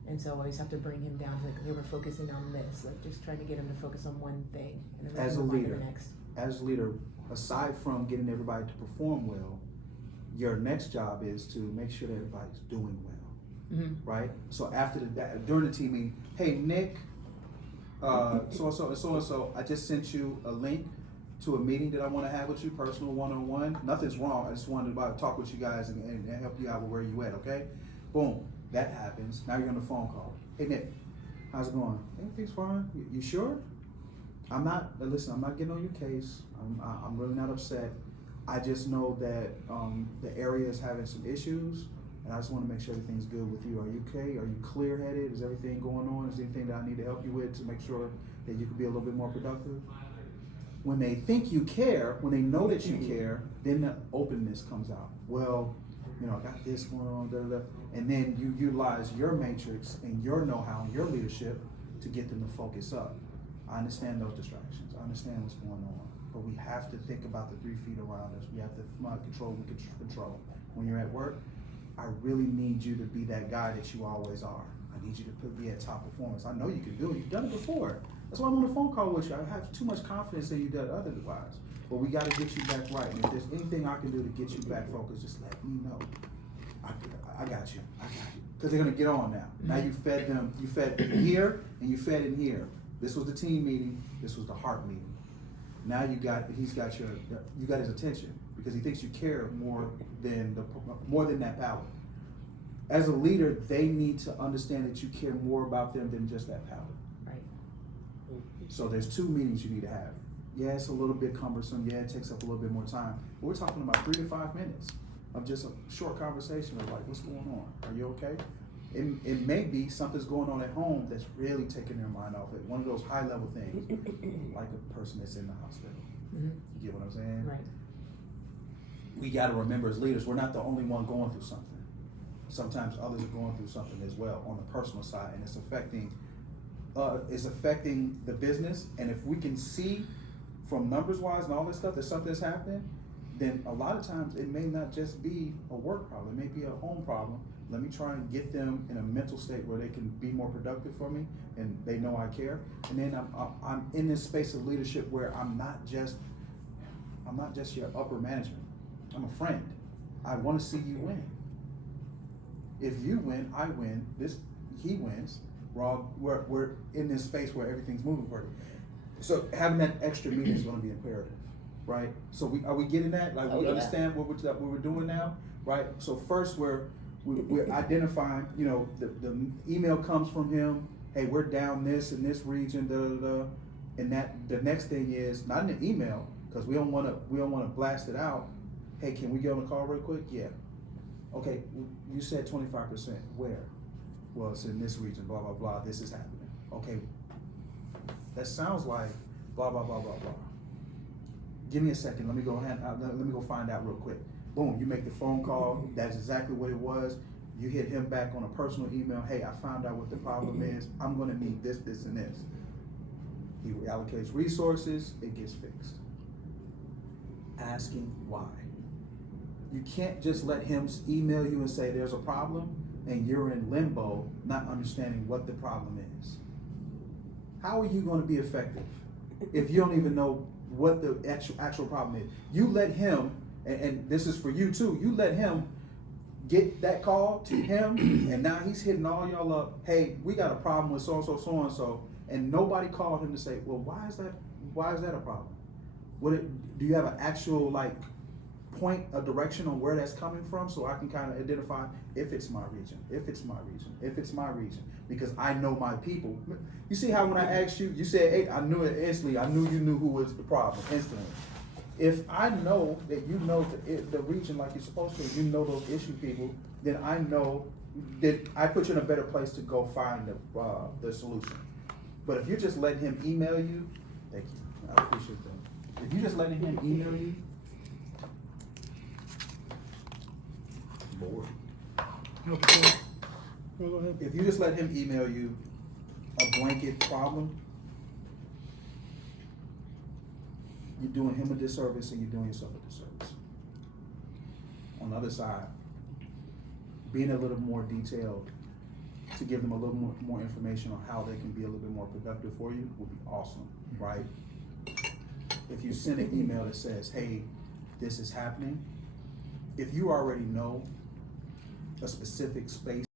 And so I always have to bring him down to okay, we're focusing on this, like just trying to get him to focus on one thing and then As a move on to leader, the next. As a leader, aside from getting everybody to perform well, your next job is to make sure that everybody's doing well, right? So during the team meeting, hey Nick, so I just sent you a link to a meeting that I want to have with you, personal one-on-one. Nothing's wrong. I just wanted to talk with you guys and help you out with where you at. Okay, boom, that happens. Now you're on the phone call. Hey Nick, how's it going? Everything's fine. You sure? I'm not getting on your case. I'm really not upset. I just know that the area is having some issues, and I just want to make sure everything's good with you. Are you okay? Are you clear-headed? Is everything going on? Is there anything that I need to help you with to make sure that you can be a little bit more productive? When they think you care, when they know that you care, then the openness comes out. Well, I got this going on, and then you utilize your matrix and your know-how and your leadership to get them to focus up. I understand those distractions. I understand what's going on. But we have to think about the 3 feet around us. We have to control what we can control. When you're at work, I really need you to be that guy that you always are. I need you to be at top performance. I know you can do it. You've done it before. That's why I'm on the phone call with you. I have too much confidence in you that otherwise. But we got to get you back right. And if there's anything I can do to get you back focused, just let me know. I got you. I got you. Because they're going to get on now. Now you fed them. You fed here and you fed in here. This was the team meeting. This was the heart meeting. Now you got his attention because he thinks you care more than that palette. As a leader, they need to understand that you care more about them than just that palette. Right. So there's 2 meetings you need to have. Yeah, it's a little bit cumbersome. Yeah, it takes up a little bit more time. But we're talking about 3 to 5 minutes of just a short conversation of like, what's going on? Are you okay? It may be something's going on at home that's really taking their mind off it. One of those high level things, like a person that's in the hospital. Mm-hmm. You get what I'm saying? Right. We got to remember as leaders, we're not the only one going through something. Sometimes others are going through something as well on the personal side, and it's affecting the business. And if we can see from numbers wise and all this stuff that something's happening, then a lot of times it may not just be a work problem, it may be a home problem. Let me try and get them in a mental state where they can be more productive for me and they know I care. And then I'm in this space of leadership where I'm not just your upper management. I'm a friend. I want to see you win. If you win, I win. He wins. We're in this space where everything's moving for you. So having that extra meeting is going to be imperative, right? So are we getting that? Like we understand what we're doing now, right? So first we're identifying. You know, the email comes from him. Hey, we're down this in this region, and that the next thing is not in the email because we don't want to blast it out. Hey, can we get on the call real quick? Yeah. Okay, you said 25%. Where? Well, it's in this region, blah, blah, blah. This is happening. Okay, that sounds like blah, blah, blah, blah, blah. Give me a second. Let me go find out real quick. Boom, you make the phone call. That's exactly what it was. You hit him back on a personal email. Hey, I found out what the problem is. I'm going to need this, this, and this. He allocates resources. It gets fixed. Asking why. You can't just let him email you and say there's a problem and you're in limbo, not understanding what the problem is. How are you going to be effective if you don't even know what the actual problem is? You let him, and this is for you too, you let him get that call to him and now he's hitting all y'all up, hey, we got a problem with so-and-so, so-and-so, and nobody called him to say, well, why is that a problem? Do you have an actual point a direction on where that's coming from so I can kind of identify if it's my region, because I know my people. You see how when I asked you, you said, hey, I knew it instantly. I knew you knew who was the problem instantly. If I know that you know the region like you're supposed to, you know those issue people, then I know that I put you in a better place to go find the solution. But if you're just letting him email you, thank you, I appreciate that. If you're just letting him email you, bored. If you just let him email you a blanket problem, you're doing him a disservice and you're doing yourself a disservice. On the other side, being a little more detailed to give them a little more information on how they can be a little bit more productive for you would be awesome, right? If you send an email that says, hey, this is happening, if you already know a specific space